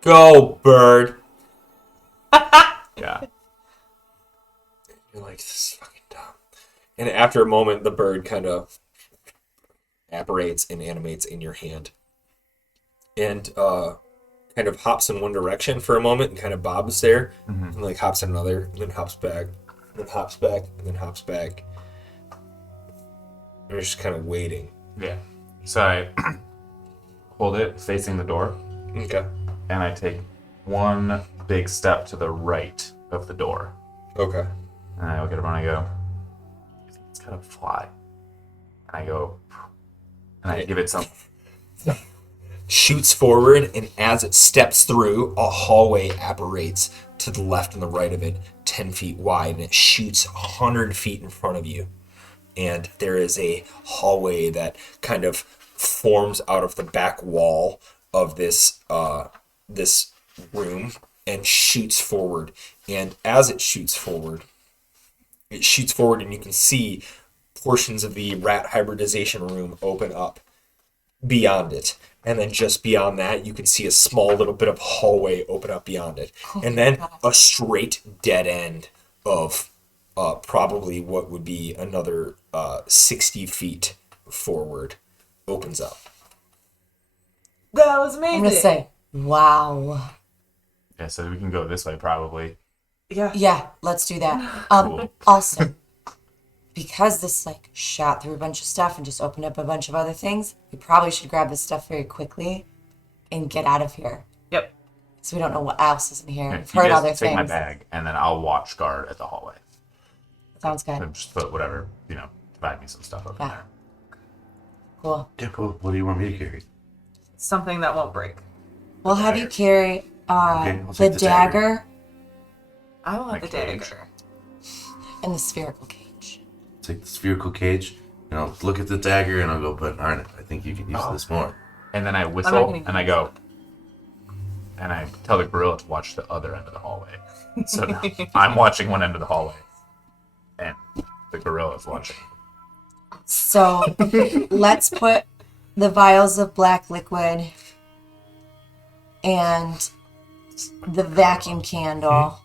"Go, bird!" Yeah. You're like, "This is fucking dumb." And after a moment, the bird kind of apparates and animates in your hand, and kind of hops in one direction for a moment and kind of bobs there, and like hops in another, and then hops back, and then hops back, and then hops back. And you're just kind of waiting. Yeah. So I hold it facing the door, Okay. and I take one big step to the right of the door. Okay. And I look at it and I go, I think it's gonna fly. And I go, and I give it some. Shoots forward, and as it steps through, a hallway apparates to the left and the right of it, 10 feet wide, and it shoots 100 feet in front of you. And there is a hallway that kind of forms out of the back wall of this this room and shoots forward. And as it shoots forward, and you can see portions of the rat hybridization room open up beyond it. And then just beyond that, you can see a small little bit of hallway open up beyond it. And then a straight dead end of probably what would be another 60 feet forward opens up. That was amazing. I'm gonna say, wow. Yeah, so we can go this way probably. Yeah. Yeah, let's do that. Cool. Also, because this like shot through a bunch of stuff and just opened up a bunch of other things, we probably should grab this stuff very quickly and get out of here. Yep. So we don't know what else is in here. Yeah, We've you heard guys other take my things. bag, and then I'll watch guard at the hallway. Sounds good. And just put whatever, divide me some stuff up in Yeah. there. Cool. Yeah, cool. What do you want me to carry? Something that won't break. We'll have you carry I'll the take the dagger. dagger I want My the cage. dagger. and the spherical cage. Take the spherical cage, and I'll look at the dagger, and I'll go, but Arnett, I think you can use this more. And then I I'm whistle, not gonna and I go, and I tell the gorilla to watch the other end of the hallway. So now I'm watching one end of the hallway, and the gorilla's watching. So let's put the vials of black liquid and the vacuum candle.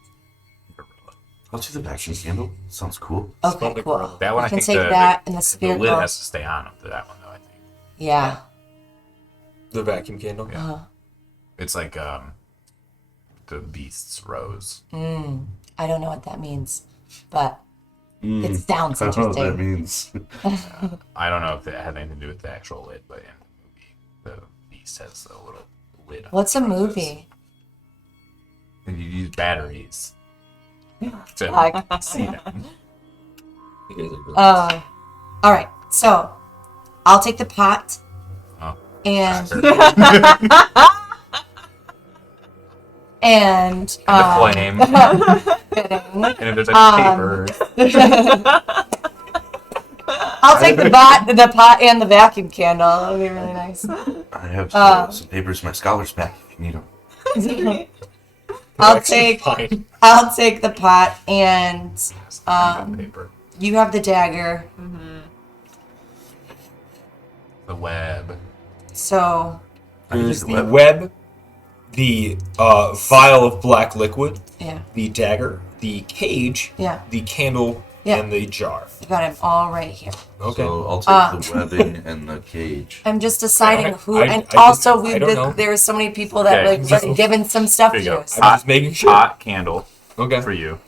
I'll do the vacuum candle. Sounds cool. Okay, cool. That one, We I can think take the, that and the the lid spherical. has to stay on for that one, though, I think. Yeah. The vacuum candle. Yeah. Uh-huh. It's like the beast's rose. I don't know what that means, but it sounds I don't know what that interesting. means. I don't know if that had anything to do with the actual lid, but in the movie, the beast has a little lid on What's a the roses. movie? And you use batteries to Like, see them. You guys are gross. all right. So I'll take the pot Oh, and cracker. and The flame. kidding. And if there's any paper, I'll take the pot and the vacuum candle. That'll be really nice. I have some papers in my scholar's pack if you need them. I'll Actually, take fine. the pot and paper, you have the dagger. the web. So There's the the web. web, the vial of black liquid, yeah, the dagger, the cage, yeah, the candle, Yeah. and the jar. I got him all right here. Okay. So I'll take the webbing and the cage. I'm just deciding who, I and just- also I don't know. there were so many people that Okay, like just- were given some stuff There to you go. use. I'm just making sure. Hot candle Okay. for you,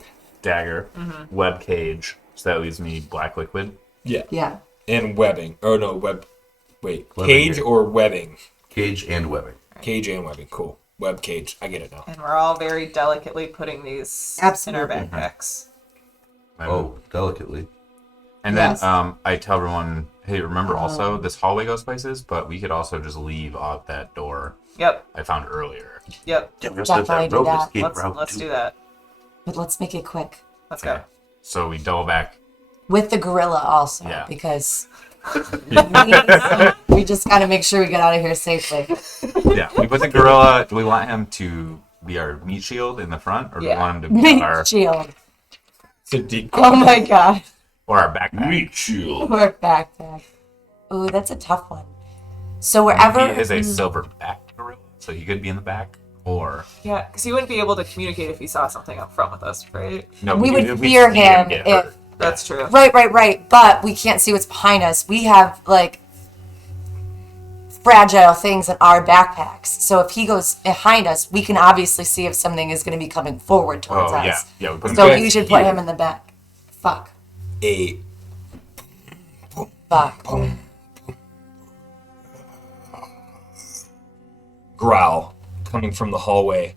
dagger, web cage. So that leaves me black liquid. Yeah. Yeah, And webbing. Oh no, web. Wait. Webbing, Cage yeah. or webbing? Cage and webbing. Cage and webbing. Cool. Web cage. I get it now. And we're all very delicately putting these Absolutely. in our backpacks. Oh, delicately. And Yes. then I tell everyone, hey, remember also this hallway goes places, but we could also just leave out that door Yep. I found earlier. Yep. Yeah, we also have Definitely that do rope that. escape route Let's too. do that. but let's make it quick Let's Okay. go. So we double back. with the gorilla also Yeah. because we just gotta make sure we get out of here safely. Yeah, we put the gorilla. Do we want him to be our meat shield in the front, or do we Yeah. want him to be Meat our shield. It's a deep. Oh my god. or our backpack? Meat shield. Or backpack. Ooh, that's a tough one. So wherever He is a silver back gorilla, so he could be in the back, or Yeah, because he wouldn't be able to communicate if he saw something up front with us, right? no, We would we'd fear see him get if- hurt. That's true. Right. But we can't see what's behind us. We have like fragile things in our backpacks. So if he goes behind us, we can obviously see if something is going to be coming forward towards Oh us. yeah. We put him So back you should put here. him in the back. Fuck. A Fuck. growl coming from the hallway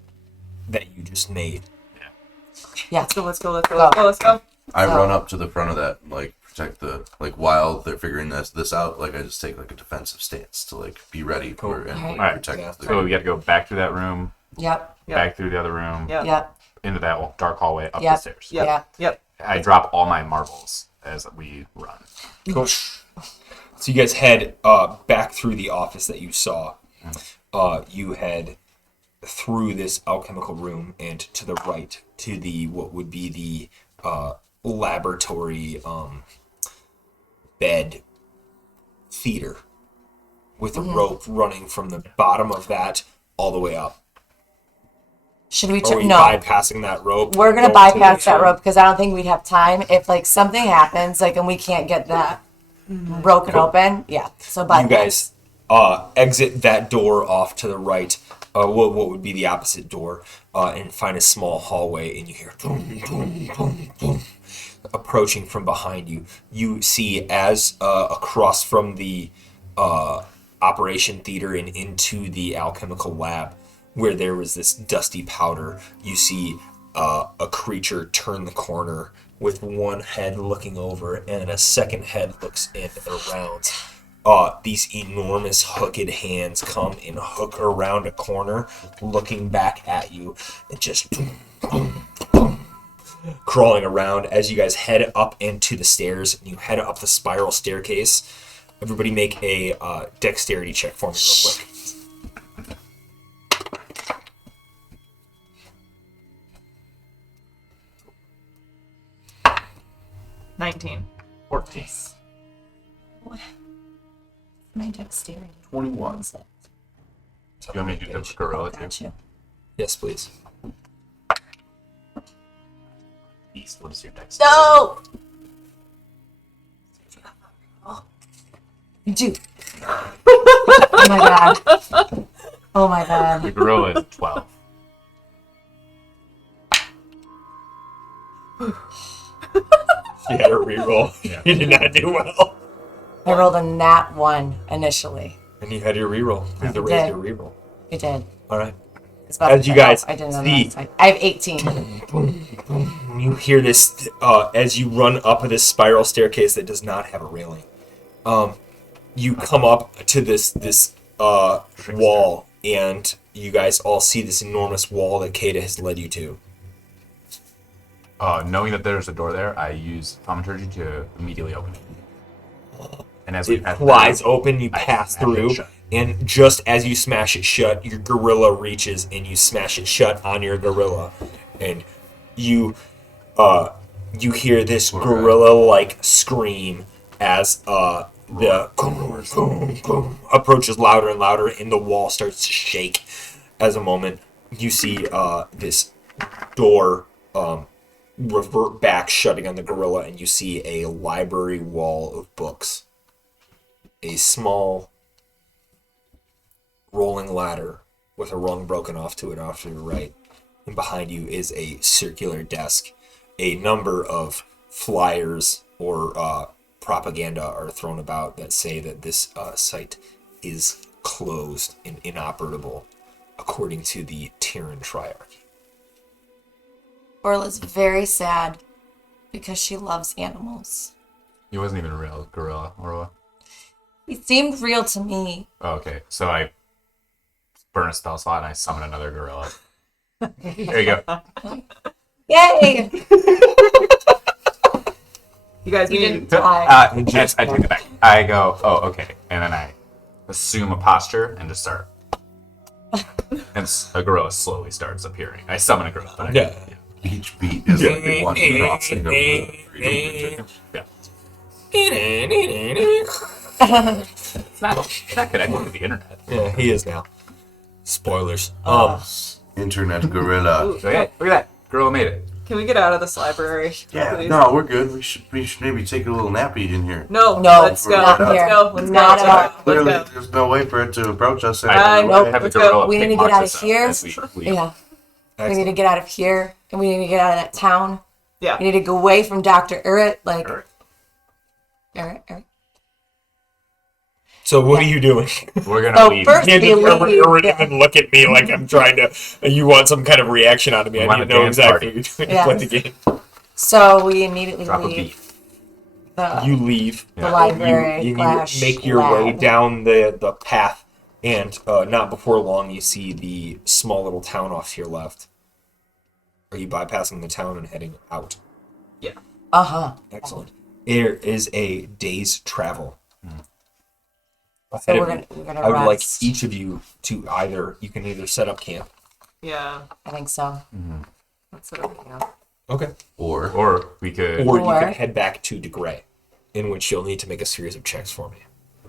that you just made. Yeah. Let's go, let's go, let's go, let's go, let's go. I So- run up to the front of that and like protect the while they're figuring this out, like I just take like a defensive stance to like be ready for and like, Alright. protect Yeah. the So we got to go back through that room, Yep. Yep. back through the other room, Yep. Yep. into that dark hallway, up Yep. the stairs. Yep. Yeah. Yep. I drop all my marbles as we run. Cool. So you guys head back through the office that you saw. You head through this alchemical room and to the right to the what would be the laboratory bed feeder with a rope running from the bottom of that all the way up. Should we? Are we No. bypassing that rope? We're gonna Go to bypass the that shore? rope because I don't think we'd have time if like something happens like and we can't get that broken open. Yeah. So by You guys exit that door off to the right. What would be the opposite door, and find a small hallway, and you hear boom, boom, boom, boom, approaching from behind you. You see as across from the operation theater and into the alchemical lab, where there was this dusty powder. You see a creature turn the corner with one head looking over, and a second head looks in and around. These enormous hooked hands come and hook around a corner, looking back at you, and just boom, boom, boom, crawling around as you guys head up into the stairs. And you head up the spiral staircase. Everybody make a dexterity check for me real quick. 19. 14. My dexterity. 21. Do you want me to do the gorilla too? Got you. Yes, please. Beast, what is your dex? No! You do. Oh my god. Oh my god. The gorilla is 12. You had a reroll. Yeah. You did not do well. I rolled a nat 1 initially. And you had your reroll. You had to I raise did. your reroll. You did. All right. It's about As you guys I didn't know see- that. I have 18. You hear this as you run up this spiral staircase that does not have a railing. You come up to this wall, and you guys all see this enormous wall that Kata has led you to. Knowing that there's a door there, I use thaumaturgy to immediately open it. And as we It pass flies through, open, you I pass smash it through, shut. and just as you smash it shut, your gorilla reaches and you smash it shut on your gorilla, and you hear this gorilla-like scream as the approaches louder and louder, and the wall starts to shake. As a moment, you see this door revert back, shutting on the gorilla, and you see a library wall of books. A small rolling ladder with a rung broken off to it off to your right. And behind you is a circular desk. A number of flyers or propaganda are thrown about that say that this site is closed and inoperable according to the Tyran Triarchy. Orla's very sad because she loves animals. He wasn't even a real gorilla, Orla. He seemed real to me. Oh, okay, so I burn a spell slot and I summon another gorilla. There you go. Yay! You guys You need didn't die. I take it back. I go, oh, okay. And then I assume a posture and just start. And a gorilla slowly starts appearing. I summon a gorilla. But Yeah. Each beat is like they want to crossing over the Yeah. Yeah, It's not connected to the internet. he is now. Spoilers. internet gorilla. Look at that. Gorilla made it. Can we get out of this library? Yeah, please? no, we're good. We should maybe take a little nappy in here. No, No, let's go. not Let's here. go. Let's Not go. at all. Let's Clearly, go. there's no way for it to approach us. I Nope. have the Let's go. gorilla We need pick to get out Marcus of up here. as we leave. Yeah. We need to Excellent. get out of here, and we need to get out of that town. Yeah. We need to go away from Dr. Urrit. Like, Alright. Urrit. So what are you doing? We're gonna Oh, leave. first- You We leave. even look at me like I'm trying to. You want some kind of reaction out of me. We I want need to a know dance exactly party. what you're doing Yeah. to play the game. So we immediately Drop a leave beat. the You leave. the Yeah. library You slash make your way lab. down the path, and not before long you see the small little town off to your left. Are you bypassing the town and heading out? Uh-huh. Excellent. There is a day's travel. So ahead we're of gonna, you. we're gonna I would like rest. each of you to you can either set up camp. Yeah. I think so. That's what I'm thinking. Okay. Or we could. Or you Or- can head back to DeGray, in which you'll need to make a series of checks for me.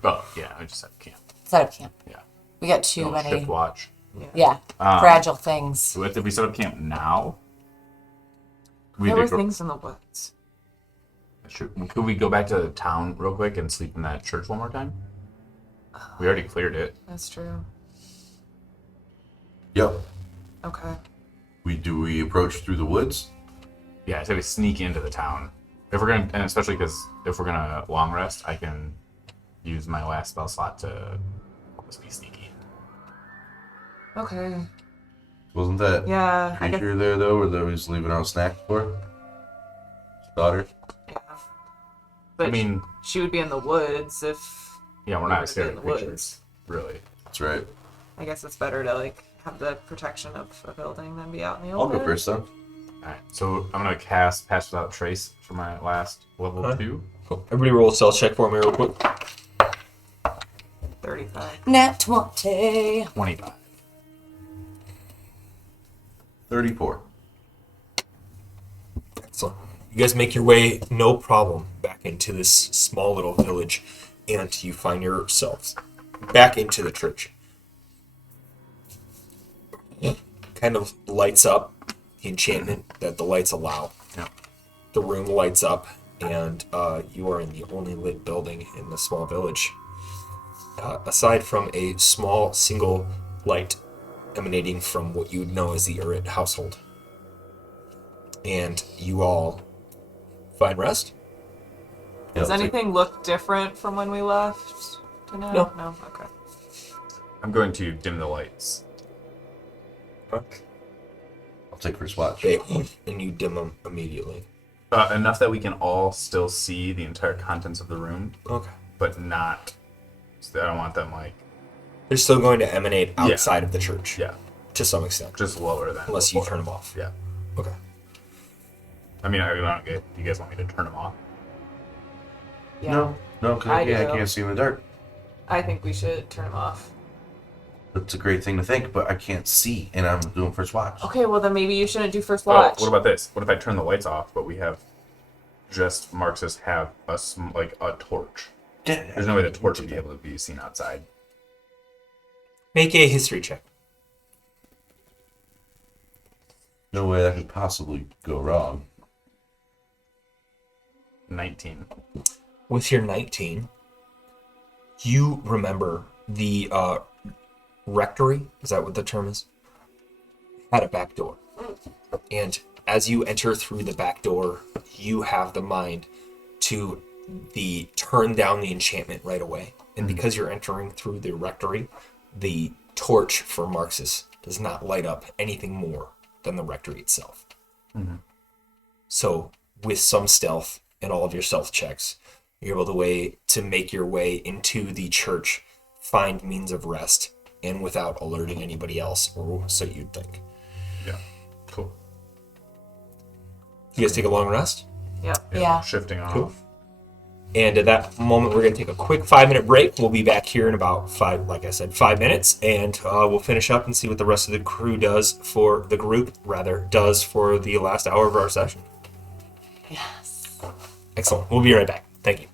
Oh, yeah, I just said camp. Set up camp. Yeah. We got too No, many. shift watch. Yeah. Fragile things. So if we set up camp now, we There were did things in the woods. Could we go back to the town real quick and sleep in that church one more time? We already cleared it. That's true. Yep. Okay. We approach through the woods? Yeah, I said we sneak into the town. If we're gonna, and especially because if we're gonna long rest, I can use my last spell slot to just be sneaky. Okay. Wasn't that Yeah. I guess. creature there though, where they was leaving out snacks for? His daughter? Yeah. But I mean, she would be in the woods if. yeah, we're we were not to scared be in of the creatures, woods. really. That's right. I guess it's better to like have the protection of a building than be out in the I'll open. go first then. Alright, so I'm gonna cast Pass Without Trace for my last level Okay. 2. Cool. Everybody roll a stealth check for me real quick. 35. Nat 20. 25. 34. Excellent. You guys make your way, no problem, back into this small little village, and you find yourselves back into the church. Kind of lights up the enchantment that the lights allow. Yeah. The room lights up, and you are in the only lit building in the small village. Aside from a small single light emanating from what you would know as the Urit household. And you all find rest? Yeah, Does I'll take- anything look different from when we left? To No. No. Okay. I'm going to dim the lights. I'll take first watch. They, and you dim them immediately. Enough that we can all still see the entire contents of the room, Okay. but not. So I don't want them like. They're still going to emanate Yeah. outside of the church. Yeah, To some extent. just lower than. Unless you before. turn them off. Yeah. Okay. I mean, I don't get. You guys want me to turn them off? Yeah. No, because I I do. can't see in the dark. I think we should turn them off. That's a great thing to think, but I can't see, and I'm doing first watch. Okay, well then maybe you shouldn't do first watch. Oh, what about this? What if I turn the lights off, but we have just Marxists have like a torch? There's no way the torch would be able to be seen outside. Make a history check. No way that could possibly go wrong. 19. With your 19, you remember the rectory, is that what the term is? Had a back door. And as you enter through the back door, you have the mind to turn down the enchantment right away. And because you're entering through the rectory, the torch for Marxus does not light up anything more than the rectory itself. So with some stealth and all of your stealth checks, you're able to make your way into the church, find means of rest, and without alerting anybody else, or so you'd think. Yeah. Cool. You guys take a long rest? Yep. Yeah. Shifting off. Cool. And at that moment, we're going to take a quick 5-minute break. We'll be back here in about 5 minutes, and we'll finish up and see what the rest of the crew does for the group, does for the last hour of our session. Yes. Excellent. We'll be right back. Thank you.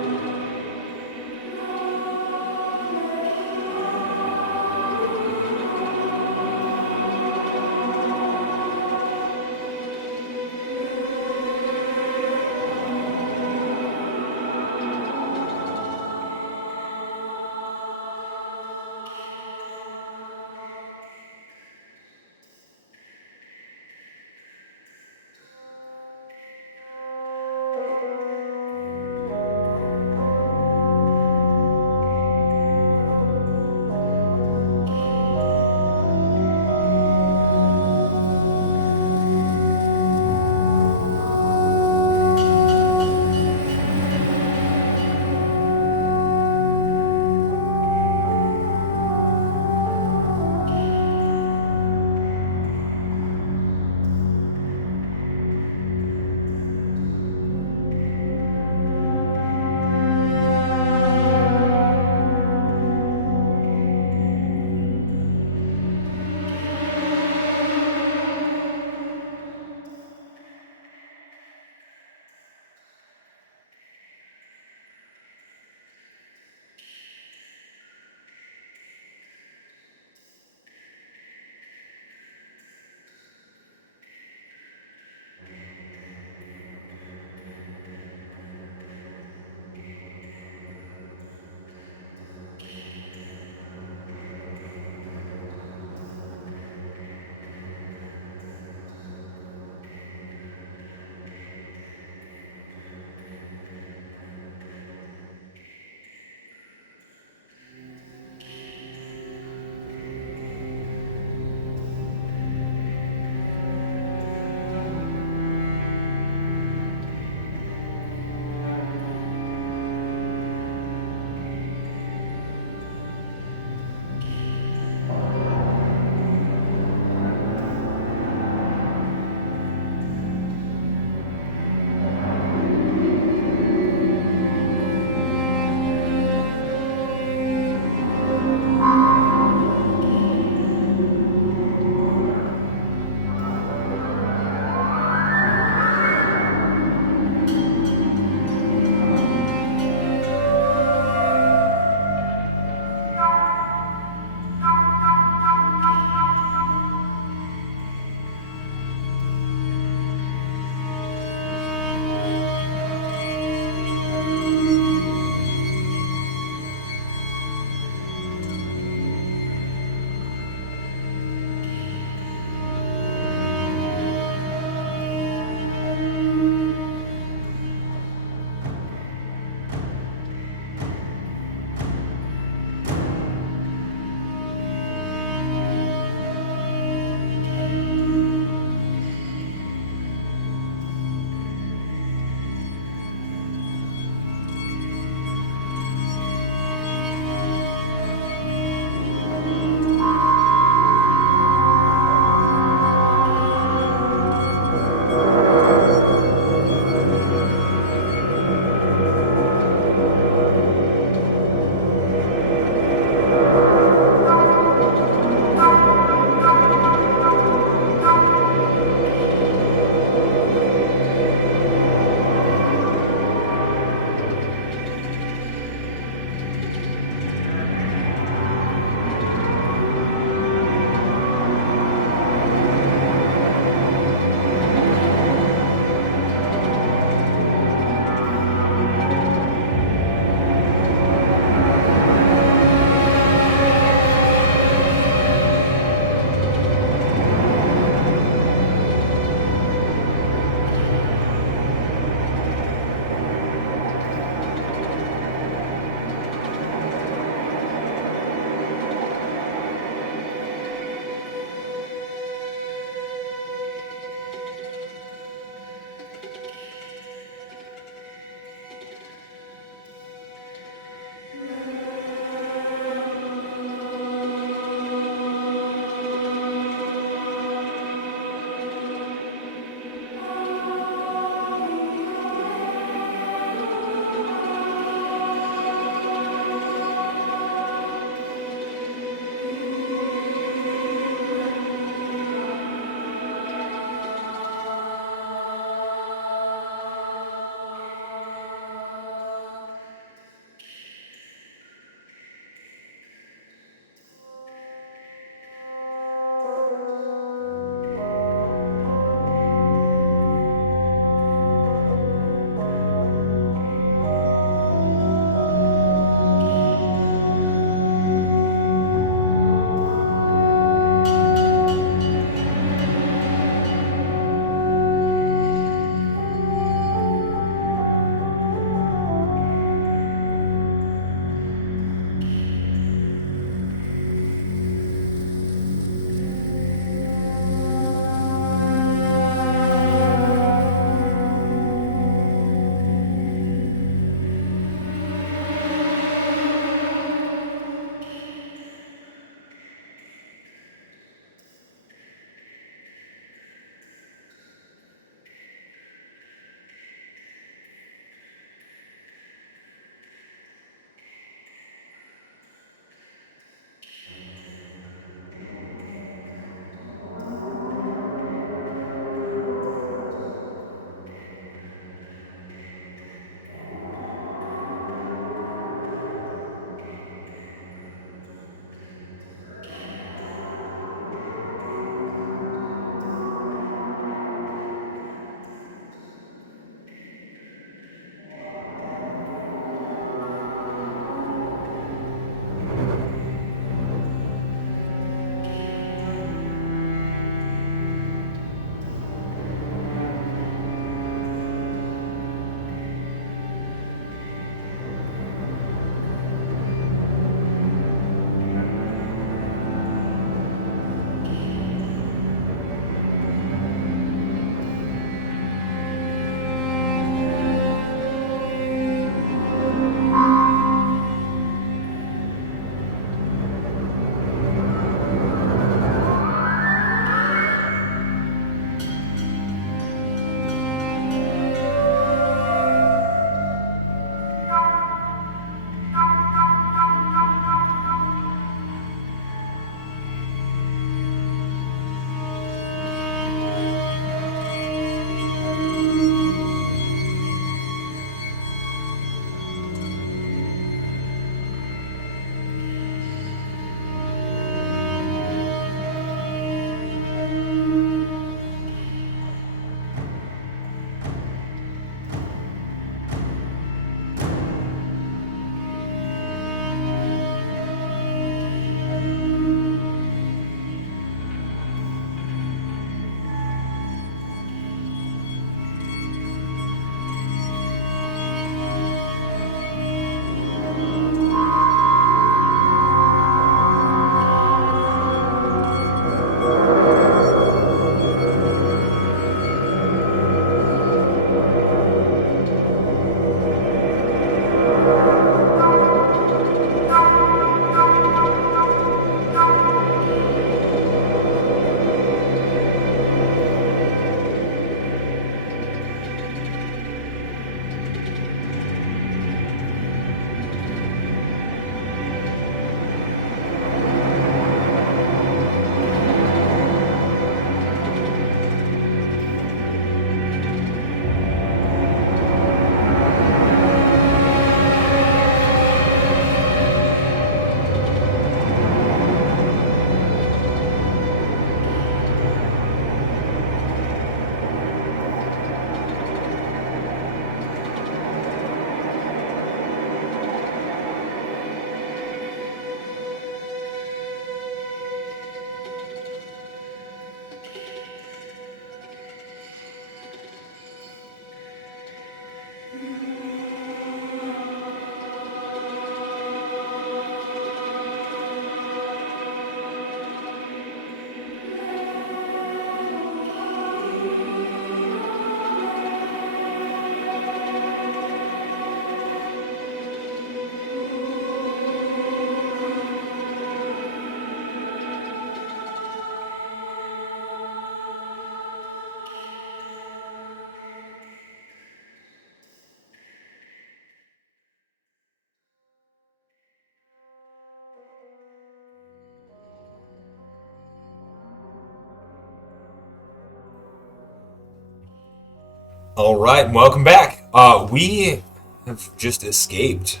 All right, and welcome back. We have just escaped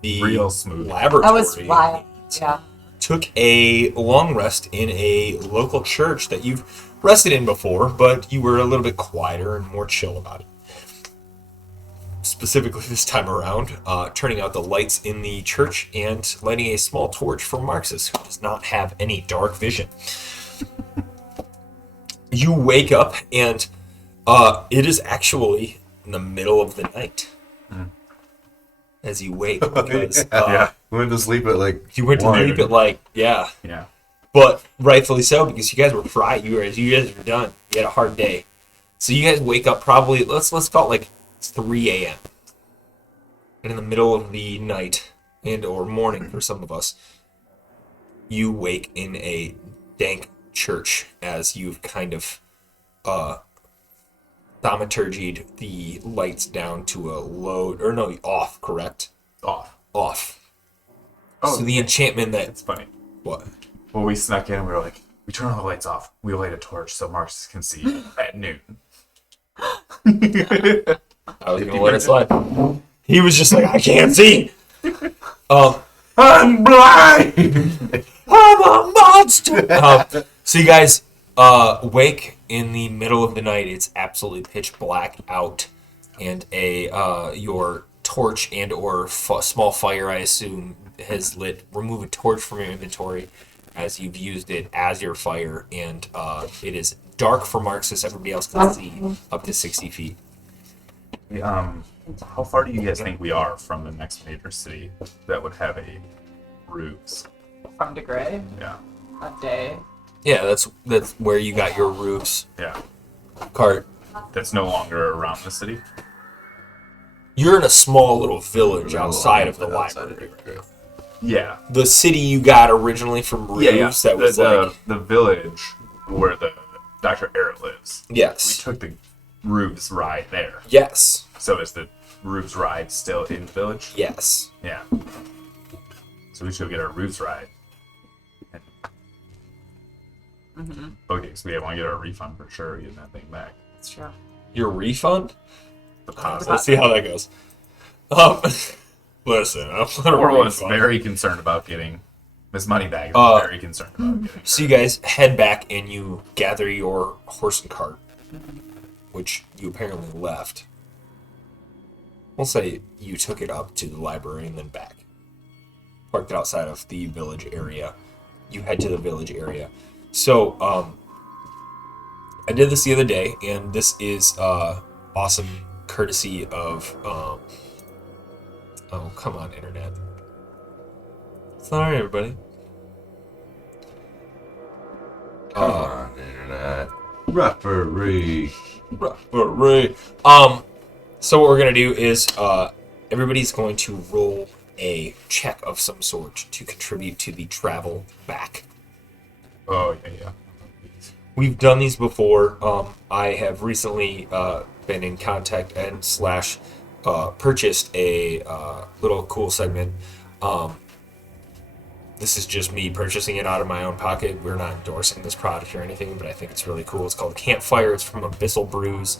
the Real smooth. laboratory. That was wild. Yeah. Took a long rest in a local church that you've rested in before, but you were a little bit quieter and more chill about it. Specifically this time around, turning out the lights in the church and lighting a small torch for Marxus, who does not have any dark vision. You wake up, and it is actually in the middle of the night. As you wake, because We went to sleep at like. you went to 1. sleep at like, yeah. Yeah. But rightfully so, because you guys were fried. You guys were done. You had a hard day. So you guys wake up probably, let's call it like 3 a.m. And in the middle of the night, and or morning for some of us, you wake in a dank church as you've kind of thaumaturgied the lights down to a low, or no, off, correct? Off. Off. Oh, So the enchantment that, it's funny. what? When we snuck in, we were like, we turn all the lights off. We light a torch so Marcus can see at noon. I was gonna let it slide. He was just like, I can't see. I'm blind. I'm a monster. So you guys wake in the middle of the night. It's absolutely pitch black out, and your torch and or small fire, I assume, has lit. Remove a torch from your inventory, as you've used it as your fire, and it is dark for Marxus. Everybody else can see up to 60 feet. How far do you guys think we are from the next major city that would have a roofs? From DeGray, Yeah. a day. Yeah, that's where you got your roofs Yeah. cart. That's no longer around the city. You're in a small little village outside of the library. Yeah. The city you got originally from roofs that was like, the village where the Dr. Errett lives. We yes, took the roofs ride there. yes, So is the roofs ride still in the village? yes. Yeah. So we should get our roofs ride. Okay, so we want to get our refund for sure, getting that thing back. That's true. Your refund? Deposit. Let's see how that goes. Listen, I'm not a Orla is refund. very concerned about getting Miss Moneybag is very concerned about getting. So you guys head back and you gather your horse and cart, which you apparently left. We'll say you took it up to the library and then back. Parked it outside of the village area. You head to the village area. So, I did this the other day, and this is awesome courtesy of, oh, come on, internet. Sorry, everybody. Come on, internet. Referee. Right. So what we're gonna do is everybody's going to roll a check of some sort to contribute to the travel back. Oh yeah. We've done these before. I have recently been in contact and slash purchased a little cool segment. This is just me purchasing it out of my own pocket. We're not endorsing this product or anything, but I think it's really cool. It's called Campfire. It's from Abyssal Brews.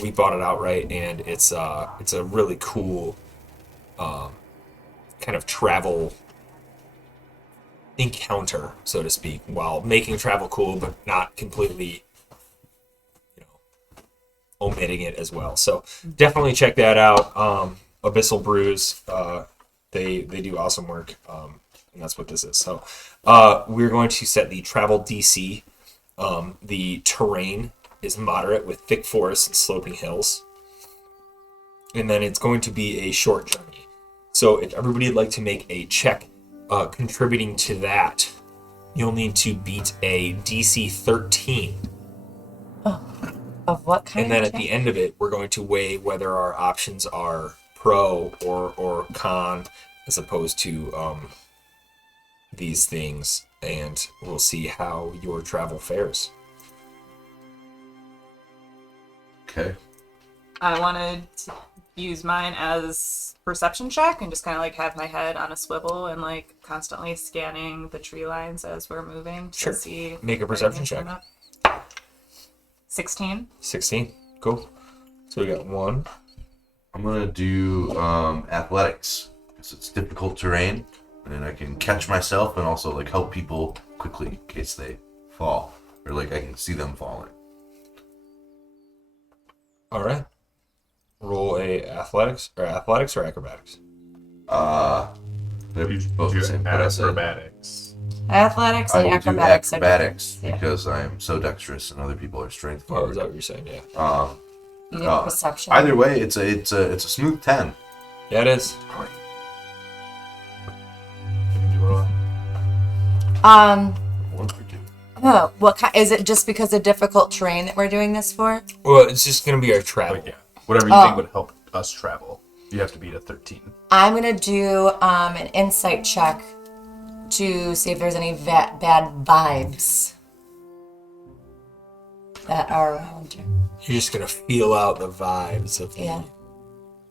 We bought it outright, and it's a really cool kind of travel encounter, so to speak, while making travel cool, but not completely, omitting it as well. So definitely check that out. Abyssal Brews, they do awesome work, and that's what this is. So we're going to set the travel DC. The terrain is moderate with thick forests and sloping hills, and then it's going to be a short journey. So if everybody would like to make a check contributing to that, you'll need to beat a DC 13. Of what kind And then of at the end of it, we're going to weigh whether our options are pro or con, as opposed to these things, and we'll see how your travel fares. Okay. I wanted to use mine as perception check and just kind of like have my head on a swivel and like constantly scanning the tree lines as we're moving to Sure. see. Make a if perception anything's check. coming up. 16. 16. Cool. So we got 1. I'm gonna do athletics because it's difficult terrain, and I can catch myself and also like help people quickly in case they fall, or like I can see them falling. All right. Roll a athletics or acrobatics. They're both Do the same. acrobatics. Athletics I and will do acrobatics. acrobatics Yeah. because I am so dexterous and other people are strength Oh, forward. is that what you're saying? Yeah. You get perception. Either way, it's a smooth 10. Yeah, it is. One for 2. Oh, what kind? Is it just because of difficult terrain that we're doing this for? Well, it's just gonna be our travel. Like, yeah, whatever you think would help us travel. You have to beat a 13. I'm gonna do an insight check to see if there's any bad vibes that are around you. You're just gonna feel out the vibes of the. Yeah.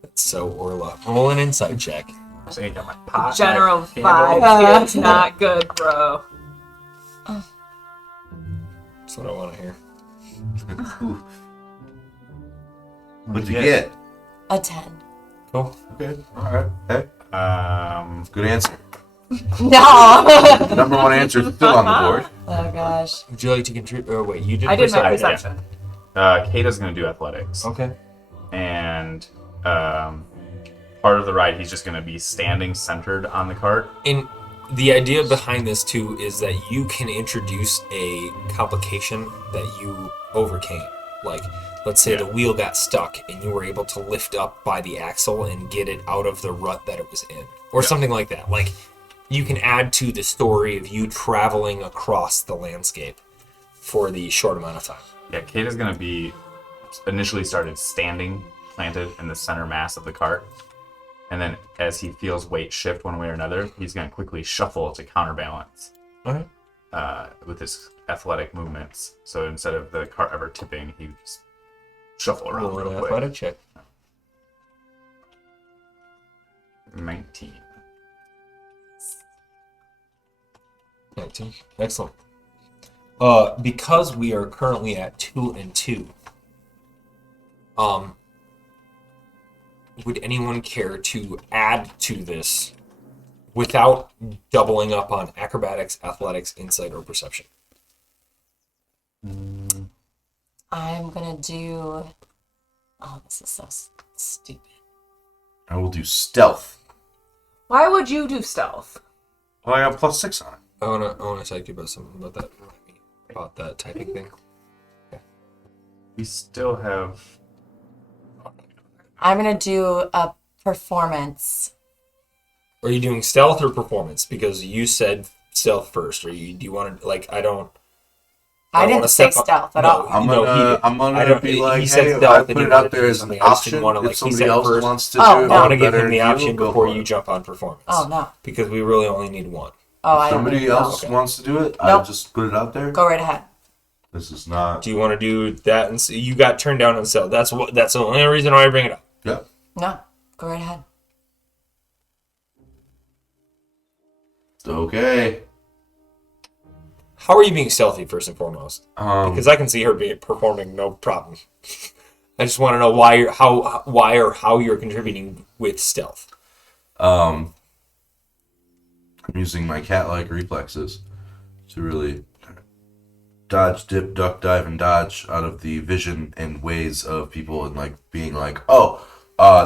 That's so Orla. Roll an insight check. I'm saying I got my pot. General my candle. vibes. It's not good, bro. That's what I want to hear. What'd you get? A 10. Cool. Okay. All right. Hey, good answer. No. Number 1 answer is still on the board. Oh gosh. Would you like to contribute? Or wait, you did. I did my perception. perception. Kata's gonna do athletics, Okay. and part of the ride he's just gonna be standing centered on the cart. And the idea behind this too is that you can introduce a complication that you overcame. Like, let's say the wheel got stuck and you were able to lift up by the axle and get it out of the rut that it was in, or something like that. Like, you can add to the story of you traveling across the landscape for the short amount of time. Yeah, Kata's gonna be initially started standing, planted in the center mass of the cart, and then as he feels weight shift one way or another, he's gonna quickly shuffle to counterbalance Okay. with his athletic movements. So instead of the cart ever tipping, he just shuffle around Roll an real quick. athletic check. 19. 19. Excellent. Because we are currently at 2 and 2, would anyone care to add to this without doubling up on acrobatics, athletics, insight, or perception? I'm gonna do. Oh, this is so stupid. I will do stealth. Why would you do stealth? Well, I got +6 on it. I wanna talk you about something about that. About that typing thing. We still have. I'm gonna do a performance. Are you doing stealth or performance? Because you said stealth first. Or do you want to I don't. I wanna didn't say step up- stealth at No, all. I'm No, gonna, he- I'm I gonna don't- be he like, said hey, stealth I and put he it wanted out there to as do an something. I just didn't option. wanna, If he somebody said else first. wants to Oh, do no. I it want to give better him the than option you, go before for you it. jump on performance. Oh no. Because we really only need one. Oh, I Somebody don't else Okay. wants to do it, Nope. I'll just put it out there. Go right ahead. This is not. Do you want to do that? And you got turned down on stealth. That's the only reason why I bring it up. Yep. No, go right ahead. Okay. How are you being stealthy first and foremost? Because I can see her performing no problem. I just want to know how you're contributing with stealth. I'm using my cat-like reflexes to really dodge, dip, duck, dive, and dodge out of the vision and ways of people, and like being like, oh,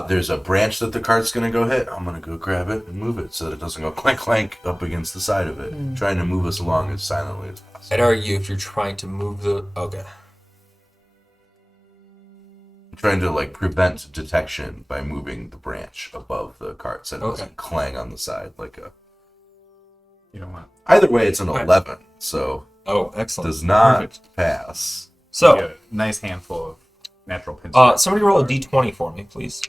there's a branch that the cart's gonna go hit. I'm gonna go grab it and move it so that it doesn't go clank clank up against the side of it. Trying to move us along as silently as possible. I'd argue if you're trying to move the okay. I'm trying to like prevent detection by moving the branch above the cart so it doesn't clang on the side like a. You don't want. Either way, it's an 11, so Oh, excellent. does not Perfect. pass. So, A nice handful of natural pins. somebody roll a d20 for me, please.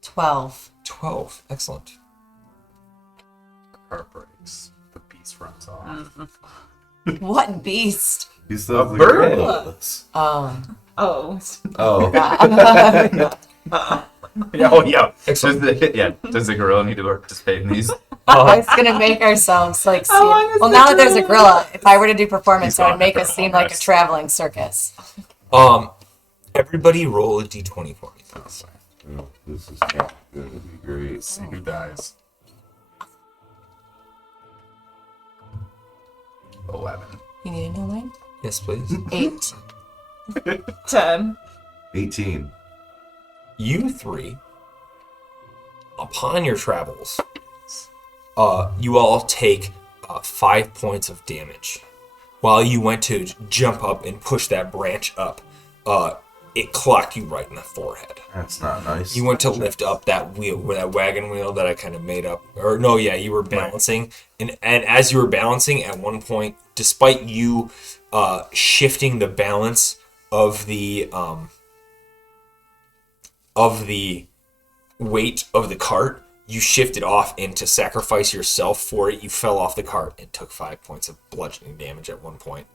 12. 12. Excellent. Cart breaks. The beast runs off. What beast? He's the bird. gorillas. Oh. Oh. Oh, Yeah, oh yeah. Excellent. Does the gorilla need to participate in these? It's gonna make ourselves like seem. How long is Well, the now that there's a gorilla? gorilla, if I were to do performance, He's that would gone make after us a seem long like a rest. traveling circus. Everybody roll a d20 for me, please. Oh, this is not going to be great. See who dies. 11. You need to know mine? Yes, please. 8. 10. 18. You three, upon your travels, you all take 5 points of damage. While you went to jump up and push that branch up, it clocked you right in the forehead. That's not nice. You went to lift up that wheel, that wagon wheel that I kind of made up. Or no, yeah, you were balancing, and as you were balancing, at one point, despite you shifting the balance of the weight of the cart, you shifted off, and to sacrifice yourself for it, you fell off the cart and took 5 points of bludgeoning damage at one point.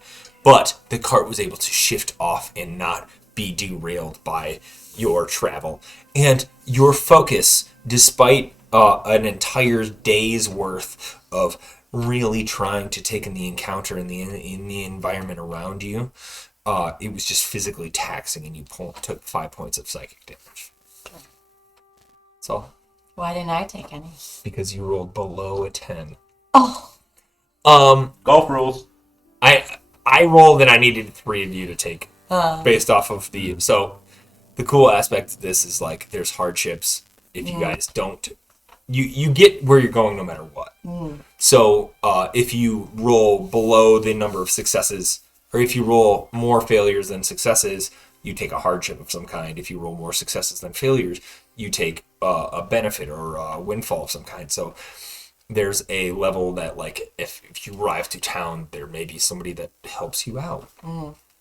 But the cart was able to shift off and not be derailed by your travel. And your focus, despite an entire day's worth of really trying to take in the encounter in the environment around you, it was just physically taxing, and you took 5 points of psychic damage. That's all. Why didn't I take any? Because you rolled below a 10. Oh. Golf rules. I rolled and I needed 3 of you to take based off of the... So the cool aspect of this is, like, there's hardships if you guys don't... You get where you're going no matter what. So if you roll below the number of successes, or if you roll more failures than successes, you take a hardship of some kind. If you roll more successes than failures, you take a benefit or a windfall of some kind. So there's a level that, like, if you arrive to town, there may be somebody that helps you out.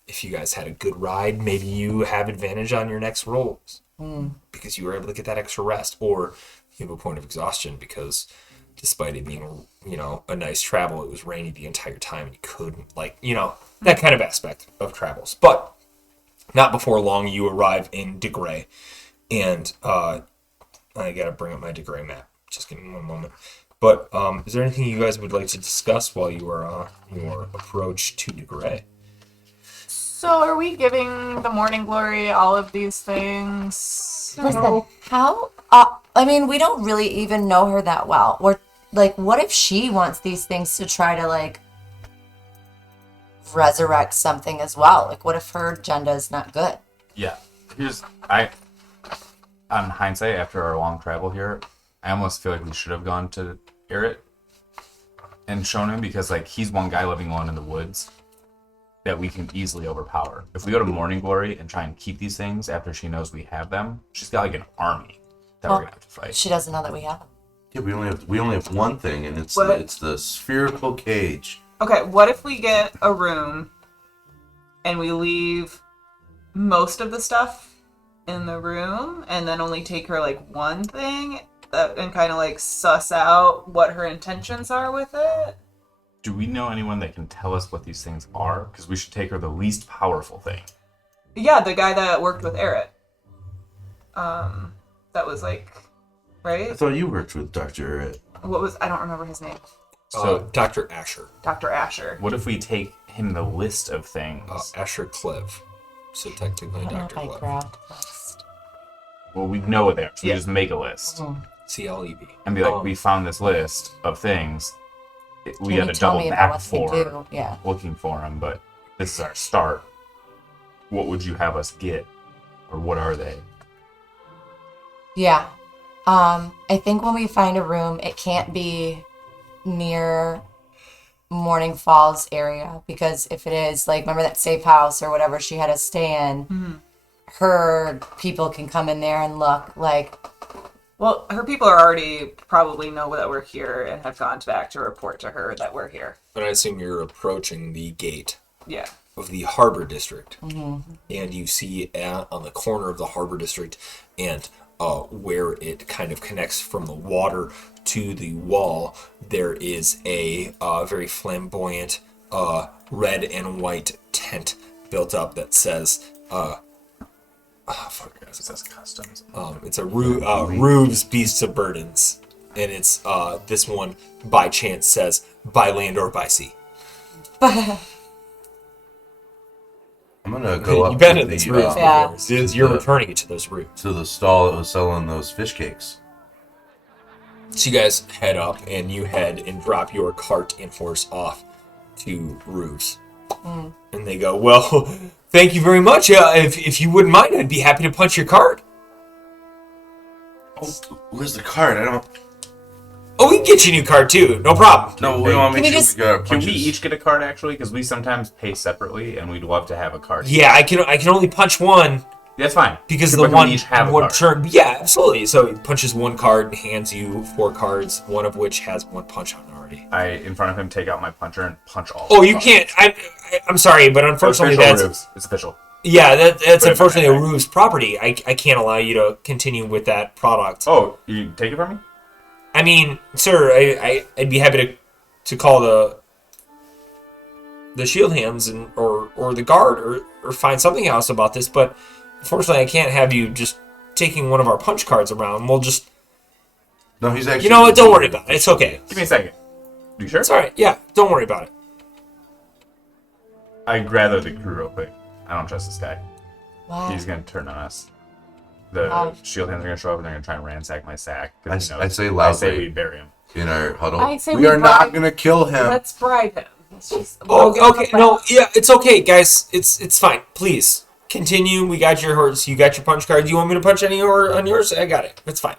If you guys had a good ride, maybe you have advantage on your next rolls because you were able to get that extra rest, or you have a point of exhaustion because despite it being, a nice travel, it was rainy the entire time and you couldn't, that kind of aspect of travels. But not before long, you arrive in De Grey, and I gotta bring up my De Grey map. Just give me one moment. But is there anything you guys would like to discuss while you are on your approach to De Grey? So are we giving the Morning Glory all of these things? Listen, how... we don't really even know her that well. We're, what if she wants these things to try to, resurrect something as well? What if her agenda is not good? Yeah. On hindsight, after our long travel here, I almost feel like we should have gone to Errett and shown him, because, he's one guy living alone in the woods that we can easily overpower. If we go to Morning Glory and try and keep these things after she knows we have them, she's got, an army that we're going to have to fight. She doesn't know that we have them. Yeah, we only have one thing, and it's What? it's the spherical cage. Okay, what if we get a room and we leave most of the stuff in the room and then only take her one thing and kind of suss out what her intentions are with it? Do we know anyone that can tell us what these things are? Because we should take her the least powerful thing. Yeah, the guy that worked with Errett. That was I right? thought you worked with Dr. I don't remember his name. So Dr. Asher. Dr. Asher. What if we take him the list of things? Asher Clev. So technically I don't know Dr. if I Clev. grabbed list. Well, we know it there, so Yeah. we just make a list. CLEV. And be like, we found this list of things. We Can got you to tell double me about back what they for do? Yeah. looking for them, but this is our start. What would you have us get? Or what are they? Yeah. I think when we find a room, it can't be near Morning Falls area, because if it is, remember that safe house or whatever she had us stay in, her people can come in there and look Well, her people are already probably know that we're here and have gone back to report to her that we're here. But I assume you're approaching the gate Yeah. of the Harbor District. And you see on the corner of the Harbor District and where it kind of connects from the water to the wall, there is a very flamboyant red and white tent built up that says... It says customs. It's a Roof's Beasts of Burdens. And it's this one, by chance, says by land or by sea. I'm gonna go up You've been to in this the, room Yeah. before. You're the- returning to those rooms. to the stall that was selling those fish cakes. So you guys head up and you head and drop your cart and horse off to Roofs. And they go, well, thank you very much. If you wouldn't mind, I'd be happy to punch your card. Oh, where's the card? I don't. Oh, we can get you a new card too. No problem. No, we want to Can make we sure just- we got our Can we punches. each get a card actually? Because we sometimes pay separately, and we'd love to have a card. Yeah, I can only punch one That's fine. because But the can one we each have a one card? turn. Yeah, absolutely. So he punches one card and hands you 4 cards, one of which has 1 punch on it already. I, in front of him, take out my puncher and punch all. Oh, the you cards. can't. I'm sorry, but unfortunately, Official that's Rubes. It's official. yeah, that's Put it in my unfortunately a bag. Roof's property. I can't allow you to continue with that product. Oh, you take it from me? I mean, sir, I'd be happy to call the shield hands and or the guard or find something else about this, but unfortunately, I can't have you just taking one of our punch cards around. We'll just, No, he's actually. you know what? Don't worry about it. It's okay. Give me a second. You sure? It's all right. Yeah, don't worry about it. I'd rather the crew real quick. I don't trust this guy. Wow. He's gonna turn on us. The Wow. shield hands are gonna show up and they're gonna try and ransack my sack. 'cause he I knows- say I loudly. say we bury him. In our huddle. I say we we are not bribe- going to kill him. Let's bribe him. Let's just, we'll give him Oh, a okay. plan. No, yeah, it's okay, guys. It's fine. Please continue. We got your horse. You got your punch card. You want me to punch any or on yours? I got it. It's fine.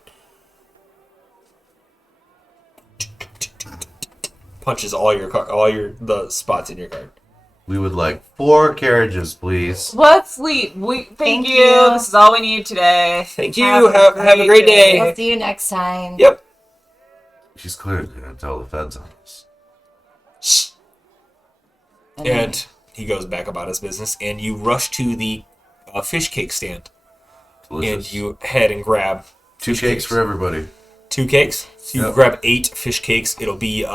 Punches all the spots in your card. We would like 4 carriages, please. Let's leave. Thank Thank you. you. This is all we need today. Thank you. Have a great day. We'll see you next time. Yep. She's clearly going to tell the feds on us. And he goes back about his business, and you rush to the fish cake stand, Delicious. and you head and grab 2 fish cakes for everybody. 2 cakes. So you Yep. grab 8 fish cakes. It'll be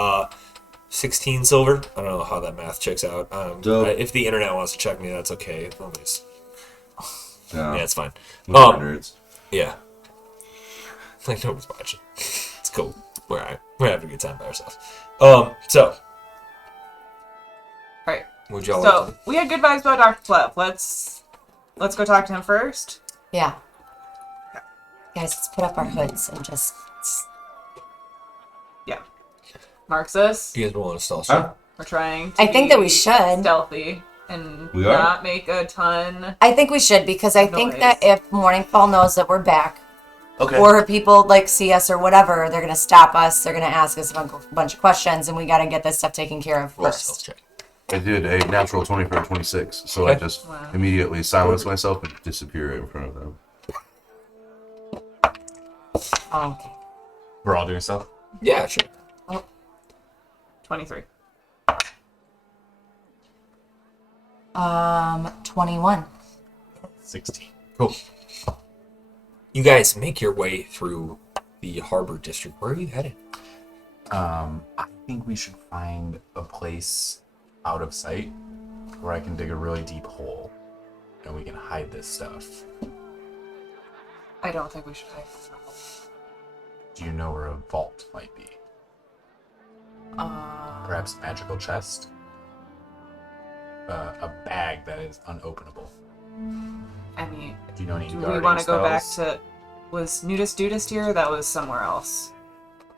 16 silver. I don't know how that math checks out. Dope. If the internet wants to check me, that's okay. Nobody's. Yeah, Yeah, it's fine. we're nerds. Yeah. Like nobody's watching. It's cool. We're alright. We're having a good time by ourselves. So Right. would y'all like So we had good vibes about Dr. Clef. Let's go talk to him first. Yeah. Guys, let's put up our hoods and just. Yeah. Marxus, you guys want to stall? Huh? we're trying to I think that we be should. stealthy and We are? not make a ton. I think we should because I think Noise. that if Morningfall knows that we're back, Okay. or people like see us or whatever, they're gonna stop us. They're gonna ask us a bunch of questions, and we gotta get this stuff taken care of Roll a first. stealth check. I did a natural 20 for a 26, so I Okay. just Wow. immediately silence myself and disappear in front of them. Oh, okay. We're all doing stuff. Yeah, sure. 23. 21. 16. Cool. You guys make your way through the harbor district. Where are you headed? I think we should find a place out of sight where I can dig a really deep hole and we can hide this stuff. I don't think we should hide this. Do you know where a vault might be? Perhaps a magical chest? A bag that is unopenable. I mean, Do you know any do we guarding want to go back spells? to? Was Nudist Dudist here? That was somewhere else.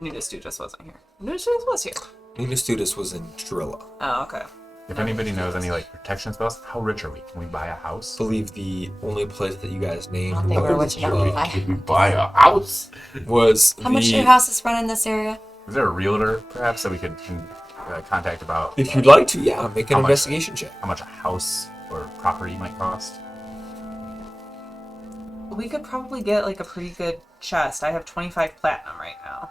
Nudist Dudist wasn't here. Nudist Dudist was here. Nina Studis was in Drilla. Oh, okay. If anybody knows any like protection spells, how rich are we? Can we buy a house? I believe the only place that you guys named I don't think we're rich enough to buy. If we buy a house, was How much your house is run in this area? Is there a realtor perhaps that we could contact about If you'd like to, yeah, make an How much? investigation check. how much a house or property might cost? We could probably get like a pretty good chest. I have 25 platinum right now.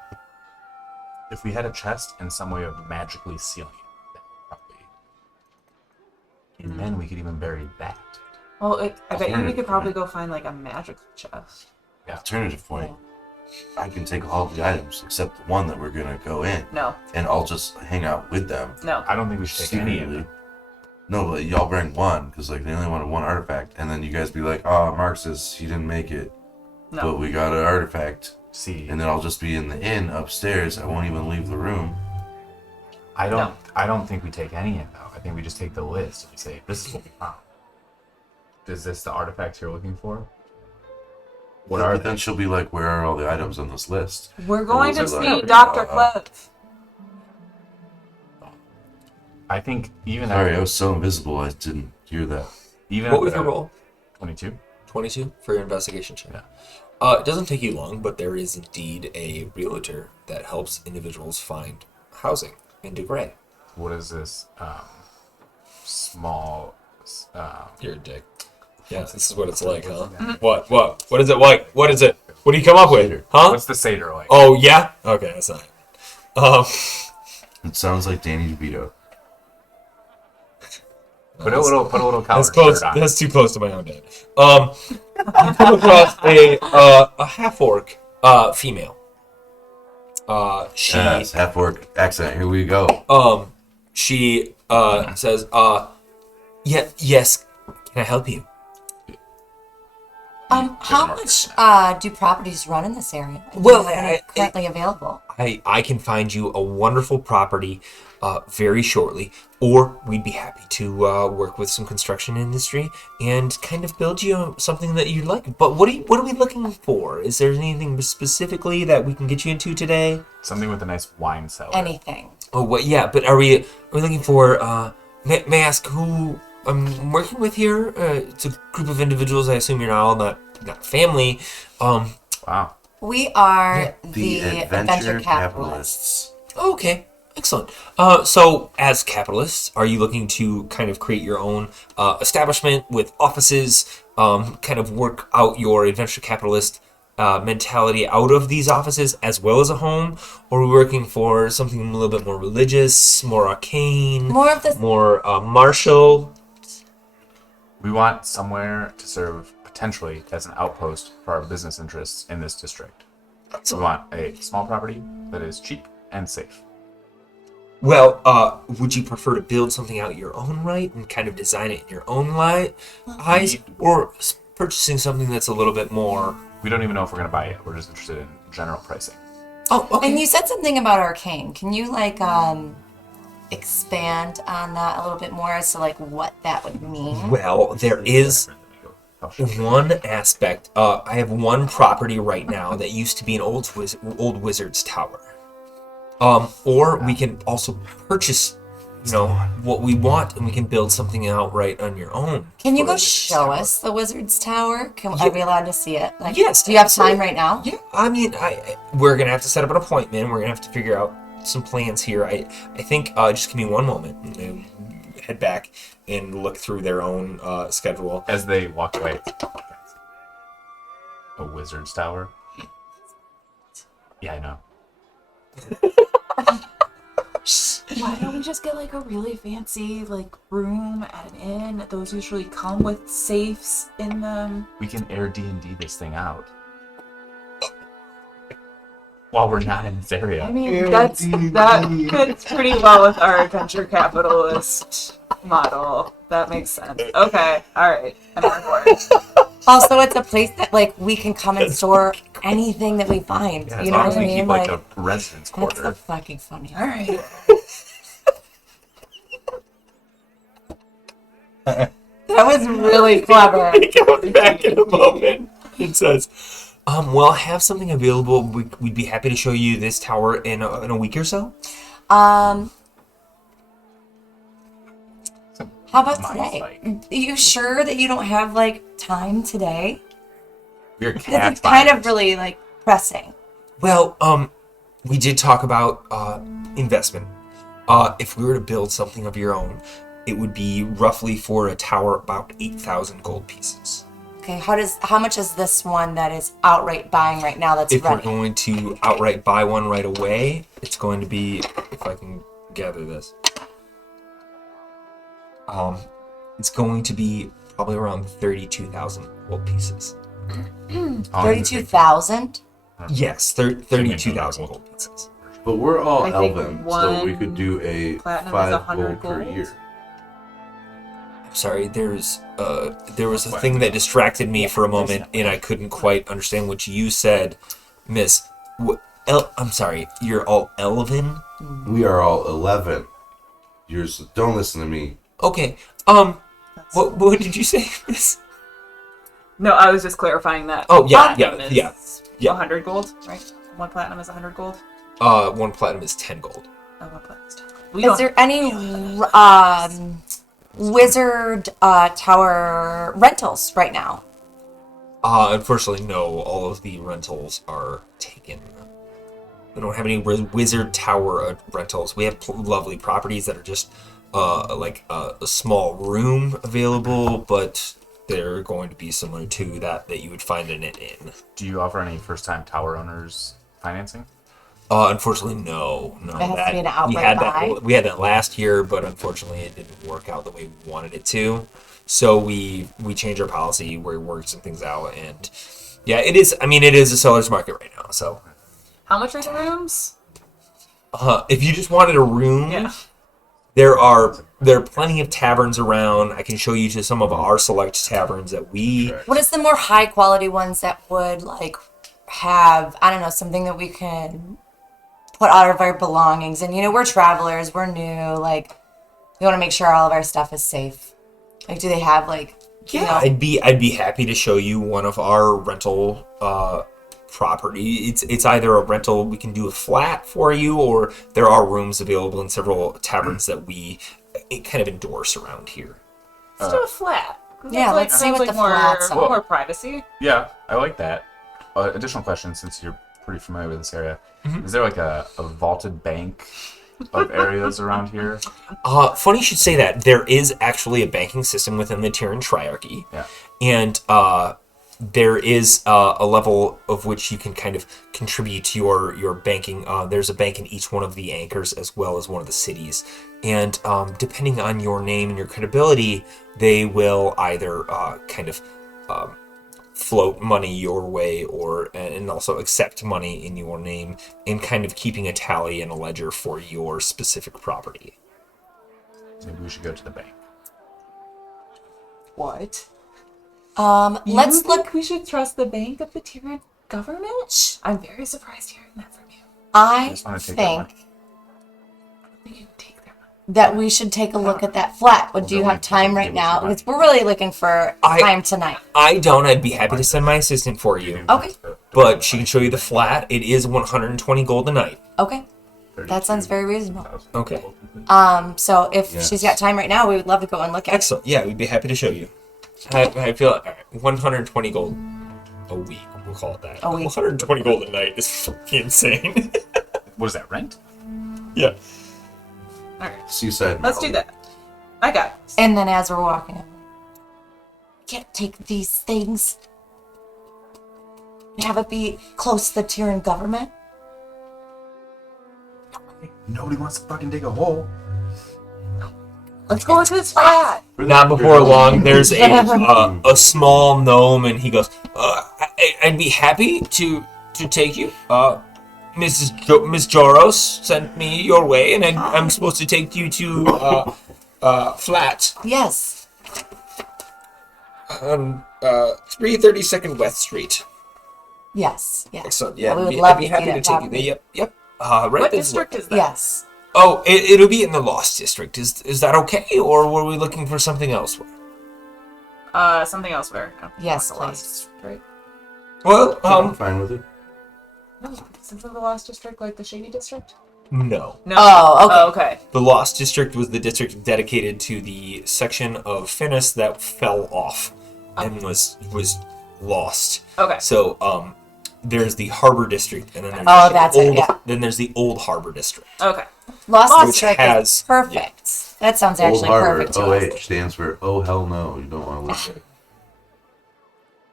If we had a chest and some way of magically sealing it, that would probably. And then we could even bury that. Well, I bet you we Alternative could probably plan. go find like a magical chest. alternative point, I can take all the items except the one that we're going to go in, No, and I'll just hang out with them. no. I don't think we should take any of secretly. them. No, but y'all bring one, because like they only wanted one artifact, and then you guys be like, oh, Marxus, he didn't make it, No. but we got an artifact. See, And then I'll just be in the inn upstairs. I won't even leave the room. I don't think we take any in though. I think we just take the list and we say this is what we found. Is this the artifact you're looking for? What are then she'll be like, where are all the items on this list? We're going to We'll be see like, Dr. Clove. I think even Sorry, I at, was so invisible I didn't hear that. even What at was the your roll? 22. 22 for your investigation check. Yeah. It doesn't take you long, but there is indeed a realtor that helps individuals find housing in DeGray. What is this small? You're a dick. Yeah, this is what it's like, huh? What? What is it like? What is it? What do you come up with? Huh? What's the satyr like? Oh, yeah? Okay, that's not it. It sounds like Danny DeVito. Put a little collared That's close. shirt on. That's too close to my own dad. You come across a half orc female. She Yes, half orc accent. Here we go. she says, yes, can I help you? How much do properties run in this area? Well, Currently available. I can find you a wonderful property very shortly, or we'd be happy to work with some construction industry and kind of build you something that you'd like. But what are we looking for? Is there anything specifically that we can get you into today? Something with a nice wine cellar. Anything. Oh, what? Yeah, but are we looking for? May I ask who I'm working with here? It's a group of individuals. I assume you're all not family. Wow. We are The adventure capitalists. Oh, okay, excellent. So, as capitalists, are you looking to kind of create your own establishment with offices, kind of work out your adventure capitalist mentality out of these offices as well as a home? Or are we working for something a little bit more religious, more arcane, More of the more martial? We want somewhere to serve potentially as an outpost for our business interests in this district. So we want a small property that is cheap and safe. Well, would you prefer to build something out your own right and kind of design it in your own eyes, or purchasing something that's a little bit more? We don't even know if we're going to buy it. We're just interested in general pricing. Oh, okay. And you said something about arcane. Can you expand on that a little bit more as to what that would mean? Well, there is one aspect. I have one property right now that used to be an old wizard's tower. Or we can also purchase, what we want, and we can build something out right on your own. Can you for a go wizard's show tower. us the wizard's tower? Are we allowed to see it? Yes, Do you have absolutely. time right now? Yeah, I mean, we're gonna have to set up an appointment. We're gonna have to figure out some plans here. I think just give me one moment and head back and look through their own schedule. As they walk away. A wizard's tower? Yeah, I know. Why don't we just get a really fancy room at an inn? Those usually come with safes in them. We can Airbnb this thing out. While we're not in this area. I mean, that fits pretty well with our adventure capitalist model. That makes sense. Okay, all right, I'm on board. Also, it's a place that we can come and store anything that we find. Yeah, as you know long what as I we mean? keep a residence That's so quarter. fucking funny. All right. That was really clever. He comes back in a moment and says, well, I have something available. We'd be happy to show you this tower in a week or so. How about Nice, today? Are you sure that you don't have time today? We're This cat is kind of buyers. really pressing. Well, we did talk about investment. If we were to build something of your own, it would be roughly for a tower about 8,000 gold pieces. Okay, how much is this one that is outright buying right now that's If we're ready? going to outright buy one right away, it's going to be, if I can gather this, it's going to be probably around 32,000 gold pieces. 32,000? Yes, 32,000 gold pieces. But we're all I think elven, so we one could do a platinum is 5 100 gold per gold. year. I'm sorry, there was a thing that distracted me for a moment, and I couldn't quite understand what you said, Miss. I'm sorry, you're all elven? We are all 11. Don't listen to me. Okay, what did you say, Miss? No, I was just clarifying that. Oh, yeah, Platinum yeah, is yeah. 100 gold, right? One platinum is 100 gold. 1 platinum is 10 gold. Oh, one platinum is 10 gold. We Is don't- there any wizard tower rentals right now? Unfortunately, no. All of the rentals are taken. We don't have any wizard tower rentals. We have lovely properties that are just like a small room available, but they're going to be similar to that you would find in an inn. Do you offer any first-time tower owners financing? Unfortunately, no. It has to be an outright we had buy? that. We had that last year, but unfortunately, it didn't work out the way we wanted it to. So we changed our policy where we worked some things out, and yeah, it is. I mean, it is a seller's market right now. So How much are the rooms? if you just wanted a room, Yeah. there are plenty of taverns around. I can show you to some of our select taverns that we. What is the more high quality ones that would like have, I don't know, something that we can put all of our belongings in? You know, we're travelers, we're new, like we want to make sure all of our stuff is safe. Like, do they have like, you know, I'd be happy to show you one of our rental property. It's either a rental, we can do a flat for you, or there are rooms available in several taverns that we kind of endorse around here. Let's do a flat. 'Cause Yeah, that's let's see sounds what like the flats are. more privacy. Yeah, I like that. Additional question, since you're pretty familiar with this area. Is there like a vaulted bank of areas around here? Funny you should say that. There is actually a banking system within the Tyrian Triarchy. Yeah. And there is a level of which you can kind of contribute to your banking. There's a bank in each one of the anchors as well as one of the cities. And depending on your name and your credibility, they will either kind of float money your way and also accept money in your name, and kind of keeping a tally and a ledger for your specific property. Maybe we should go to the bank. What? let's You look. think we should trust the bank of the Tyrian government? I'm very surprised hearing that from you. I just wanna take their think money. I think you would take their money. that we should take a look at that flat. Would you have time right now? Because we're really looking for time tonight. I don't. I'd be happy to send my assistant for you. Okay. But she can show you the flat. It is 120 gold a night. Okay. That sounds very reasonable. Okay. So if Yes. she's got time right now, we would love to go and look at it. Excellent. Yeah, we'd be happy to show you. I feel all right, 120 gold a week. We'll call it that. A week. 120 gold a night is fucking insane. What is that, rent? Yeah. Alright. Seaside. Let's do that. I got it. And then as we're walking, we can't take these things and have it be close to the Tyrian government. Nobody wants to fucking dig a hole. Let's go into this flat. Not before long, there's a small gnome, and he goes, I'd be happy to take you. Miss Joros sent me your way, and I'm supposed to take you to flat Yes. on 332nd West Street. Yes. Yes. Excellent. Yeah, We would I'd love be to happy see to that take you property. there. Yep. Right What this way. district is that? Yes. Oh, it'll be in the Lost District. Is that okay, or were we looking for something else? Something elsewhere. No, Yes, not the please. Lost District, right? Well, I'm fine with it. No, isn't the Lost District like the Shady District? no. No. Oh, okay. Okay. The Lost District was the district dedicated to the section of Finis that fell off and was lost. Okay. So there's the Harbor District, and then there's Oh, the that's it, old, yeah. Then there's the Old Harbor District. Okay. Lost Which District has- is perfect. That sounds Old actually Harbor, perfect to us. OH stands for oh hell no, you don't want to live there.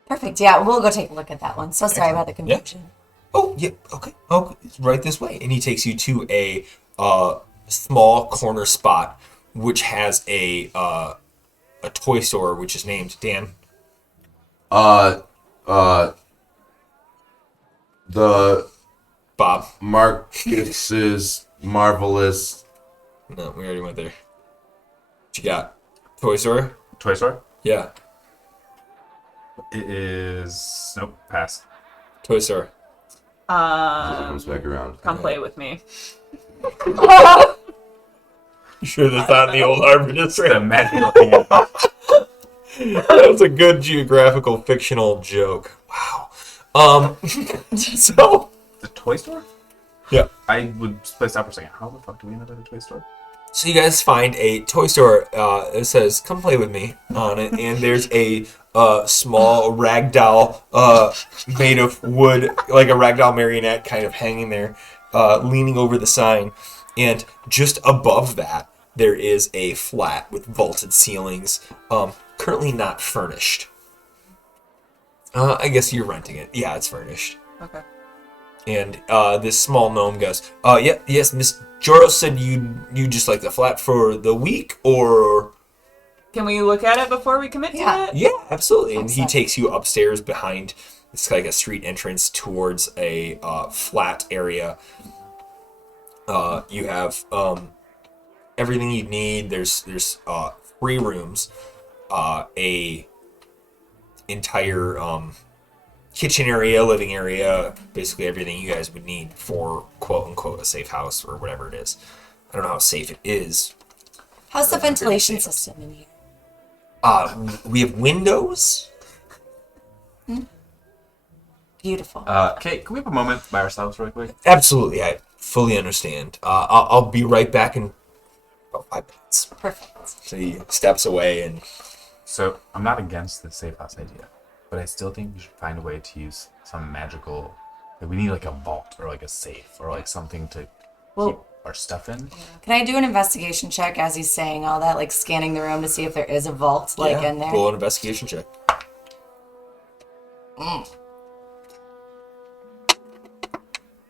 Perfect. Yeah, we'll go take a look at that one. So sorry about the confusion. Oh, yeah, okay. Oh, it's right this way. And he takes you to a small corner spot, which has a toy store, which is named Dan. The Bob. Marcus's marvelous. No, we already went there. What you got? Toy store? Toy store? Yeah, It is. Nope, pass. toy store. Comes back around. Come play with me. You sure that's not in the Old Harbor The District? magic looking at That's a good geographical fictional joke. Wow. So The toy store? yeah. I would split this up for a second. How the fuck do we end up at a toy store? So you guys find a toy store. It says "Come play with me" on it, and there's a small rag doll made of wood, like a rag doll marionette, kind of hanging there, leaning over the sign. And just above that, there is a flat with vaulted ceilings, currently not furnished. I guess you're renting it. Yeah, it's furnished. Okay. And this small gnome goes, yeah, yes, Miss Joro said you just like the flat for the week, or... Can we look at it before we commit Yeah. to it? Yeah, absolutely. And he Excellent. takes you upstairs behind, it's like a street entrance towards a flat area. You have everything you need. There's 3 rooms, a entire kitchen area, living area, basically everything you guys would need for quote unquote a safe house or whatever it is. I don't know how safe it is. How's the ventilation system in here? We have windows. Beautiful. Kate, can we have a moment by ourselves real quick? Absolutely, I fully understand. I'll be right back in about 5 minutes. Perfect. So he steps away and So, I'm not against the safe house idea, but I still think we should find a way to use some magical... Like, we need, like, a vault or, like, a safe or, like, something to keep our stuff in. Can I do an investigation check as he's saying all that, like scanning the room to see if there is a vault like in there? roll an investigation check. Or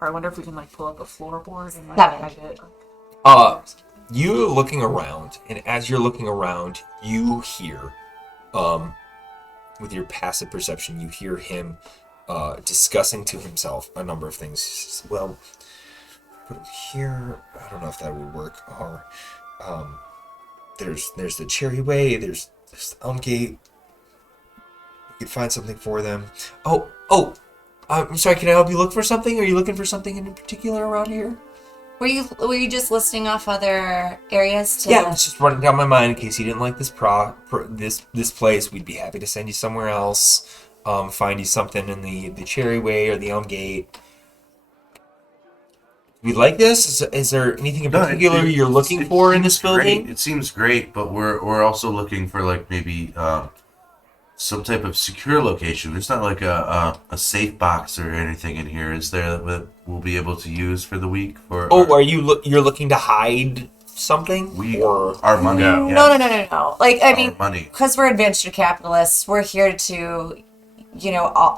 I wonder if we can like pull up a floorboard and like 7. hide it. You're looking around, and as you're looking around, you hear, with your passive perception, you hear him discussing to himself a number of things. He says, well, put him here. I don't know if that would work. Or there's the Cherry Way. There's the Elm Gate. We could find something for them. I'm sorry. Can I help you look for something? Are you looking for something in particular around here? Were you just listing off other areas to? Yeah, I was just running down my mind in case you didn't like this this place. We'd be happy to send you somewhere else. Find you something in the Cherry Way or the Elm Gate. We like this? Is there anything in particular you're looking for in this building? Great. It seems great, but we're also looking for like maybe some type of secure location. There's not like a safe box or anything in here, is there, that we'll be able to use for the week? For Are you're looking to hide something? Our money? No. Yeah. No. Like I mean, money. because we're venture capitalists, we're here to,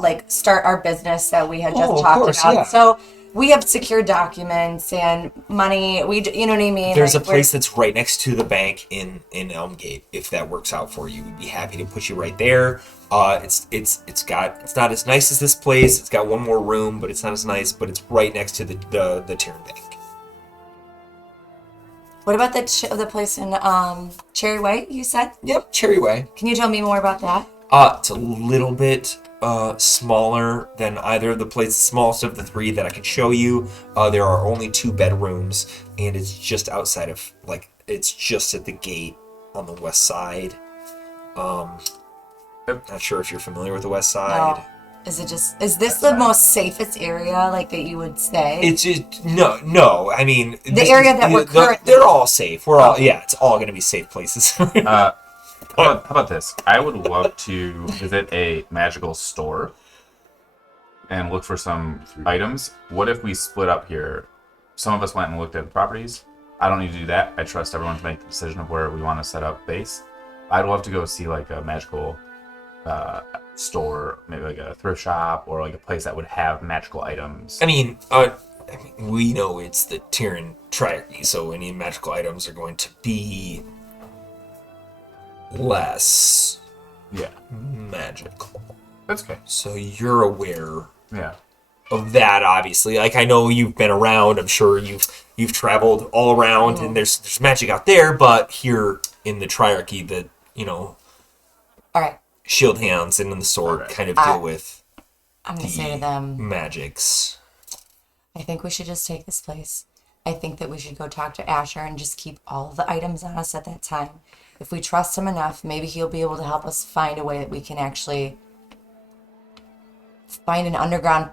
like start our business that we had just of talked course, about. yeah. So we have secure documents and money. You know what I mean? There's like, a place that's right next to the bank in Elmgate. If that works out for you, we'd be happy to put you right there. It's not as nice as this place. It's got one more room, but it's not as nice. But it's right next to the Terran Bank. What about the place in Cherry Way? You said? Yep, Cherry Way. Can you tell me more about that? It's a little bit smaller than either of the places. The smallest of the 3 that I can show you. There are only 2 bedrooms, and it's just outside of it's just at the gate on the west side. Not sure if you're familiar with the west side. No. Is this the most safest area like that you would say? It's just no. I mean, The area that we're currently- they're all safe. It's all going to be safe places. How about this? I would love to visit a magical store and look for some items. What if we split up here? Some of us went and looked at the properties. I don't need to do that. I trust everyone to make the decision of where we want to set up base. I'd love to go see like a magical store, maybe like a thrift shop or like a place that would have magical items. I mean, we know it's the Terran Triarchy, so any magical items are going to be less magical. That's okay. So you're aware Yeah. of that, obviously. Like, I know you've been around. I'm sure you've traveled all around, and there's magic out there. But here in the Triarchy, that All right. shield hands and the sword kind of deal with I'm gonna say to them, magics. I think we should just take this place I think that we should go talk to Asher and just keep all of the items on us at that time. If we trust him enough, maybe he'll be able to help us find a way that we can actually find an underground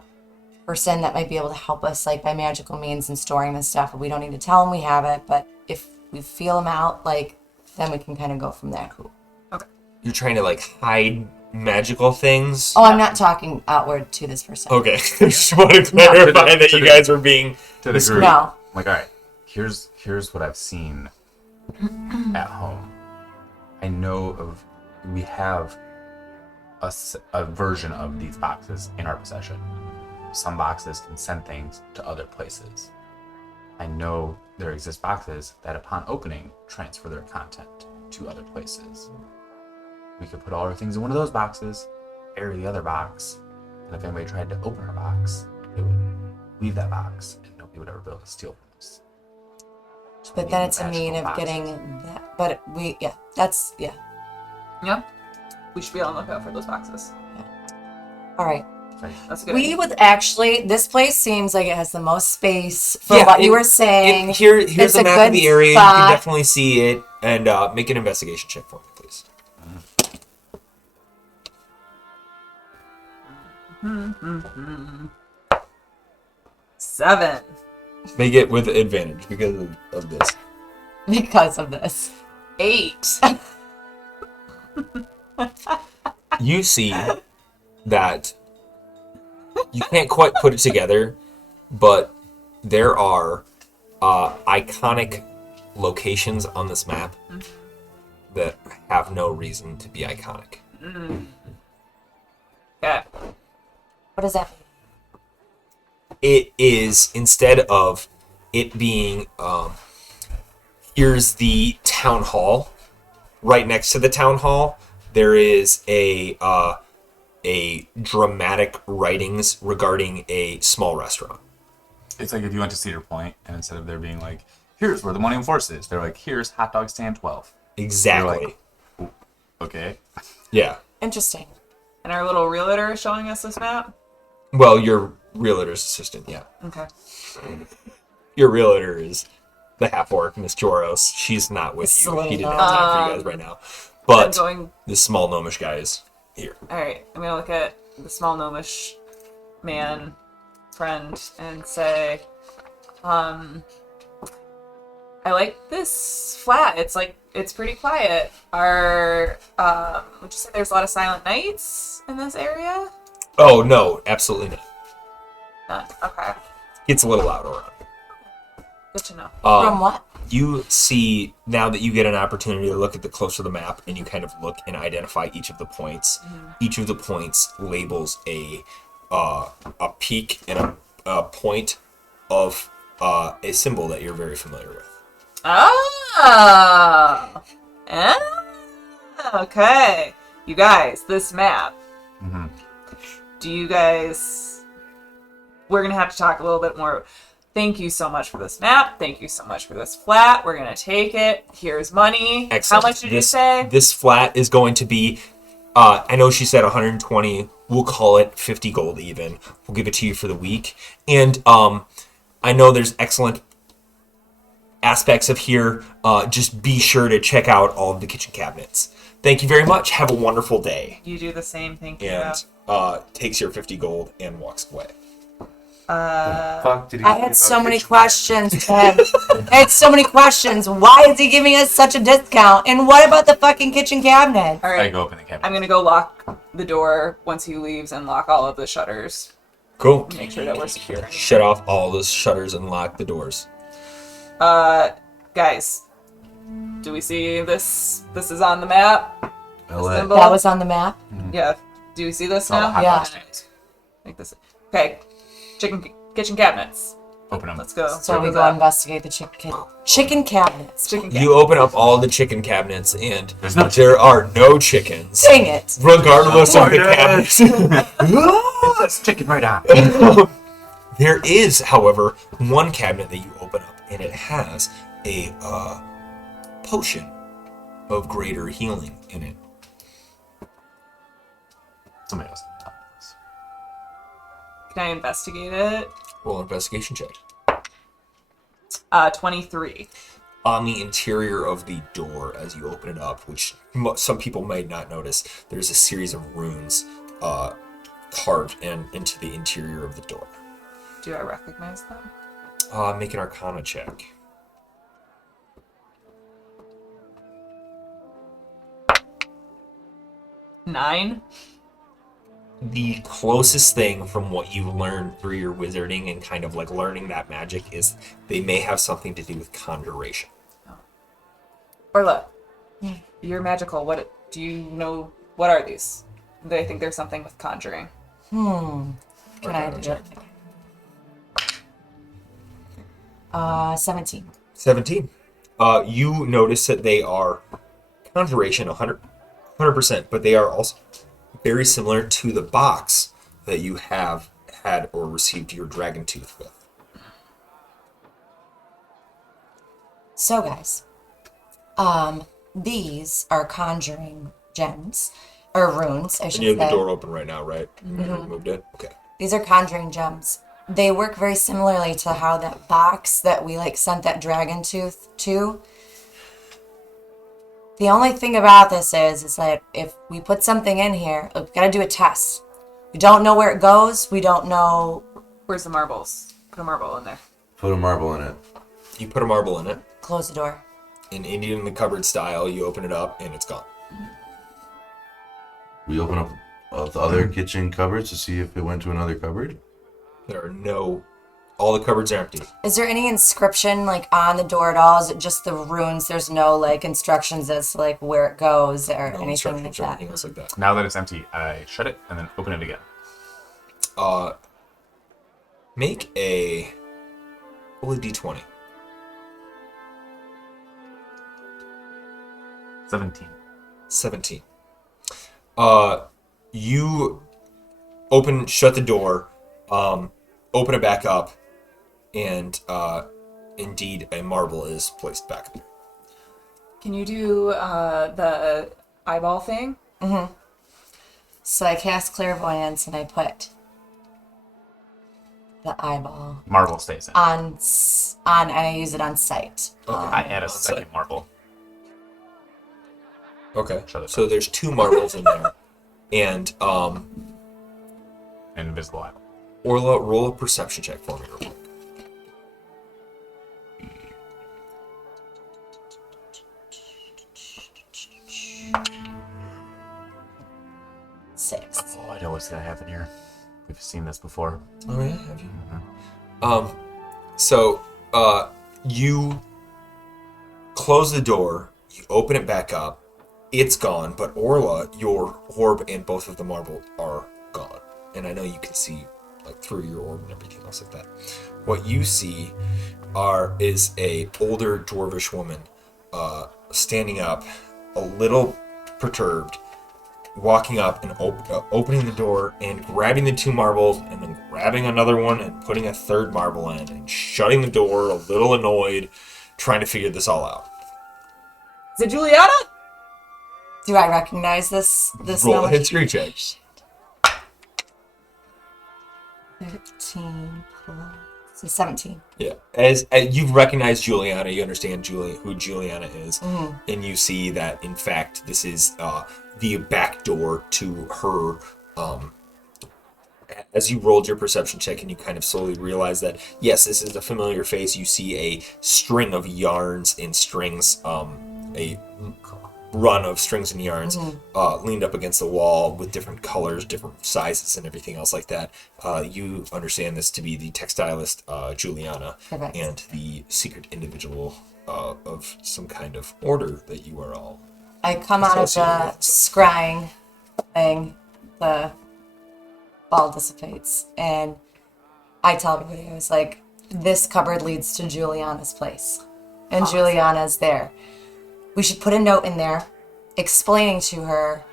person that might be able to help us, like by magical means, in storing this stuff. We don't need to tell him we have it, but if we feel him out, like, then we can kind of go from there. Cool. Okay. You're trying to like hide magical things. Oh, I'm not talking outward to this person. Okay, I just want to clarify that you guys were being To the group. No. Like, all right, here's what I've seen at home. I know of, we have a version of these boxes in our possession. Some boxes can send things to other places. I know there exist boxes that upon opening transfer their content to other places. We could put all our things in one of those boxes, bury the other box, and if anybody tried to open our box, they would leave that box and nobody would ever be able to steal from us. So we But then need it's a magical mean of boxes. getting that. But that's. Yeah. We should be on the lookout for those boxes. All right. That's a good. We idea. would actually, this place seems like it has the most space for Yeah, what you were saying. Here's It's a a map of good the area. You spot. can definitely see it, and make an investigation check for me, please. Seven. Make it with advantage because of this. Because of this. 8. You see that you can't quite put it together, but there are iconic locations on this map that have no reason to be iconic. Okay. What does that mean? It is, instead of it being here's the town hall, right next to the town hall there is a dramatic writings regarding a small restaurant. It's like if you went to Cedar Point and instead of there being like, here's where the Millennium Force is, they're like, here's hot dog stand 12. Exactly. You're like, okay. Yeah. Interesting. And our little realtor is showing us this map. Well, your realtor's assistant, yeah. Okay. Your realtor is the half-orc, Miss Joros. She's not with you. He didn't have time for you guys right now. I'm But going. this small gnomish guy is here. All right. I'm gonna look at the small gnomish man friend and say, I like this flat. It's pretty quiet. Would you say there's a lot of silent nights in this area? Oh, no, absolutely not. None. Okay. It's a little loud around. Good to know. From what? You see, now that you get an opportunity to look at the closer the map and you kind of look and identify each of the points, each of the points labels a peak and a point of a symbol that you're very familiar with. Oh. Okay. You guys, this map. Mm-hmm. Do you guys... We're going to have to talk a little bit more. Thank you so much for this map. Thank you so much for this flat. We're going to take it. Here's money. Excellent. How much did you say? This flat is going to be, I know she said 120. We'll call it 50 gold even. We'll give it to you for the week. And I know there's excellent aspects of here. Just be sure to check out all of the kitchen cabinets. Thank you very much. Have a wonderful day. You do the same. Thank you. And takes your 50 gold and walks away. Fuck, did he I say had so about many kitchen questions, Ted. I had so many questions. Why is he giving us such a discount? And what about the fucking kitchen cabinet? All I right. go open the cabinet. I'm going to go lock the door once he leaves and lock all of the shutters. Cool. Make sure that we're secure. Shut off all the shutters and lock the doors. Guys, do we see this? This is on the map. LA. Symbol? That was on the map? Yeah. Do we see this Oh, the now? hot Yeah. dog stand. Like this. Okay. Kitchen cabinets. Open them. Let's go. So we Opens go up. investigate the chicken cabinets. Chicken You open up all the chicken cabinets and There's no there are no chickens. Dang it. Regardless of the cabinets. Let's chicken right on. There is, however, one cabinet that you open up and it has a potion of greater healing in it. Somebody else can tell me this. Can I investigate it? Roll an investigation check. 23. On the interior of the door, as you open it up, which some people might not notice, there's a series of runes carved into the interior of the door. Do I recognize them? Make an Arcana check. 9. The closest thing from what you've learned through your wizarding and kind of like learning that magic is they may have something to do with conjuration. Orla, you're magical. What do you know? What are these? Do I think there's something with conjuring? Can I do it? 17. 17. You notice that they are conjuration 100%, but they are also very similar to the box that you have had or received your dragon tooth with. So, guys, these are conjuring gems, or runes, I should And you have the say. door open right now, right? You moved it? Okay. These are conjuring gems. They work very similarly to how that box that we sent that dragon tooth to. The only thing about this is that if we put something in here, we gotta do a test. We don't know where it goes. We don't know. Where's the marbles? Put a marble in there. Put a marble in it. You put a marble in it. Close the door. In Indian in the cupboard style, you open it up and it's gone. We open up the other kitchen cupboards to see if it went to another cupboard. There are all the cupboards are empty. Is there any inscription on the door at all? Is it just the runes? There's no instructions as to where it goes or No anything like instructions or that. anything else like that. Now that it's empty, I shut it and then open it again. Make a roll a d20. 17. 17. You shut the door, open it back up, and indeed a marble is placed back there. Can you do the eyeball thing? So I cast clairvoyance and I put the eyeball Marble stays in. on and I use it on sight. I add a second marble. Okay. Shut it So there's 2 marbles in there. And Invisible eyeball. Orla, roll a perception check for me real quick. Six. Oh, I know what's gonna happen here. We've seen this before. Oh yeah, have you? So you close the door, you open it back up, it's gone, but Orla, your orb and both of the marble are gone. And I know you can see through your orb and everything else like that. What you see is a older dwarvish woman standing up, a little perturbed, walking up and opening the door and grabbing the 2 marbles and then grabbing another one and putting a 3rd marble in and shutting the door, a little annoyed, trying to figure this all out. Is it Juliana? Do I recognize this Roll a knowledge? history check. 13 plus so 17. Yeah, as you've recognized Juliana, you understand who Juliana is, and you see that in fact this is the back door to her. As you rolled your perception check and you kind of slowly realize that yes, this is a familiar face. You see a string of yarns and strings, a run of strings and yarns leaned up against the wall with different colors, different sizes, and everything else like that. You understand this to be the textilist Juliana. Correct. And the secret individual of some kind of order that you are all. I come out of the scrying thing, the ball dissipates, and I tell everybody, I was like, this cupboard leads to Juliana's place. And Awesome. Juliana's there. We should put a note in there explaining to her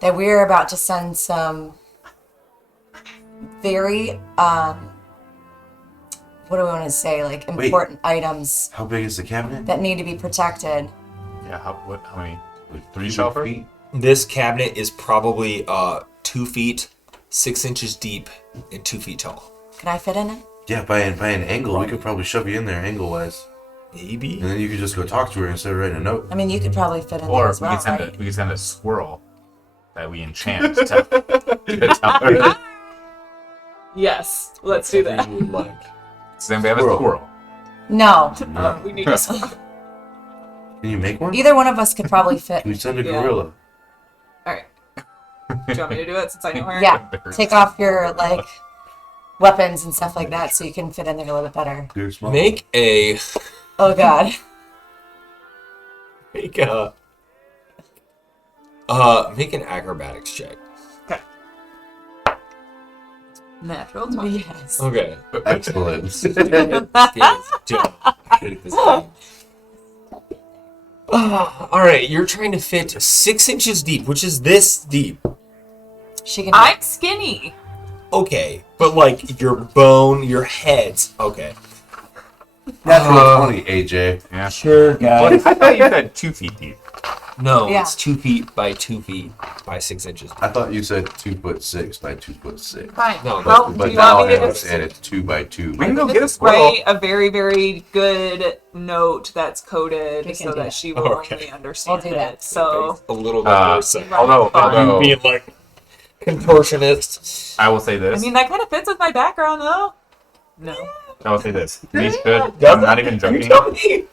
that we're about to send some very, what do we want to say, important items How big is the cabinet? that need to be protected. Yeah, how many? Like 3 3 shelf or? feet? This cabinet is probably 2 feet, 6 inches deep, and 2 feet tall. Can I fit in it? Yeah, by an angle, we could probably shove you in there angle-wise. Maybe. And then you could just go talk to her instead of writing a note. I mean, you could probably fit in there Or as well, right? we could send a squirrel that we enchant to tell her. Yes, let's do that. You would like. So then we have a Squirrel. squirrel. No. No. We need to. Can you make one? Either one of us could probably fit. Can we send a Yeah. gorilla? Alright. Do you want me to do it since I know her? Yeah. Take off your, like, weapons and stuff like that so you can fit in there a little bit better. You're small. Make a Oh, God. make an acrobatics check. Okay. Natural 20. Yes. Okay. Excellent. I hate this game. All right, you're trying to fit 6 inches deep, which is this deep. She can. I'm skinny. Okay, but like your bone, your head's okay. Natural 20, AJ. Yeah. Sure, guys. I thought you said 2 feet deep. No, Yeah. it's 2 feet by 2 feet by 6 inches. I thought you said 2'6" by 2'6". Fine. No, well, do But you now want me I to just understand it's 2 by 2. We can go get a just squirrel. write a very, very good note that's coded We can so do that that. she will Okay. only understand We'll do that. it. So a little bit worse. Although being like contortionist. I will say I this. mean that kind of fits with my background though. No. I will say this. We should. I'm not even joking. me.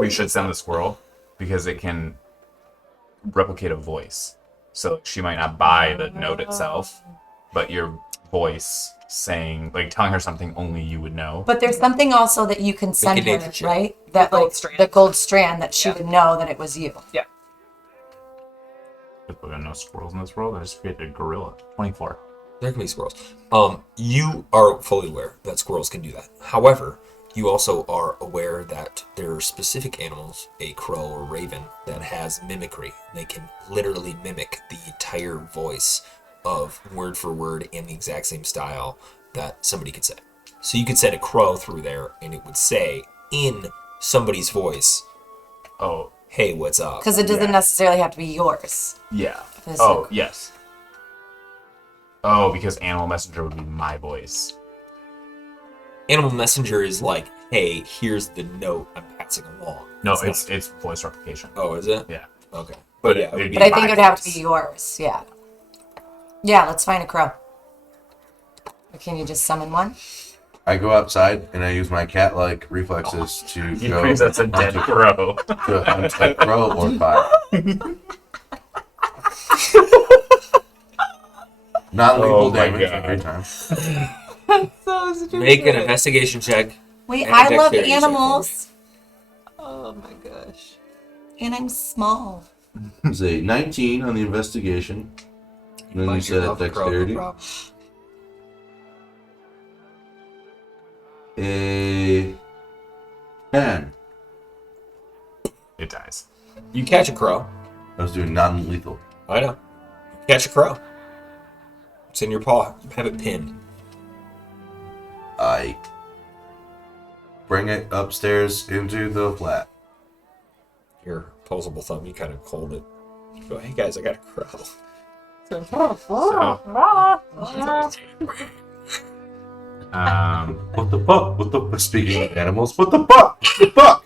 We should send the squirrel because it can replicate a voice. So she might not buy the note itself, but your voice saying, like, telling her something only you would know. But there's something also that you can send a her, nature check. right? That gold like strand. the gold strand that she Yeah. would know that it was you. If we're gonna know squirrels in this world, I just created a gorilla. 24. There can be squirrels. You are fully aware that squirrels can do that. However, you also are aware that there are specific animals, a crow or raven, that has mimicry. They can literally mimic the entire voice of word for word in the exact same style that somebody could say. So you could send a crow through there and it would say in somebody's voice, Oh, hey, what's up? Because it doesn't Yeah. necessarily have to be yours. yeah. This Oh, is- yes. Oh, because Animal Messenger would be my voice. Animal Messenger is like, hey, here's the note I'm passing along. No, not- it's voice replication. Oh, is it? Yeah. Okay. But yeah, it'd be But I think my it would have to voice. be yours. Yeah. Yeah, let's find a crow. Or can you just summon one? I go outside and I use my cat-like reflexes to You go think that's a dead crow. to hunt a crow or fire. Not lethal Oh my damage God. every time. So stupid. Make an investigation check. Wait, And I love dexterity check for me. animals. Oh my gosh. And I'm small. It's a 19 on the investigation. And then you Find said yourself a crow, no dexterity. problem. A 10. It dies. You catch a crow. I was doing non-lethal. I know. Catch a crow. It's in your paw. You have it pinned. I bring it upstairs into the flat. Your opposable thumb, you kind of hold it. You go, hey guys, I got a crow. So, What the fuck? What the Speaking of animals, what the fuck? What the fuck?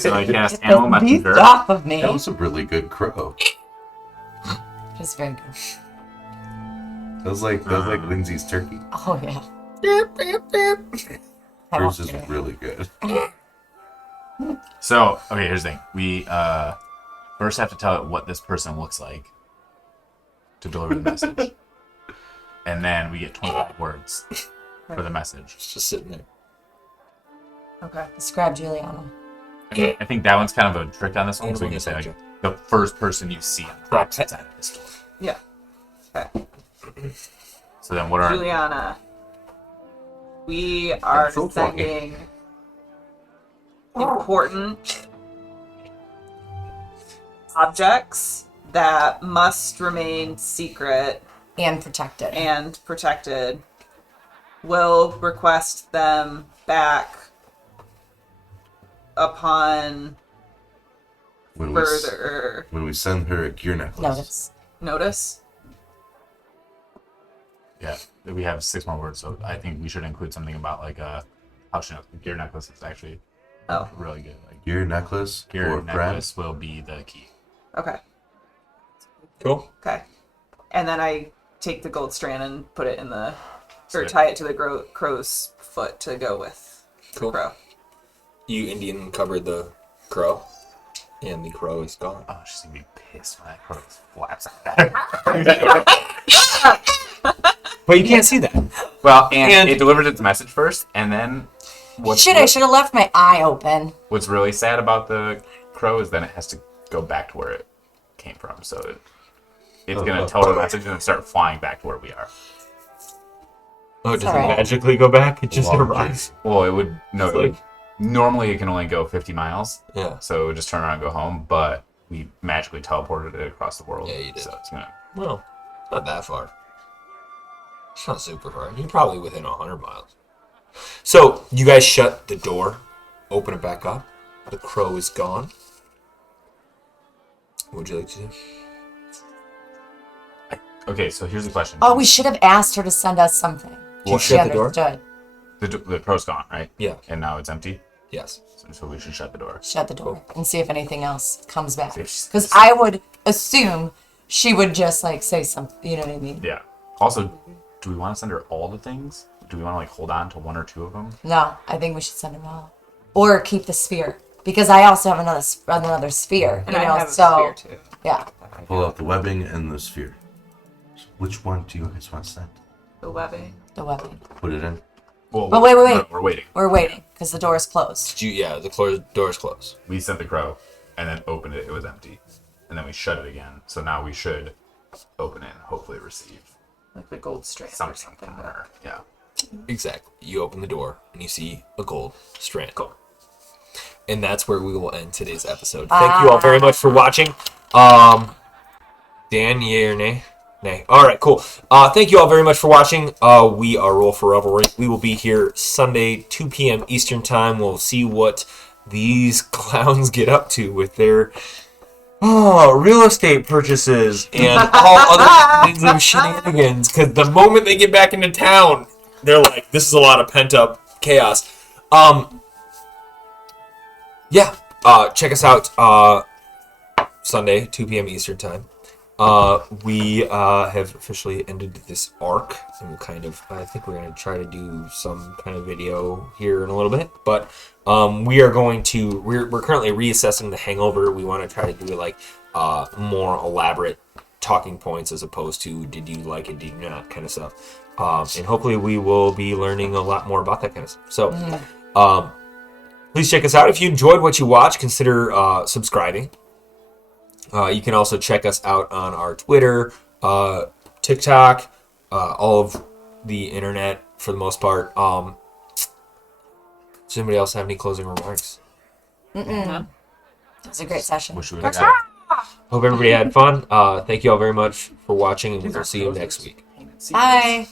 so I cast Animal These Messenger. off of me. That was a really good crow. Just very good. That was like Lindsay's turkey. Oh yeah. I Hers won't is do it. really good. So, okay, here's the thing. We first have to tell it what this person looks like to deliver the message. And then we get 25 words for the message. It's just sitting there. Okay. Describe Juliana. I think that one's kind of a trick on this one, so we can say like the first person you see on the opposite side of the store. Yeah. Okay. So then what are Juliana. We are so funny. sending important objects that must remain secret And protected. and protected. Will request them back upon When we, further when we send her a gear necklace. Notice. notice. Yeah, we have 6 more words, so I think we should include something about like house gear necklace is actually really good. Like Your necklace gear for Brad. necklace will be the key. Okay. Cool. Okay. And then I take the gold strand and put it in the, or Sick. tie it to the crow's foot to go with Cool. the crow. You Indian covered the crow, and the crow is gone. Oh, she's gonna be pissed when that crow flaps at her. But you can't see that. Well, and And- it delivered its message first, and then I should have left my eye open. what's really sad about the crow is then it has to go back to where it came from. So it's gonna tell the message and then start flying back to where we are. Oh, it doesn't alright. magically go back. It just Long arrives. Well, it would no. It's like- Normally, it can only go 50 miles, Yeah. so it would just turn around and go home. But we magically teleported it across the world. Yeah, you did. So it's gonna. Well, not that far. It's not super far. You're probably within 100 miles. So, you guys shut the door, open it back up. The crow is gone. What would you like to do? Okay, so here's the question. Oh, we should have asked her to send us something. You She shut the door? understood. The crow's gone, right? Yeah. And now it's empty. Yes. So we should shut the door. Shut the door and see if anything else comes back. See if she's- Because I would assume she would just like say something. You know what I mean? Yeah. Also, do we want to send her all the things? Do we want to like hold on to 1 or 2 of them? No, I think we should send them all, or keep the sphere because I also have another sphere. And you I know, have a so spear too. yeah. Pull out the webbing and the sphere. So which one do you guys want sent? The webbing. The weapon. Put it in. Well, But wait. no, we're waiting. We're waiting because the door is closed. The door is closed. We sent the crow, and then opened it. It was empty, and then we shut it again. So now we should open it and hopefully receive Like the gold strand or something something. from her. Yeah. Exactly. You open the door and you see a gold strand. Cool. And that's where we will end today's episode. Thank you all very much for watching. Dan, yay or nay? Nay. All right, cool. Thank you all very much for watching. We are Roll for Revelry. We will be here Sunday, 2 p.m. Eastern Time. We'll see what these clowns get up to with their real estate purchases and all other kinds of shenanigans. Because the moment they get back into town, they're like, this is a lot of pent-up chaos. Yeah, check us out Sunday, 2 p.m. Eastern Time. We have officially ended this arc, and we'll I think we're going to try to do some kind of video here in a little bit, but we're currently reassessing The Hangover. We want to try to do like more elaborate talking points as opposed to did you like it, did you not kind of stuff. And hopefully we will be learning a lot more about that kind of stuff. So, please check us out. If you enjoyed what you watched, consider subscribing. You can also check us out on our Twitter, TikTok, all of the internet for the most part. Does anybody else have any closing remarks? It was a great session. Wish we would have got Hope everybody had fun. Thank you all very much for watching, and we will see you next week. Bye.